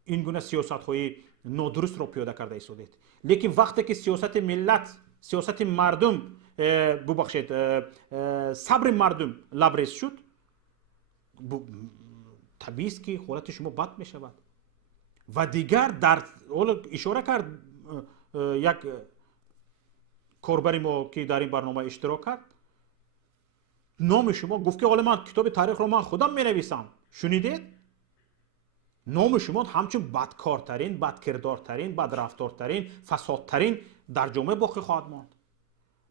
این گونه سیاست های نادرست را پیاده کرده ایستادید. لیکن وقتی که سیاست ملت، سیاست مردم ببخشید صبر مردم لبریز شد، طبیعی است که حالت شما بد می شود. و دیگر در اشاره کرد یک کاربر ما که در این برنامه اشتراک کرد، نام شما گفت که حالا من کتاب تاریخ رو من خودم می نویسم. شنیدید؟ نام شما همچون بدکارترین، بدکردارترین، بدرفتارترین، فسادترین در جامعه باقی خواهد ماند.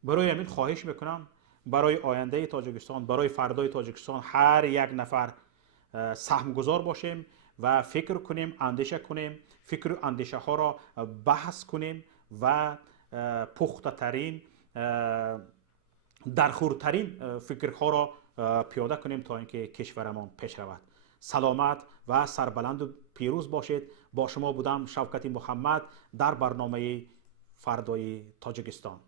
برای همین خواهش میکنم برای آینده تاجیکستان، برای فردای تاجیکستان هر یک نفر سهم گذار باشیم و فکر کنیم، اندیشه کنیم، فکر و اندیشه ها را بحث کنیم و پخته ترین، درخورترین فکرها را پیاده کنیم تا اینکه کشورمان پیش رود. سلامت و سربلند و پیروز باشید. با شما بودم شوکت محمد در برنامه فردای تاجیکستان.